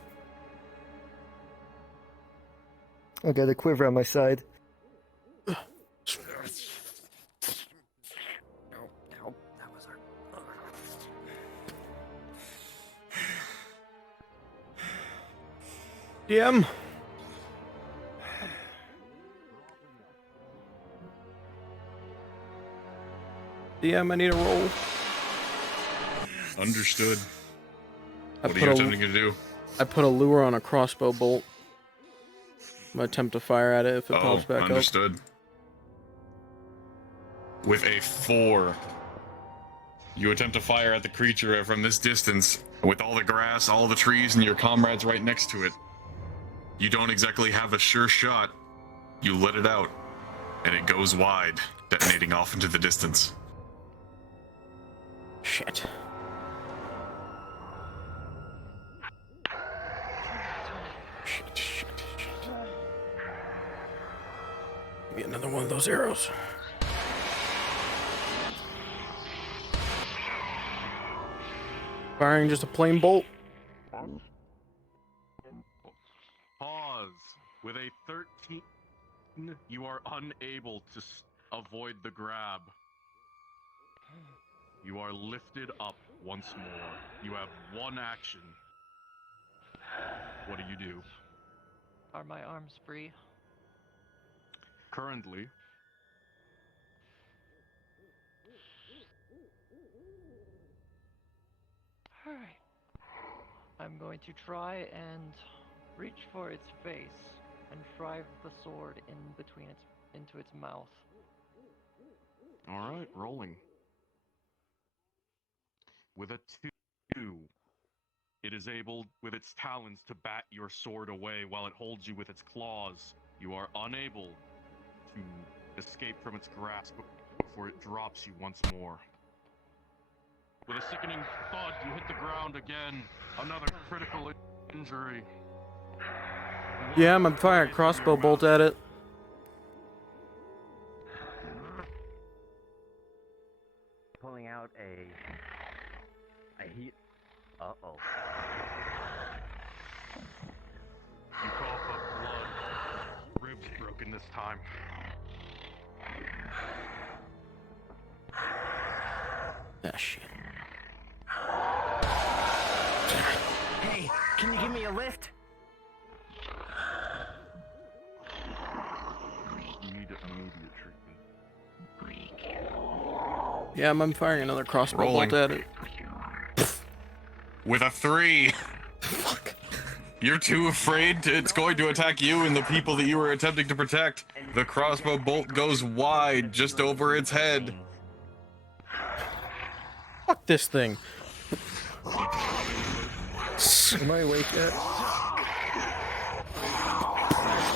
I got a quiver on my side. No, that was our... DM. DM, I need a roll. Understood. What are you attempting to do? I put a lure on a crossbow bolt. I'm gonna attempt to fire at it if it pops back understood. With a 4, you attempt to fire at the creature from this distance, with all the grass, all the trees, and your comrades right next to it. You don't exactly have a sure shot. You let it out, and it goes wide, detonating off into the distance. Shit. Shit. Get another one of those arrows. Firing just a plain bolt. Pause. With a 13, you are unable to avoid the grab. You are lifted up once more. You have one action. What do? Are my arms free? Currently, Alright. I'm going to try and reach for its face and drive the sword into its mouth. alright, rolling. With a 2, it is able, with its talons, to bat your sword away while it holds you with its claws. You are unable to escape from its grasp before it drops you once more. With a sickening thud, you hit the ground again. Another critical injury. Yeah, I'm gonna fire a crossbow bolt at it. Pulling out a heat. Uh-oh. You cough up blood. Ribs broken this time. Ah, shit. Hey, can you give me a lift? You need immediate treatment. Yeah, I'm firing another crossbow Rolling. bolt at it. With a 3. Fuck. You're too afraid it's going to attack you and the people that you were attempting to protect. The crossbow bolt goes wide just over its head. Fuck this thing. Am I awake yet?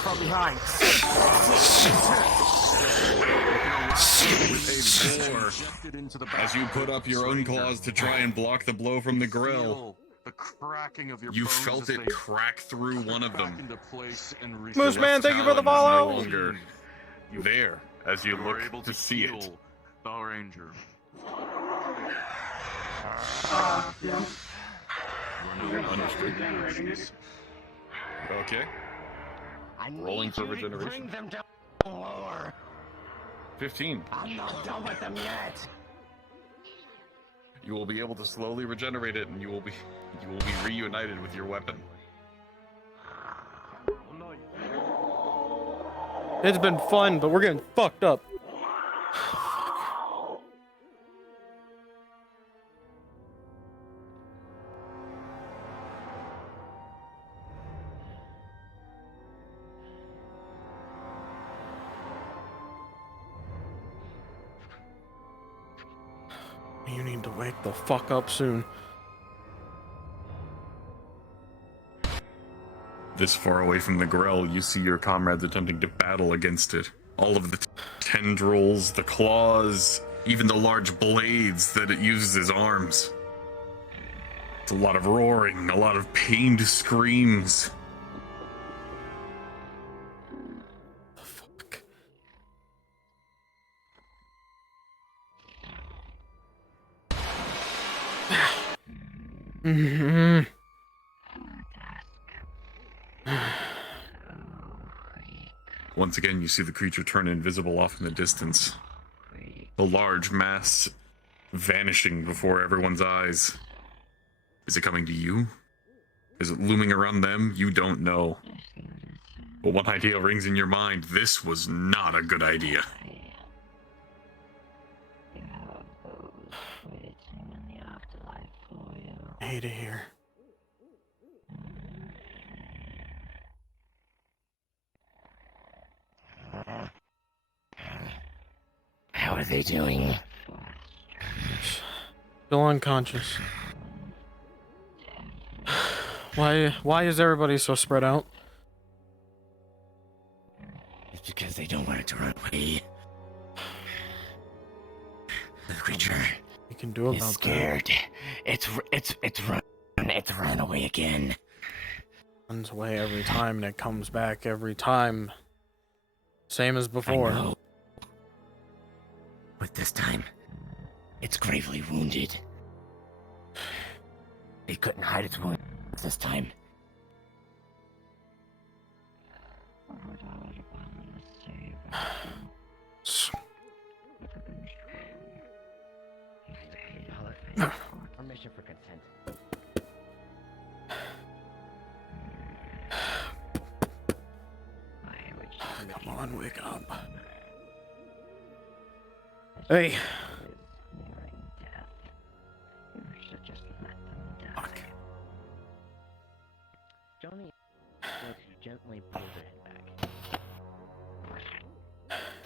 From behind. With a 4, as you put up your own claws to try and block the blow from the grill, the cracking of your you bones felt as it they crack through one of them. into place and Moose Man, thank you for the follow! No longer there, as you look able to see it. The Ranger. Okay. Rolling for regeneration. Bring them down lower. 15. I'm not done with them yet. You will be able to slowly regenerate it, and you will be reunited with your weapon. It's been fun, but we're getting fucked up. You need to wake the fuck up soon. This far away from the grell, you see your comrades attempting to battle against it. All of the tendrils, the claws, even the large blades that it uses as arms. It's a lot of roaring, a lot of pained screams. The fuck? Mm-hmm. Once again, you see the creature turn invisible off in the distance. The large mass vanishing before everyone's eyes. Is it coming to you? Is it looming around them? You don't know. But one idea rings in your mind. This was not a good idea. I hate it here. How are they doing? Still unconscious. Why is everybody so spread out? It's because they don't want it to run away. The creature You can do about is scared. It's ran away again. Runs away every time and it comes back every time. Same as before. I know. But this time, it's gravely wounded. It couldn't hide its wound this time. Permission for consent. Come on, wake up. Hey. Fuck. Johnny gently pulls her head back.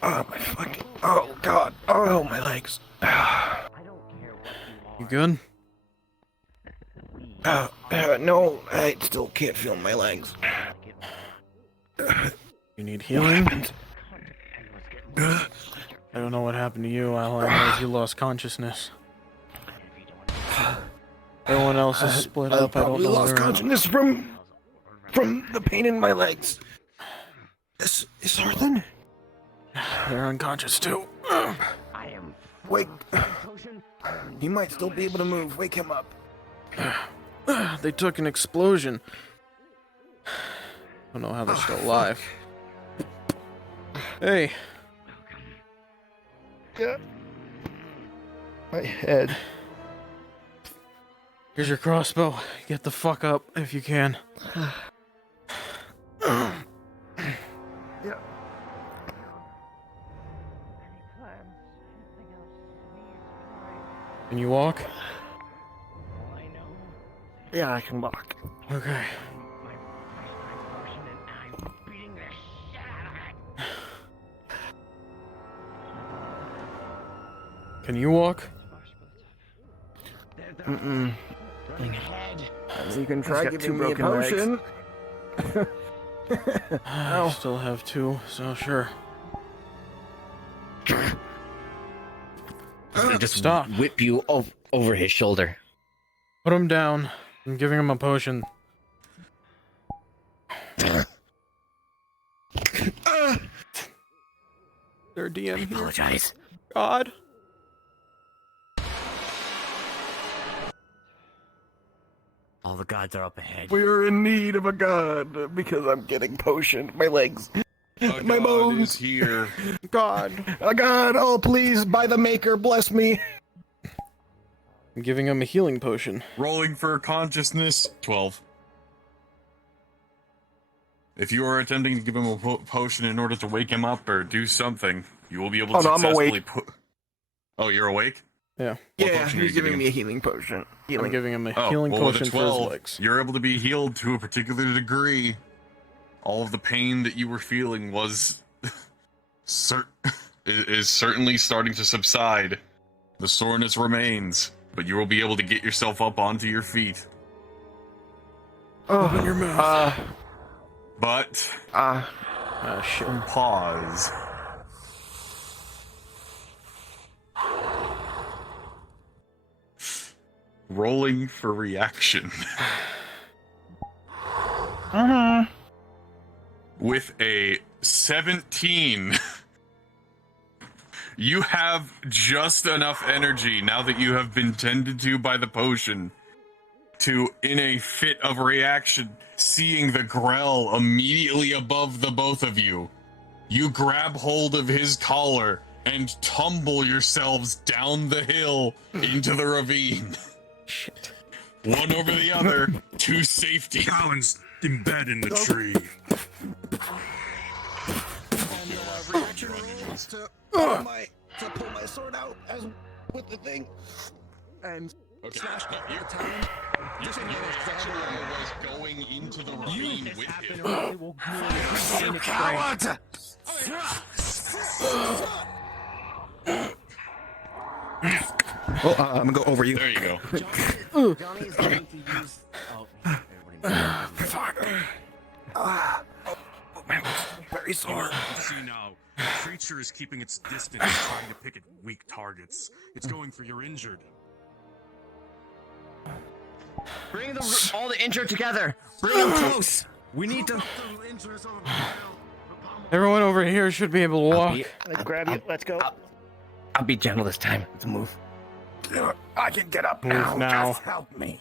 Oh my fucking. Oh god. Oh my legs. You good? No, I still can't feel my legs. You need healing? I don't know what happened to you. All I know is you lost consciousness. Everyone else is split up. I don't know. Lost consciousness from the pain in my legs. Is Arthur? They're unconscious too. Wake. He might still be able to move. Wake him up. They took an explosion. I don't know how they're still alive. Hey. Yeah. My head. Here's your crossbow. Get the fuck up if you can. Yeah. Can you walk? Yeah, I can walk. Okay. Can you walk? Mm-mm. You can try giving me a potion. I still have 2, so sure. They just Stop. whip you over his shoulder. Put him down. I'm giving him a potion. Their DM here. Apologize. God. All the gods are up ahead. We're in need of a god because I'm getting potioned. My legs. My bones. Is here. God. A god. Oh, please, by the maker, bless me. I'm giving him a healing potion. Rolling for consciousness. 12. If you are attempting to give him a potion in order to wake him up or do something, you will be able to successfully put. Oh, you're awake? Yeah. Yeah, he's giving me a healing potion. I'm giving him a healing potion for his legs. You're able to be healed to a particular degree. All of the pain that you were feeling was is certainly starting to subside. The soreness remains, but you will be able to get yourself up onto your feet. Open your mouth. But shit. Pause. Rolling for reaction. With a 17, you have just enough energy now that you have been tended to by the potion to, in a fit of reaction, seeing the Grell immediately above the both of you, you grab hold of his collar and tumble yourselves down the hill into the ravine. Shit. One over the other to safety. Colin's in bed in the tree. Reaction rolls to pull my sword out as with the thing and slash your talon. Just actually was going into the ravine with him. You coward! Oh, I'm gonna go over you. There you go. Johnny is going to use. Fuck. Very sore. See now, the creature is keeping its distance, trying to pick at weak targets. It's going for your injured. Bring all the injured together. Bring them close. We need to. Everyone over here should be able to walk. Let's grab you. Let's go. I'll be gentle this time. Let's move. I can get up Move now. Just help me.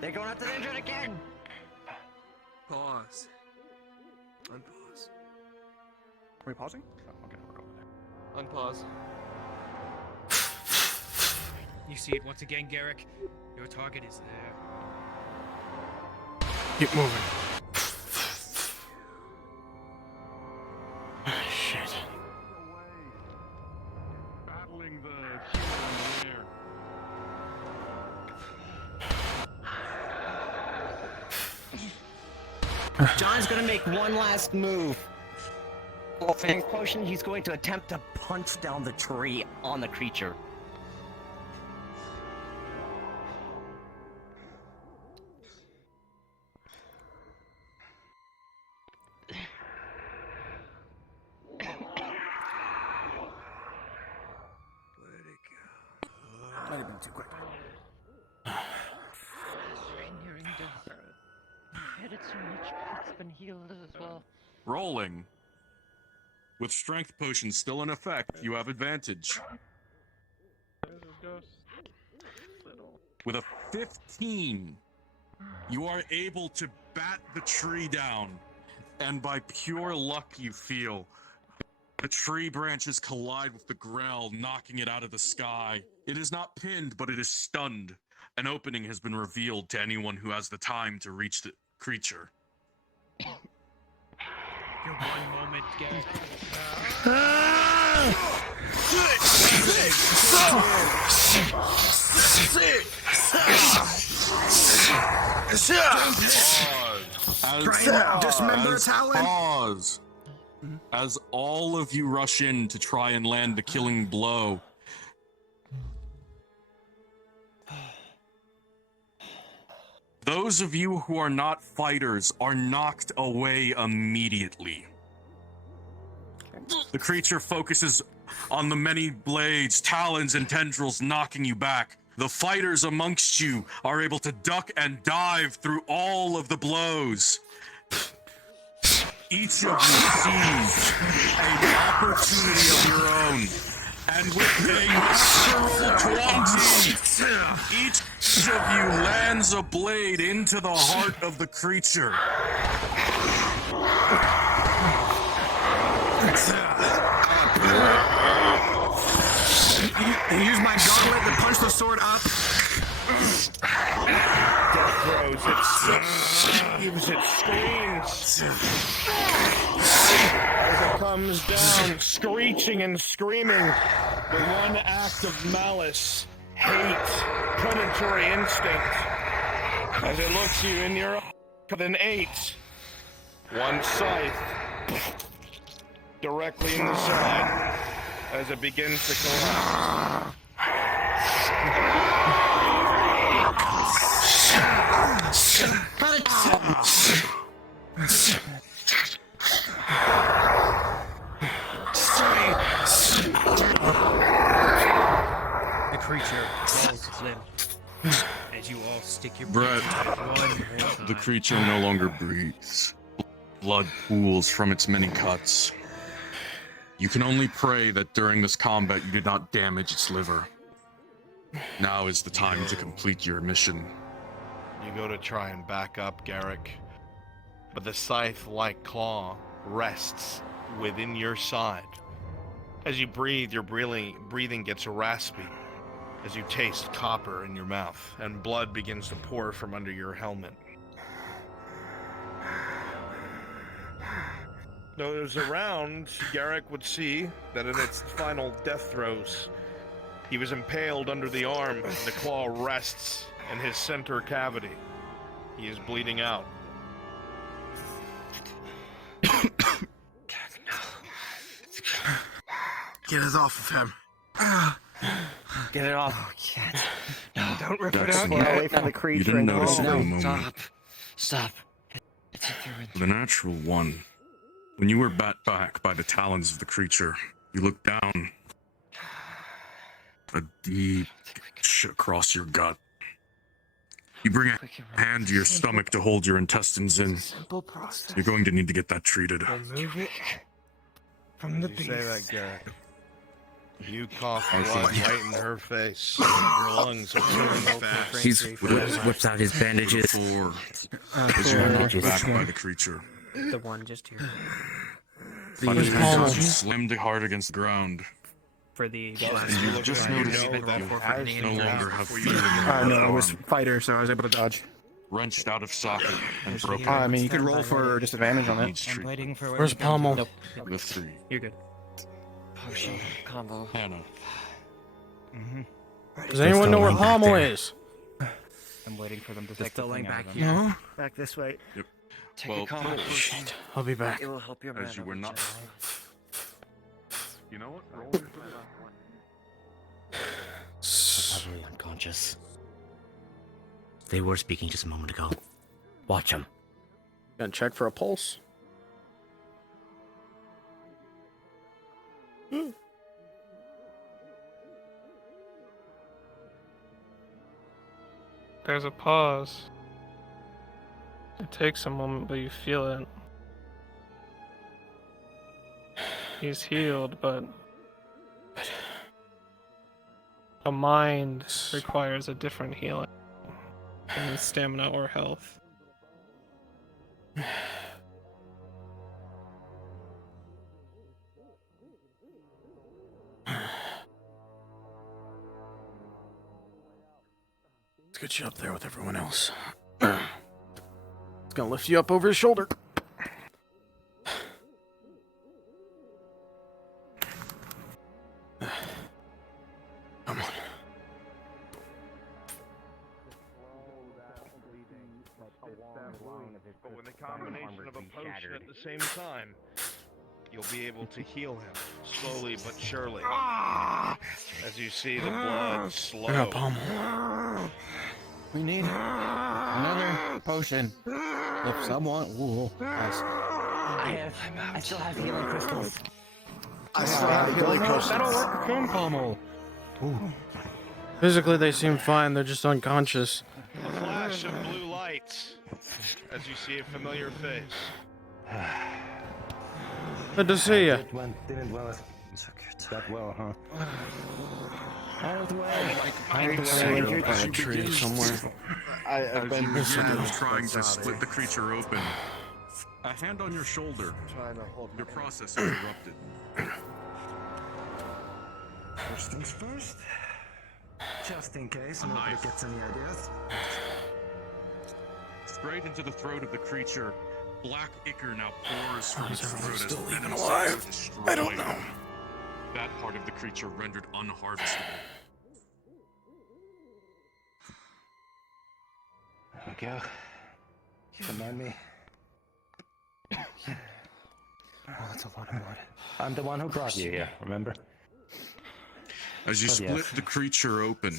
They're going after the injured again! Pause. Unpause. Are we pausing? Oh, okay, we're going there. Unpause. You see it once again, Garrick. Your target is there. Keep moving. Shit. Battling the healer in the air. John's gonna make one last move. Fang potion, he's going to attempt to punch down the tree on the creature. Might have been too quick. Nearing death. I've had it so much, but it's been healed as well. Rolling. With strength potions still in effect, you have advantage. With a 15, you are able to bat the tree down, and by pure luck you feel the tree branches collide with the ground, knocking it out of the sky. It is not pinned, but it is stunned. An opening has been revealed to anyone who has the time to reach the creature. Your one moment, Garrick. Pause. As all of you rush in to try and land the killing blow, those of you who are not fighters are knocked away immediately. The creature focuses on the many blades, talons, and tendrils knocking you back. The fighters amongst you are able to duck and dive through all of the blows. Each of you sees an opportunity of your own. And with a natural 20, each of you lands a blade into the heart of the creature. Use my gauntlet to punch the sword up. Death throws, it gives it screams. As it comes down, screeching and screaming, the one act of malice, hate, predatory instinct. As it looks you in your eye with an 8, one scythe, directly in the side, as it begins to collapse. The creature falls limp as you all stick your Brett, the creature no longer breathes. Blood pools from its many cuts. You can only pray that during this combat you did not damage its liver. Now is the time to complete your mission. You go to try and back up, Garrick, but the scythe-like claw rests within your side. As you breathe, your breathing gets raspy as you taste copper in your mouth, and blood begins to pour from under your helmet. Those around, Garrick would see that in its final death throes, he was impaled under the arm. The claw rests in his center cavity. He is bleeding out. Get us off of him. Get it off. Oh, can't. No, don't rip That's it out far yet. away from the creature. You didn't notice it for a moment. Stop. With a natural 1, when you were bat back by the talons of the creature, you look down. A deep itch across your gut. You bring a hand to your stomach to hold your intestines in. You're going to need to get that treated. Remove it from the beast. Say that, Garrick. You cough I blood see. right in her face. Your lungs are filling fast. He whips out his bandages. Four. His As you are knocked bandages. back by the creature. The one just here. By the The time pommel. you slammed hard against the ground. For the And you just noticed that you no longer have feeling in your No, left I was arm. fighter, so I was able to dodge. Wrenched out of socket and broken. I mean, you could roll for disadvantage on it. Needs treatment. waiting for Where's Pommel? Nope. The three. You're good. Potion combo. Hannah. Does anyone know where Pommel is? I'm waiting for them to They're take the still thing out back of here. them. No? Back this way. Yep. Take Well, a combo first, potion. I'll be back. It will help your as you mana were not. regenerate. You know what? Roll. Probably unconscious. They were speaking just a moment ago. Watch them. Gonna check for a pulse. There's a pause. It takes a moment, but you feel it. He's healed, but a mind requires a different healing than stamina or health. Let's get you up there with everyone else. It's gonna lift you up over his shoulder. Come on. But with a combination of a potion at the same time, you'll be able to heal him slowly but surely. As you see the blood slow. I got Pommel. We need another potion. If someone, ooh, nice. I still have healing crystals. I still have healing potions. That'll work. Come, Pommel. Ooh. Physically, they seem fine. They're just unconscious. A flash of blue lights as you see a familiar face. Good to see you. Didn't well that well, huh? Out of the way. As you tree begin- somewhere. As been you begin stabbed trying to from split the creature open, a hand on your shoulder. Trying to hold Your process interrupted. First things first. Just in case nobody gets any ideas. Straight into the throat of the creature, black ichor now pours from its throat as still even venom alive? seeks to I don't destroy know. that part of the creature rendered unharvestable. There we go. Command me. Oh, that's a lot of blood. I'm the one who brought you here, remember? As you Oh, split yes. the creature open,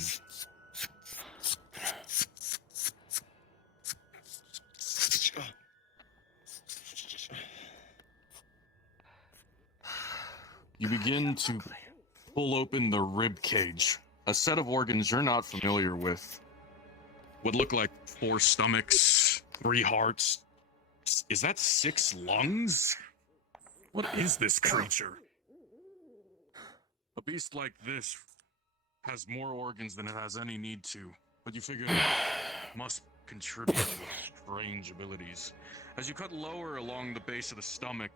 you begin to pull open the rib cage, a set of organs you're not familiar with. Would look like 4 stomachs, 3 hearts. Is that 6 lungs? What is this creature? A beast like this has more organs than it has any need to, but you figure it must contribute to strange abilities. As you cut lower along the base of the stomach,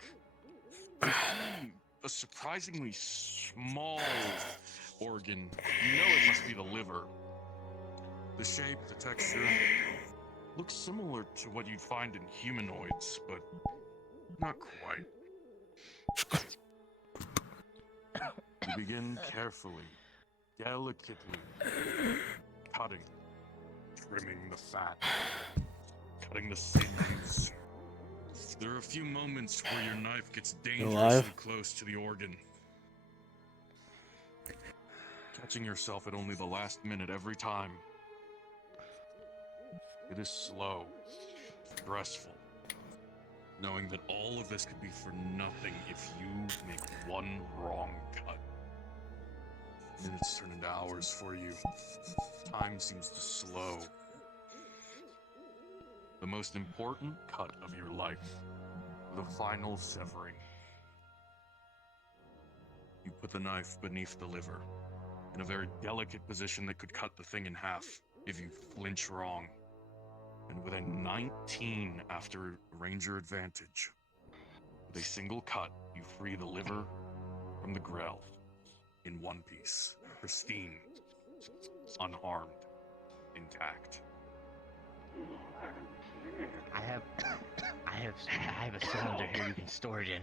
you see a surprisingly small organ. You know it must be the liver. The shape, the texture, looks similar to what you'd find in humanoids, but not quite. You begin carefully, delicately cutting, trimming the fat, cutting the sinews. There are a few moments where your knife gets dangerously alive? close to the organ. Catching yourself at only the last minute every time. It is slow, stressful, knowing that all of this could be for nothing if you make one wrong cut. Minutes turn into hours for you. Time seems to slow. The most important cut of your life, the final severing. You put the knife beneath the liver, in a very delicate position that could cut the thing in half if you flinch wrong. And with a 19 after Ranger advantage, with a single cut, you free the liver from the grell in one piece, pristine, unharmed, intact. I have a cylinder here you can store it in.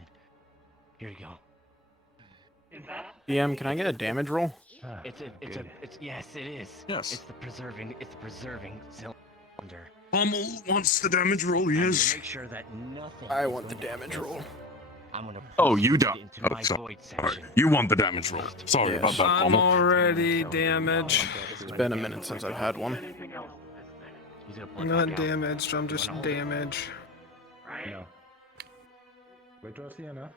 Here you go. DM, can I get a damage roll? Yes, it is. Yes. It's the preserving cylinder. Pummel wants the damage roll, yes. Make sure that nothing. I want the damage roll. I'm gonna Oh, you don't. into Oh, my sorry. void All right. section. You want the damage roll. Sorry about that, I'm Pummel. already damaged. It's been a minute since I've had one. I'm not damaged, I'm just damaged. No. Wait till I see enough.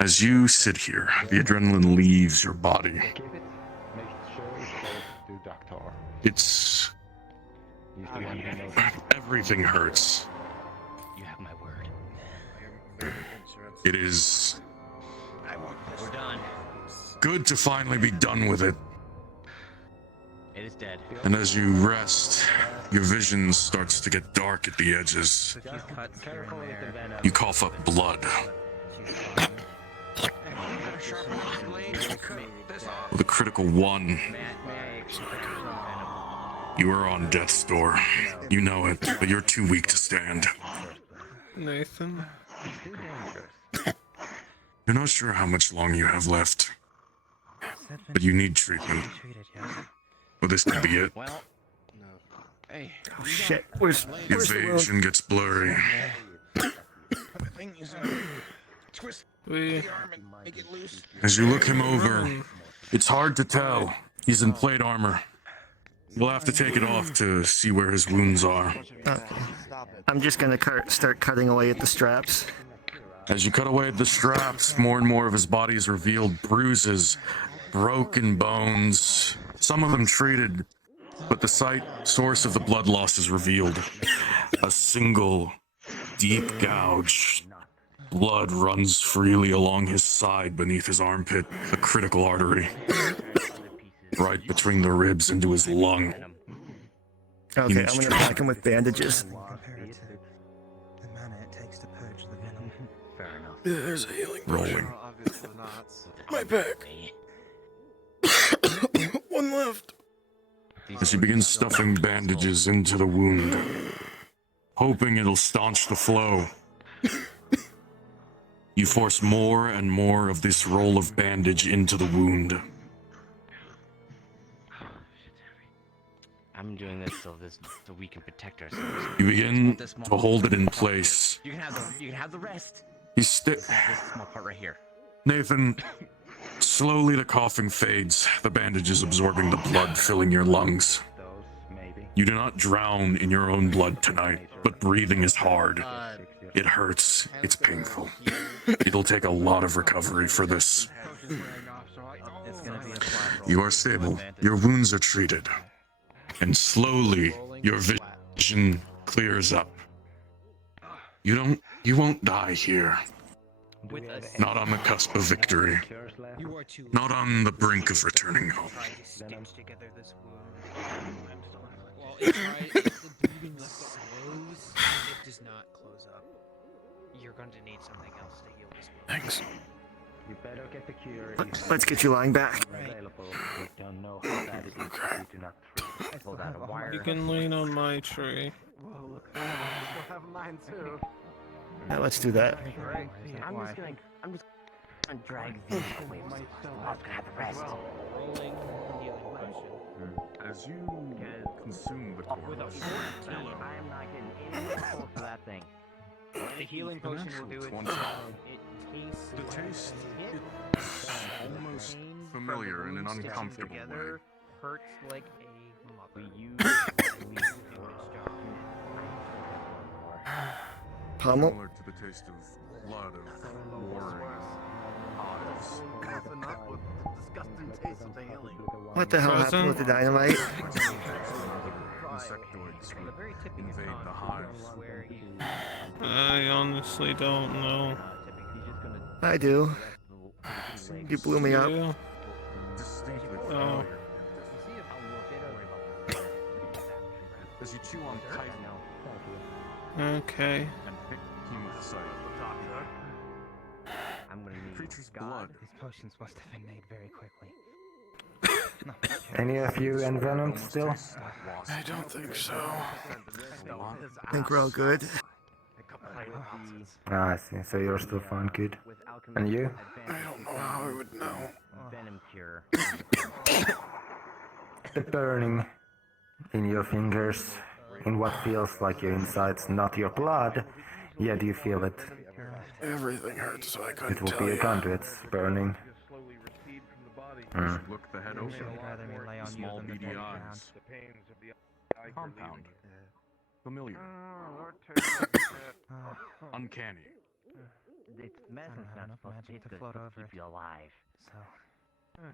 As you sit here, the adrenaline leaves your body. Keep it. Make sure it's close to doctor. It's... everything hurts. You have my word. It is We're done. good to finally be done with it. It is dead. And as you rest, your vision starts to get dark at the edges. You cough up blood. With a critical 1, you are on death's door. You know it, but you're too weak to stand. Nathan. You're not sure how much longer you have left, but you need treatment. Well, this could be it. Well, no. Hey. Oh shit! Where's Your the wound? vision gets blurry. As you look him over, it's hard to tell. He's in plate armor. We'll have to take it off to see where his wounds are. I'm just gonna start cutting away at the straps. As you cut away at the straps, more and more of his body is revealed. Bruises, broken bones, some of them treated, but the source of the blood loss is revealed. A single deep gouge. Blood runs freely along his side beneath his armpit, a critical artery. Right between the ribs into his lung. Okay, I'm gonna pack him with bandages. The mana it takes to purge the venom. Fair enough. There's a healing Rolling. My back. One left. As he begins stuffing bandages into the wound, hoping it'll staunch the flow. You force more and more of this roll of bandage into the wound. I'm doing this so we can protect ourselves. You begin to hold it in place. You can have the rest. He's This small part right here. Nathan, slowly the coughing fades, the bandages absorbing the blood filling your lungs. You do not drown in your own blood tonight, but breathing is hard. It hurts. It's painful. It'll take a lot of recovery for this. You are stable. Your wounds are treated. And slowly, your vision clears up. You won't die here. Not on the cusp of victory. Not on the brink of returning home. Well, if the bleeding slows and it does not close up, you're going to need something else to heal this wound. Thanks. You better get the cure. Let's get you lying back. We don't know how bad it is if you do not pull out a wire. You can lean on my tree. Whoa, look. I still have mine too. Yeah, let's do that. I'm just gonna drag these away from myself. Have the rest. Rolling healing potion. As you consume the corpse, I am not getting any close to that thing. The healing potion will do it. It tastes the taste is almost familiar in an uncomfortable way. Hurts like a mother. Pummel. Similar to the taste of blood of warring eyes. Coughing up with the disgusting taste of the healing. What the hell happened with the dynamite? Insectoids would invade the hive. I honestly don't know. I do. You blew me up. Yeah. Distinctly Oh. familiar. As you chew on chitin Okay. and pick hematite. I'm gonna need Creature's blood. These potions must have been made very quickly. Any of you envenomed still? I don't think so. I think we're all good. Ah, I see. So you're still fine, good. And you? I don't know how I would know. Venom cure. The burning in your fingers, in what feels like your insides, not your blood, yet you feel it. Everything hurts, so I couldn't It will tell be a you. conduit, it's burning. Mm. Look the head You should open. rather me lay on you Small than the beady dead eyes. Compound. Familiar. Uncanny. It's medicine's not supposed to taste good, it's supposed to keep you alive. So.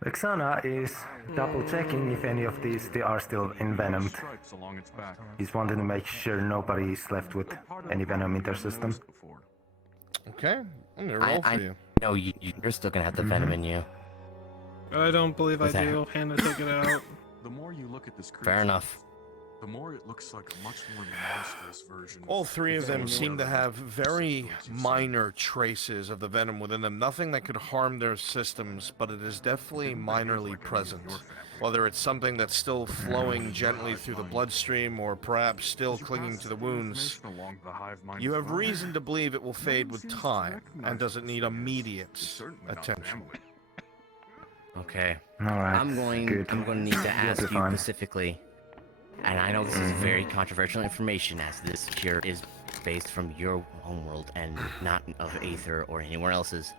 Vexana is double checking if any of these are still envenomed. Stripes along its back. He's wanting to make sure nobody is left with any venom in their system. Okay, I'm gonna roll for you. No, you're still gonna have the venom in you. I don't believe I Was that- do. Hannah took it out. The more you look at this creature, Fair enough. the more it looks like a much more monstrous version. All three of them seem to have very minor traces of the venom within them. Nothing that could harm their systems, but it is definitely minorly present. Whether it's something that's still flowing gently through the bloodstream or perhaps still clinging to the wounds, you have reason to believe it will fade with time and doesn't need immediate attention. Okay. Alright, I'm going good. to need to You'll ask be you fine. specifically, and I know this is very controversial information, as this cure is based from your homeworld and not of Aether or anywhere else's.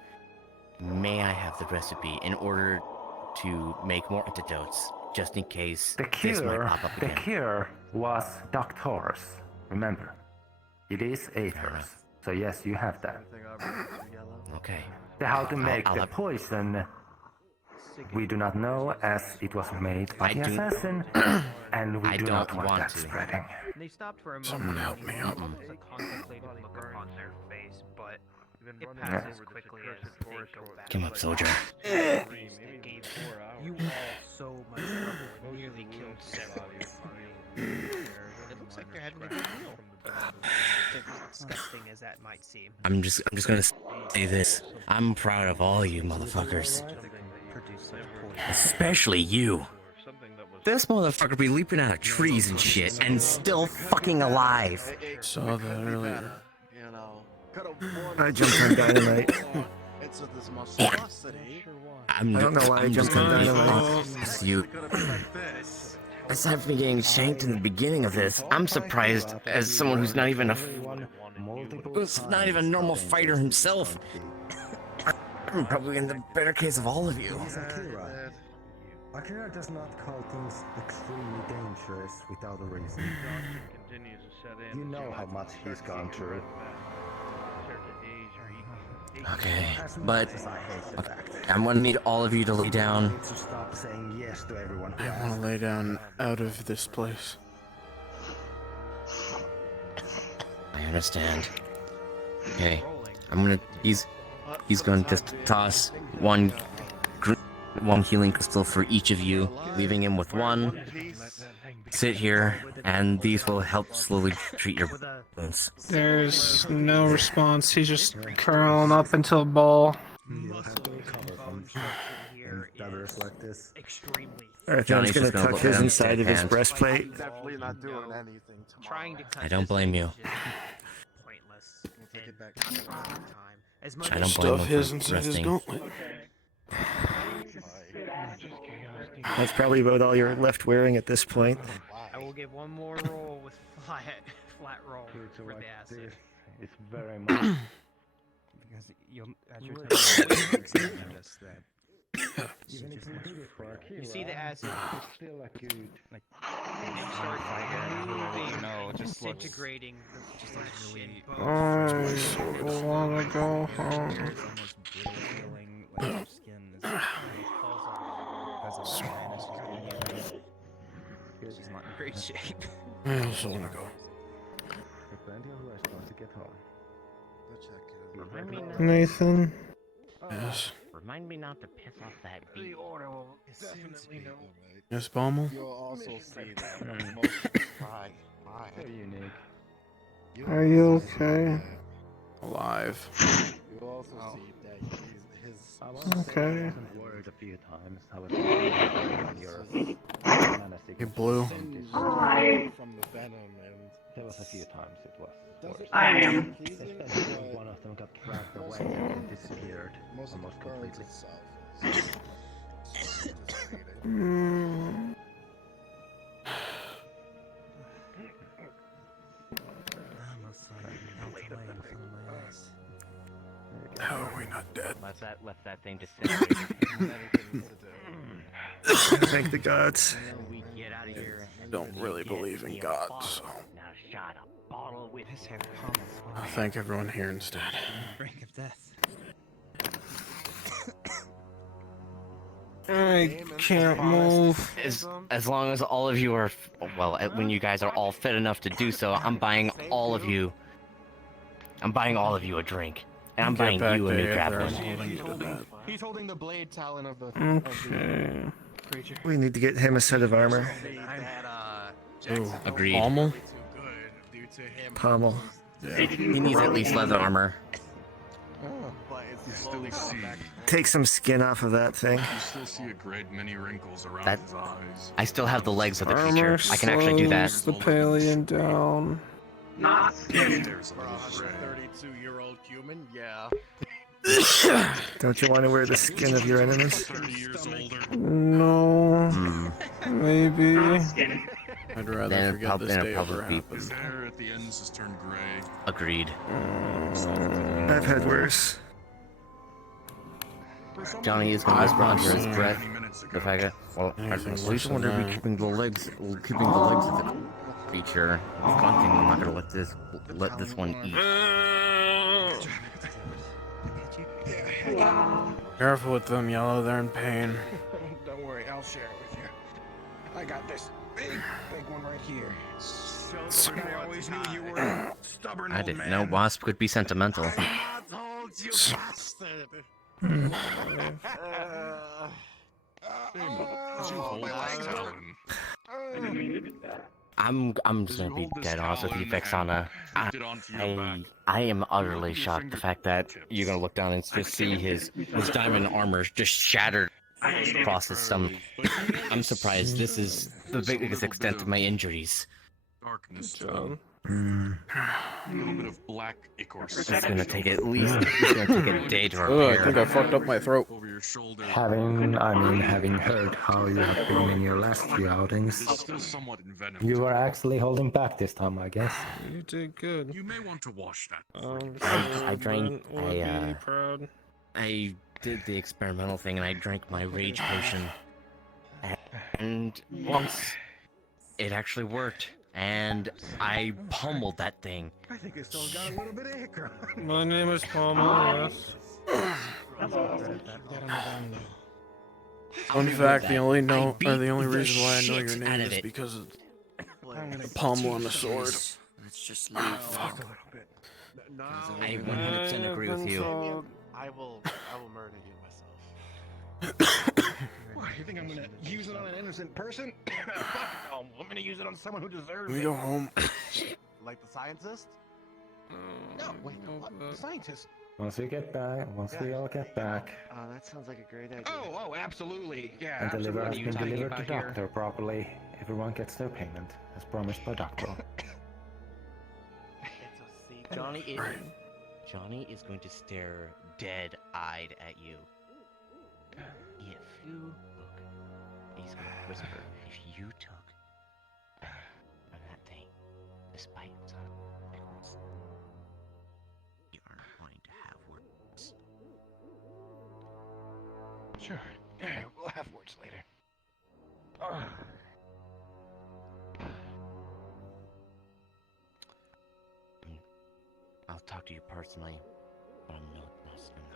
May I have the recipe in order to make more antidotes, just in case The this might cure, pop up the again? cure was Doctor's. Remember, it is Aether's. So yes, you have that. Okay. How to make I'll the have- poison, we do not know, as it was made by I the do- assassin, and we I do don't not want want that to. spreading. They stopped for a moment. Someone help me out. There's a contemplative look upon their face, but it passes quickly as they go back. Come up, soldier. That gave you all so much trouble and nearly killed several. It looks like they're having a good meal. As disgusting as that might seem. I'm just gonna say this. I'm proud of all you motherfuckers. Especially you. This motherfucker be leaping out of trees and shit, and still fucking alive. Saw that earlier. You know, I jumped on dynamite. it's with this monstrosity. I don't know why I jumped on dynamite. It's you. Aside from getting shanked in the beginning of this, I'm surprised as someone who's not even who's not even a normal fighter himself. I'm probably in the better case of all of you. Akira does not call things extremely dangerous without a reason. You know how much he's gone through. Okay, but I'm gonna need all of you to lay down. To stop saying yes to everyone who I want asks. to lay down out of this place. I understand. Okay, he's going to just toss one healing crystal for each of you, leaving him with one. Sit here, and these will help slowly treat your wounds. There's no response. He's just curling up into a ball. Like this. Johnny's gonna tuck his inside of his breastplate. Definitely not doing anything Trying to cut I don't blame you. pointless. And not a waste of time. As much I as don't blame Stuff him his for inside his resting. gauntlet. That's probably about all you're left wearing at this point. I will give one more roll with flat roll for the acid. It's very much because you'll as you're telling us that. You see the acid Still a good like start moving, no, it just looks disintegrating the flesh and I wanna go home. almost brittle feeling, like your skin is falls off because of the madness she's not in great shape. I also want to go. Plenty of restaurants to get home. Nathan, Yes. Remind me not to piss off that bee. The order will definitely know. Yes, Pommel? You'll also see that most of the pride. So unique. Are you okay? Alive. You'll also Oh. see that his I was Okay. worried a few times. I was when your menacing Hey, Blue. from the venom, and there was a few times it was doesn't worse. I am. Pleasing, Especially when but one of them got dragged most away of and the- disappeared most of the almost cards completely. itself is sort of just fading. Mm. How are we not dead? Let that thing disintegrate. Thank the gods. We get out of here. Don't really believe in God, so Now shot a bottle with His head pummels I'll thank everyone here instead. brink of death. I can't move. As long as all of you are, when you guys are all fit enough to do so, I'm buying all of you. I'm buying all of you a drink, and I'm Get buying back you a to new Aether, grappling. I'm holding you to that. He's holding the blade talon of the. Okay. Creature. We need to get him a set of armor. Ooh, Agreed. Pommel? Pommel. He needs at least leather armor. You still see. Take some skin off of that thing. You still see a great many wrinkles around That- his eyes. I still have the legs of the Armor creature. I can actually do that. slows the Palian down. There's a For a little gray. 132-year-old human, yeah. Don't you want to wear the skin of your enemies? 30 years older. No. Maybe. I'd rather Then forget this day ever probably happened. His hair at the ends has turned gray. Agreed. I've had worse. Johnny is going to respond to his breath. The fact that, Anything at worse least than wonder we that. keeping the legs of the creature. One thing I'm not gonna let this one eat. Careful with them, Yellow. They're in pain. Don't worry, I'll share it with you. I got this big one right here. I always knew you were a stubborn I old didn't man. know Wasp could be sentimental. I told you, bastard! As you hold this talon, I'm just gonna be dead honest with you, Vexana. I am utterly shocked the fact that you're gonna look down and just see his diamond armor just shattered across his stomach. I'm surprised this is the biggest extent of my injuries. darkness to them. A little bit of black ichor. It's gonna take at least it's gonna take a day to repair. Oh, I think I fucked up my throat. Over your shoulder. Having heard how you have been in your last few outings, It's still somewhat envenomed. you were actually holding back this time, I guess. You did good. You may want to wash that. I drank proud. I did the experimental thing and I drank my rage potion. And once it actually worked. And I pummeled that thing. I think it's still got a little bit of hiccup. My name is Pommel. Fun fact: the only reason why I know your name is because of the pommel on the sword. Let's just leave. Fuck. I 100% agree with you. I will murder you myself. What, you think I'm gonna use it on an innocent person? Fuck no, I'm gonna use it on someone who deserves We it. go home. Like the scientist? No, wait, what? The scientist? Once we all get back, Oh, that sounds like a great idea. Oh, absolutely. Yeah, and the liver has absolutely. been delivered to Doctor properly, everyone gets their payment, as promised by Doctor. Johnny is going to stare dead-eyed at you. If you look, he's going to whisper, if you took from that thing, despite some pickles, you are going to have words. Sure. Yeah, we'll have words later. I'll talk to you personally, but I'm not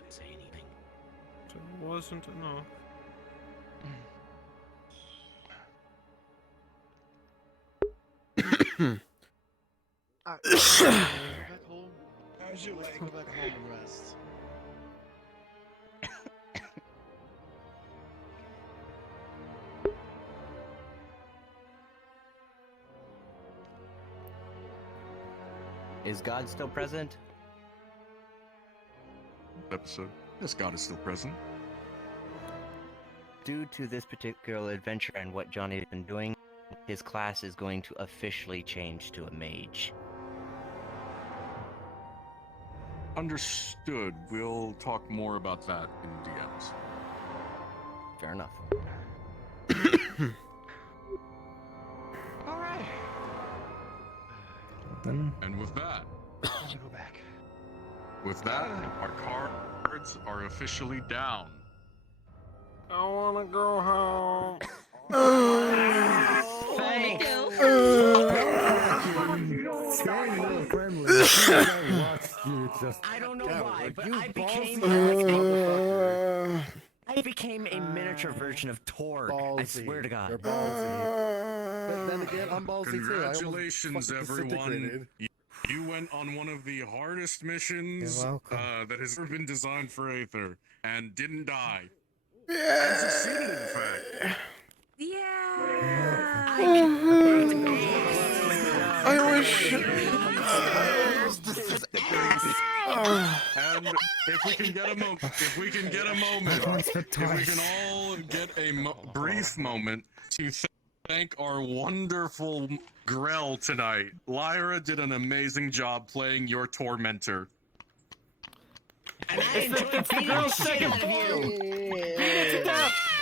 say anything. It wasn't enough. Go back home. How's your leg? Go back home and rest. Is God still present? Episode. Yes, God is still present. Due to this particular adventure and what Johnny's been doing, his class is going to officially change to a mage. Understood. We'll talk more about that in DMs. Fair enough. Alright. And with that, Let's go back. with that, our cards are officially down. I wanna go home. Thanks. I don't know why, but I became a miniature version of Torg. I swear to God. Then again, I'm ballsy too. Congratulations, everyone. You went on one of the hardest missions that has ever been designed for Aether and didn't die. And succeeded, in fact. I wish. And if we can get a moment, if we can all get a brief moment to thank our wonderful Grell tonight. Lyra did an amazing job playing your tormentor. And I enjoyed beating the shit out of you.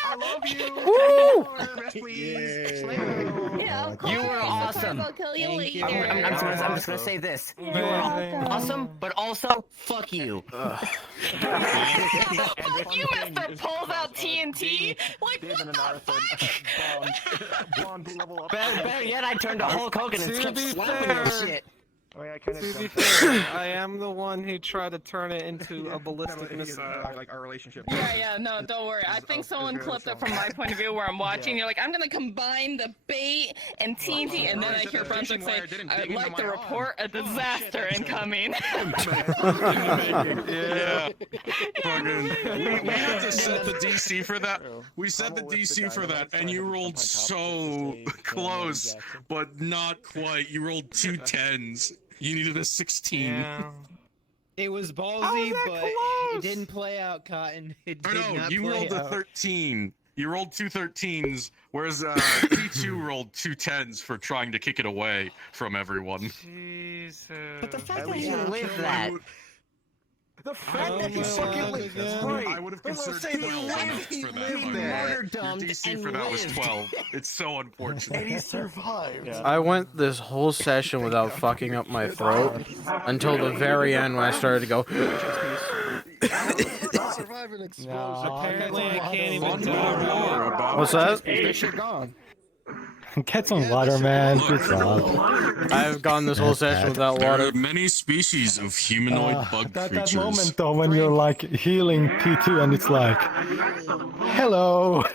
I love you. Woo! Rest, please. Yeah, of course. You were awesome. I'll kill you later. I'm just gonna say this. You were awesome, but also fuck you. Fuck you, Mr. Pulls out TNT. Like what the fuck? Better yet, I turned to Hulk Hogan and kept slapping your shit. To be fair, I am the one who tried to turn it into a ballistic missile. Like our relationship. Yeah, no, don't worry. I think someone clipped it from my point of view where I'm watching. You're like, I'm gonna combine the bait and TNT, and then I hear Brunswick say, I'd like to report a disaster incoming. Yeah. We had to set the DC for that. We set the DC for that, and you rolled so close, but not quite. You rolled 2 10s. You needed a 16. Yeah. It was ballsy, but it didn't play out, Cotton. It did not you play rolled a out. 13. You rolled 2 13s, whereas P2 rolled 2 10s for trying to kick it away from everyone. Jesus. But the fact that you lived that. The fact that he fucking lived I would have considered 12 for that. Murder Your dumped DC and for that was lived. 12. It's so unfortunate. And he survived. I went this whole session without fucking up my throat until the very end when I started to go. Survive an explosion. Apparently, I can't even What's that? You're gone. Get some water, man. Good job. I've gone this whole session without There water. are many species of humanoid bug That creatures. moment though when you're like healing P2 and it's like, hello. I'm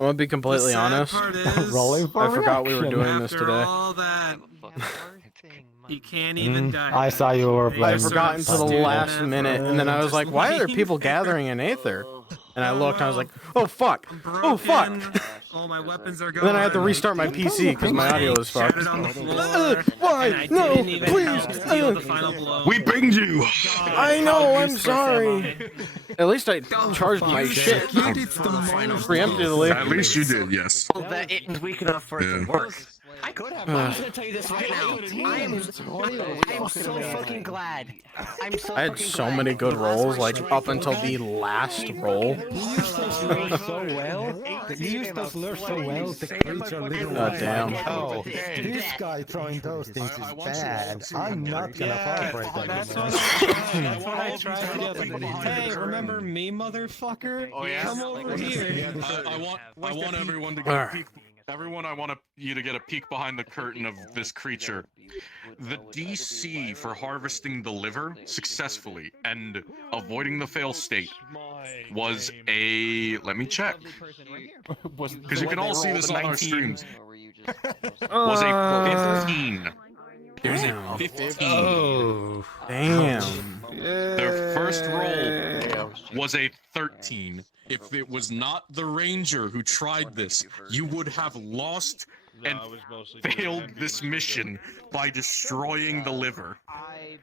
gonna be completely honest. Rolling for I forgot we were reaction. doing this today. all that, you can't even die. I saw you were I playing. forgot until the last minute, and then I was like, "Why are there people gathering in Aether?" And I looked, and I was like, "Oh fuck! Oh fuck!" All my weapons are And gone. then I had to restart my PC because my audio was fucked. Shattered on the floor, Why? and I No, didn't even please. have to deal the final blow. We binged you! I know. I'm sorry. At least I charged my shit preemptively. At least you did, yes. That it was weak enough for it to work. I could have. I'm just gonna tell you this right now. I am so fucking glad. I'm so. I had so many good rolls, like up until the last roll. You used those lures so well. You used those lures so well. The creature literally. God damn. Oh, this guy throwing those things is bad. I'm not gonna fall for it That's anymore. what I tried to do. Hey, remember me, motherfucker? Oh, yeah? Come over here. I want everyone to get a peek. Everyone, I want you to get a peek behind the curtain of this creature. The DC for harvesting the liver successfully and avoiding the fail state was a... Let me check. Because you can all see this on our streams. Was a 15. There's a 15. Oh, damn. Their first roll was a 13. If it was not the ranger who tried this, you would have lost and failed this mission by destroying the liver.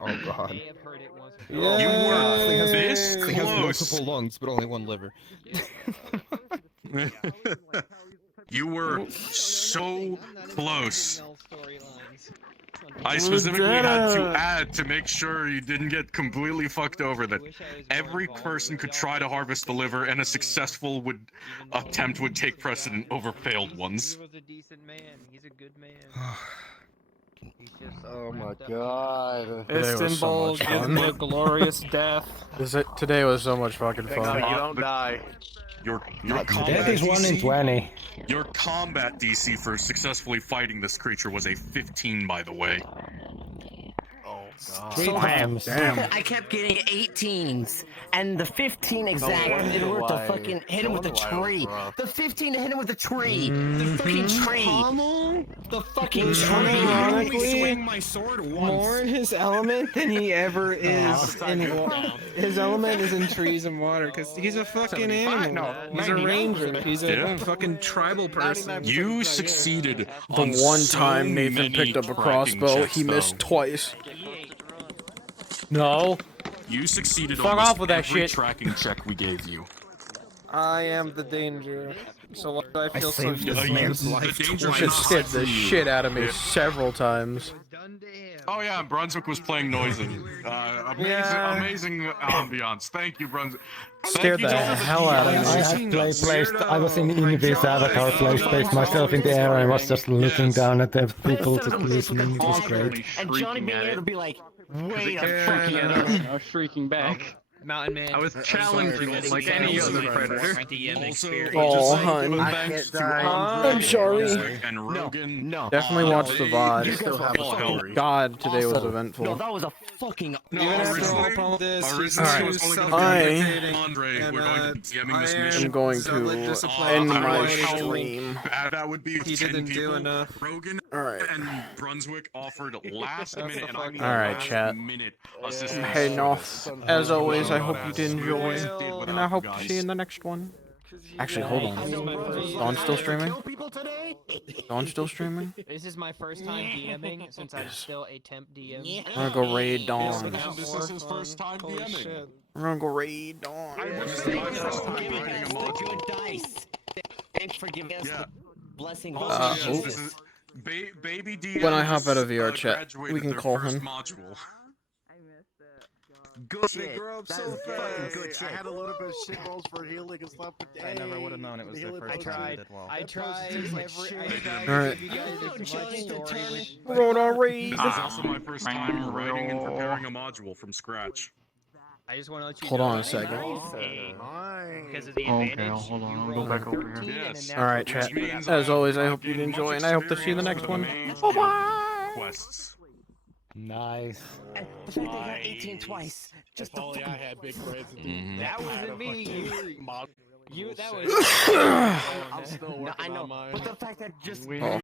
Oh god. You were this He has close. multiple lungs, but only one liver. You were so close. I specifically had to add to make sure you didn't get completely fucked over that every person could try to harvest the liver and a successful attempt would take precedent over failed ones. He was a decent man. He's a good man. Oh my god. Istanbul, give me a glorious death. Today was so much fucking fun. You don't die. Your Death is 1 in 20. Your combat DC for successfully fighting this creature was a 15, by the way. Three times. I kept getting 18s, and the 15 exact in order to fucking hit him with a tree. The 15 to hit him with a tree. The fucking tree. The fucking tree. Ironically, more in his element than he ever is in water. His element is in trees and water, because he's a fucking animal. He's a ranger. He's a fucking tribal person. You succeeded. The one time Nathan picked up a crossbow, he missed twice. No. You succeeded Fuck almost off with that every shit. tracking check we gave you. I am the danger. So I feel so saved this man's life You twice. should scared the shit out of me several times. Oh yeah, Brunswick was playing noisy. Amazing ambiance. Thank you, Brunswick. Scared the hell out of me. I was in this avatar placed myself in the air and was just looking down at the people just listening. It was great. And Johnny being able to be like, wait a Yeah. fucking minute. I was shrieking back. Mountain Man. I was challenging it like any other predator. Oh, hun. I'm sorry. And Rogan. No. Definitely watch the You VOD. still have a story. God, today was Also, eventful. No, that was a fucking. Alright. I'm going to end my stream. That would be He 10 didn't do people. enough. Rogan and Brunswick offered last minute, and I mean Alright, last chat. minute assistance. Heading off. As always, I hope you did enjoy, and I hope to see you in the next one. Actually, hold on. Dawn's still streaming? Dawn's still streaming? This is my first time DMing since I'm still a temp DM. I'm gonna go raid Dawn. This is his first time DMing. I'm gonna go raid Dawn. Thanks for giving us the blessing. Baby DM When I hop out of VRChat, graduated we can their call first him. module. Good shit. Grow up so fast. I had a little bit of shit rolls for healing and stuff, but I never would have known it was their first time they did well. I tried every. Alright. You guys story. Road on raid. This is also my first time writing and preparing a module from scratch. I just want to let you Hold know on a that second. because of the Okay, advantage. hold on, you I'll go rolled back over 13 here. and a natural Alright, chat. 20. As always, I hope you did enjoy, and I hope to see you in the next one. Bye-bye! Quests. Nice. And the fact that I got 18 twice. Just the fucking. I had big brains. That wasn't me. You. That was. I'm still No, working I know, on mine. but the fact that just Oh.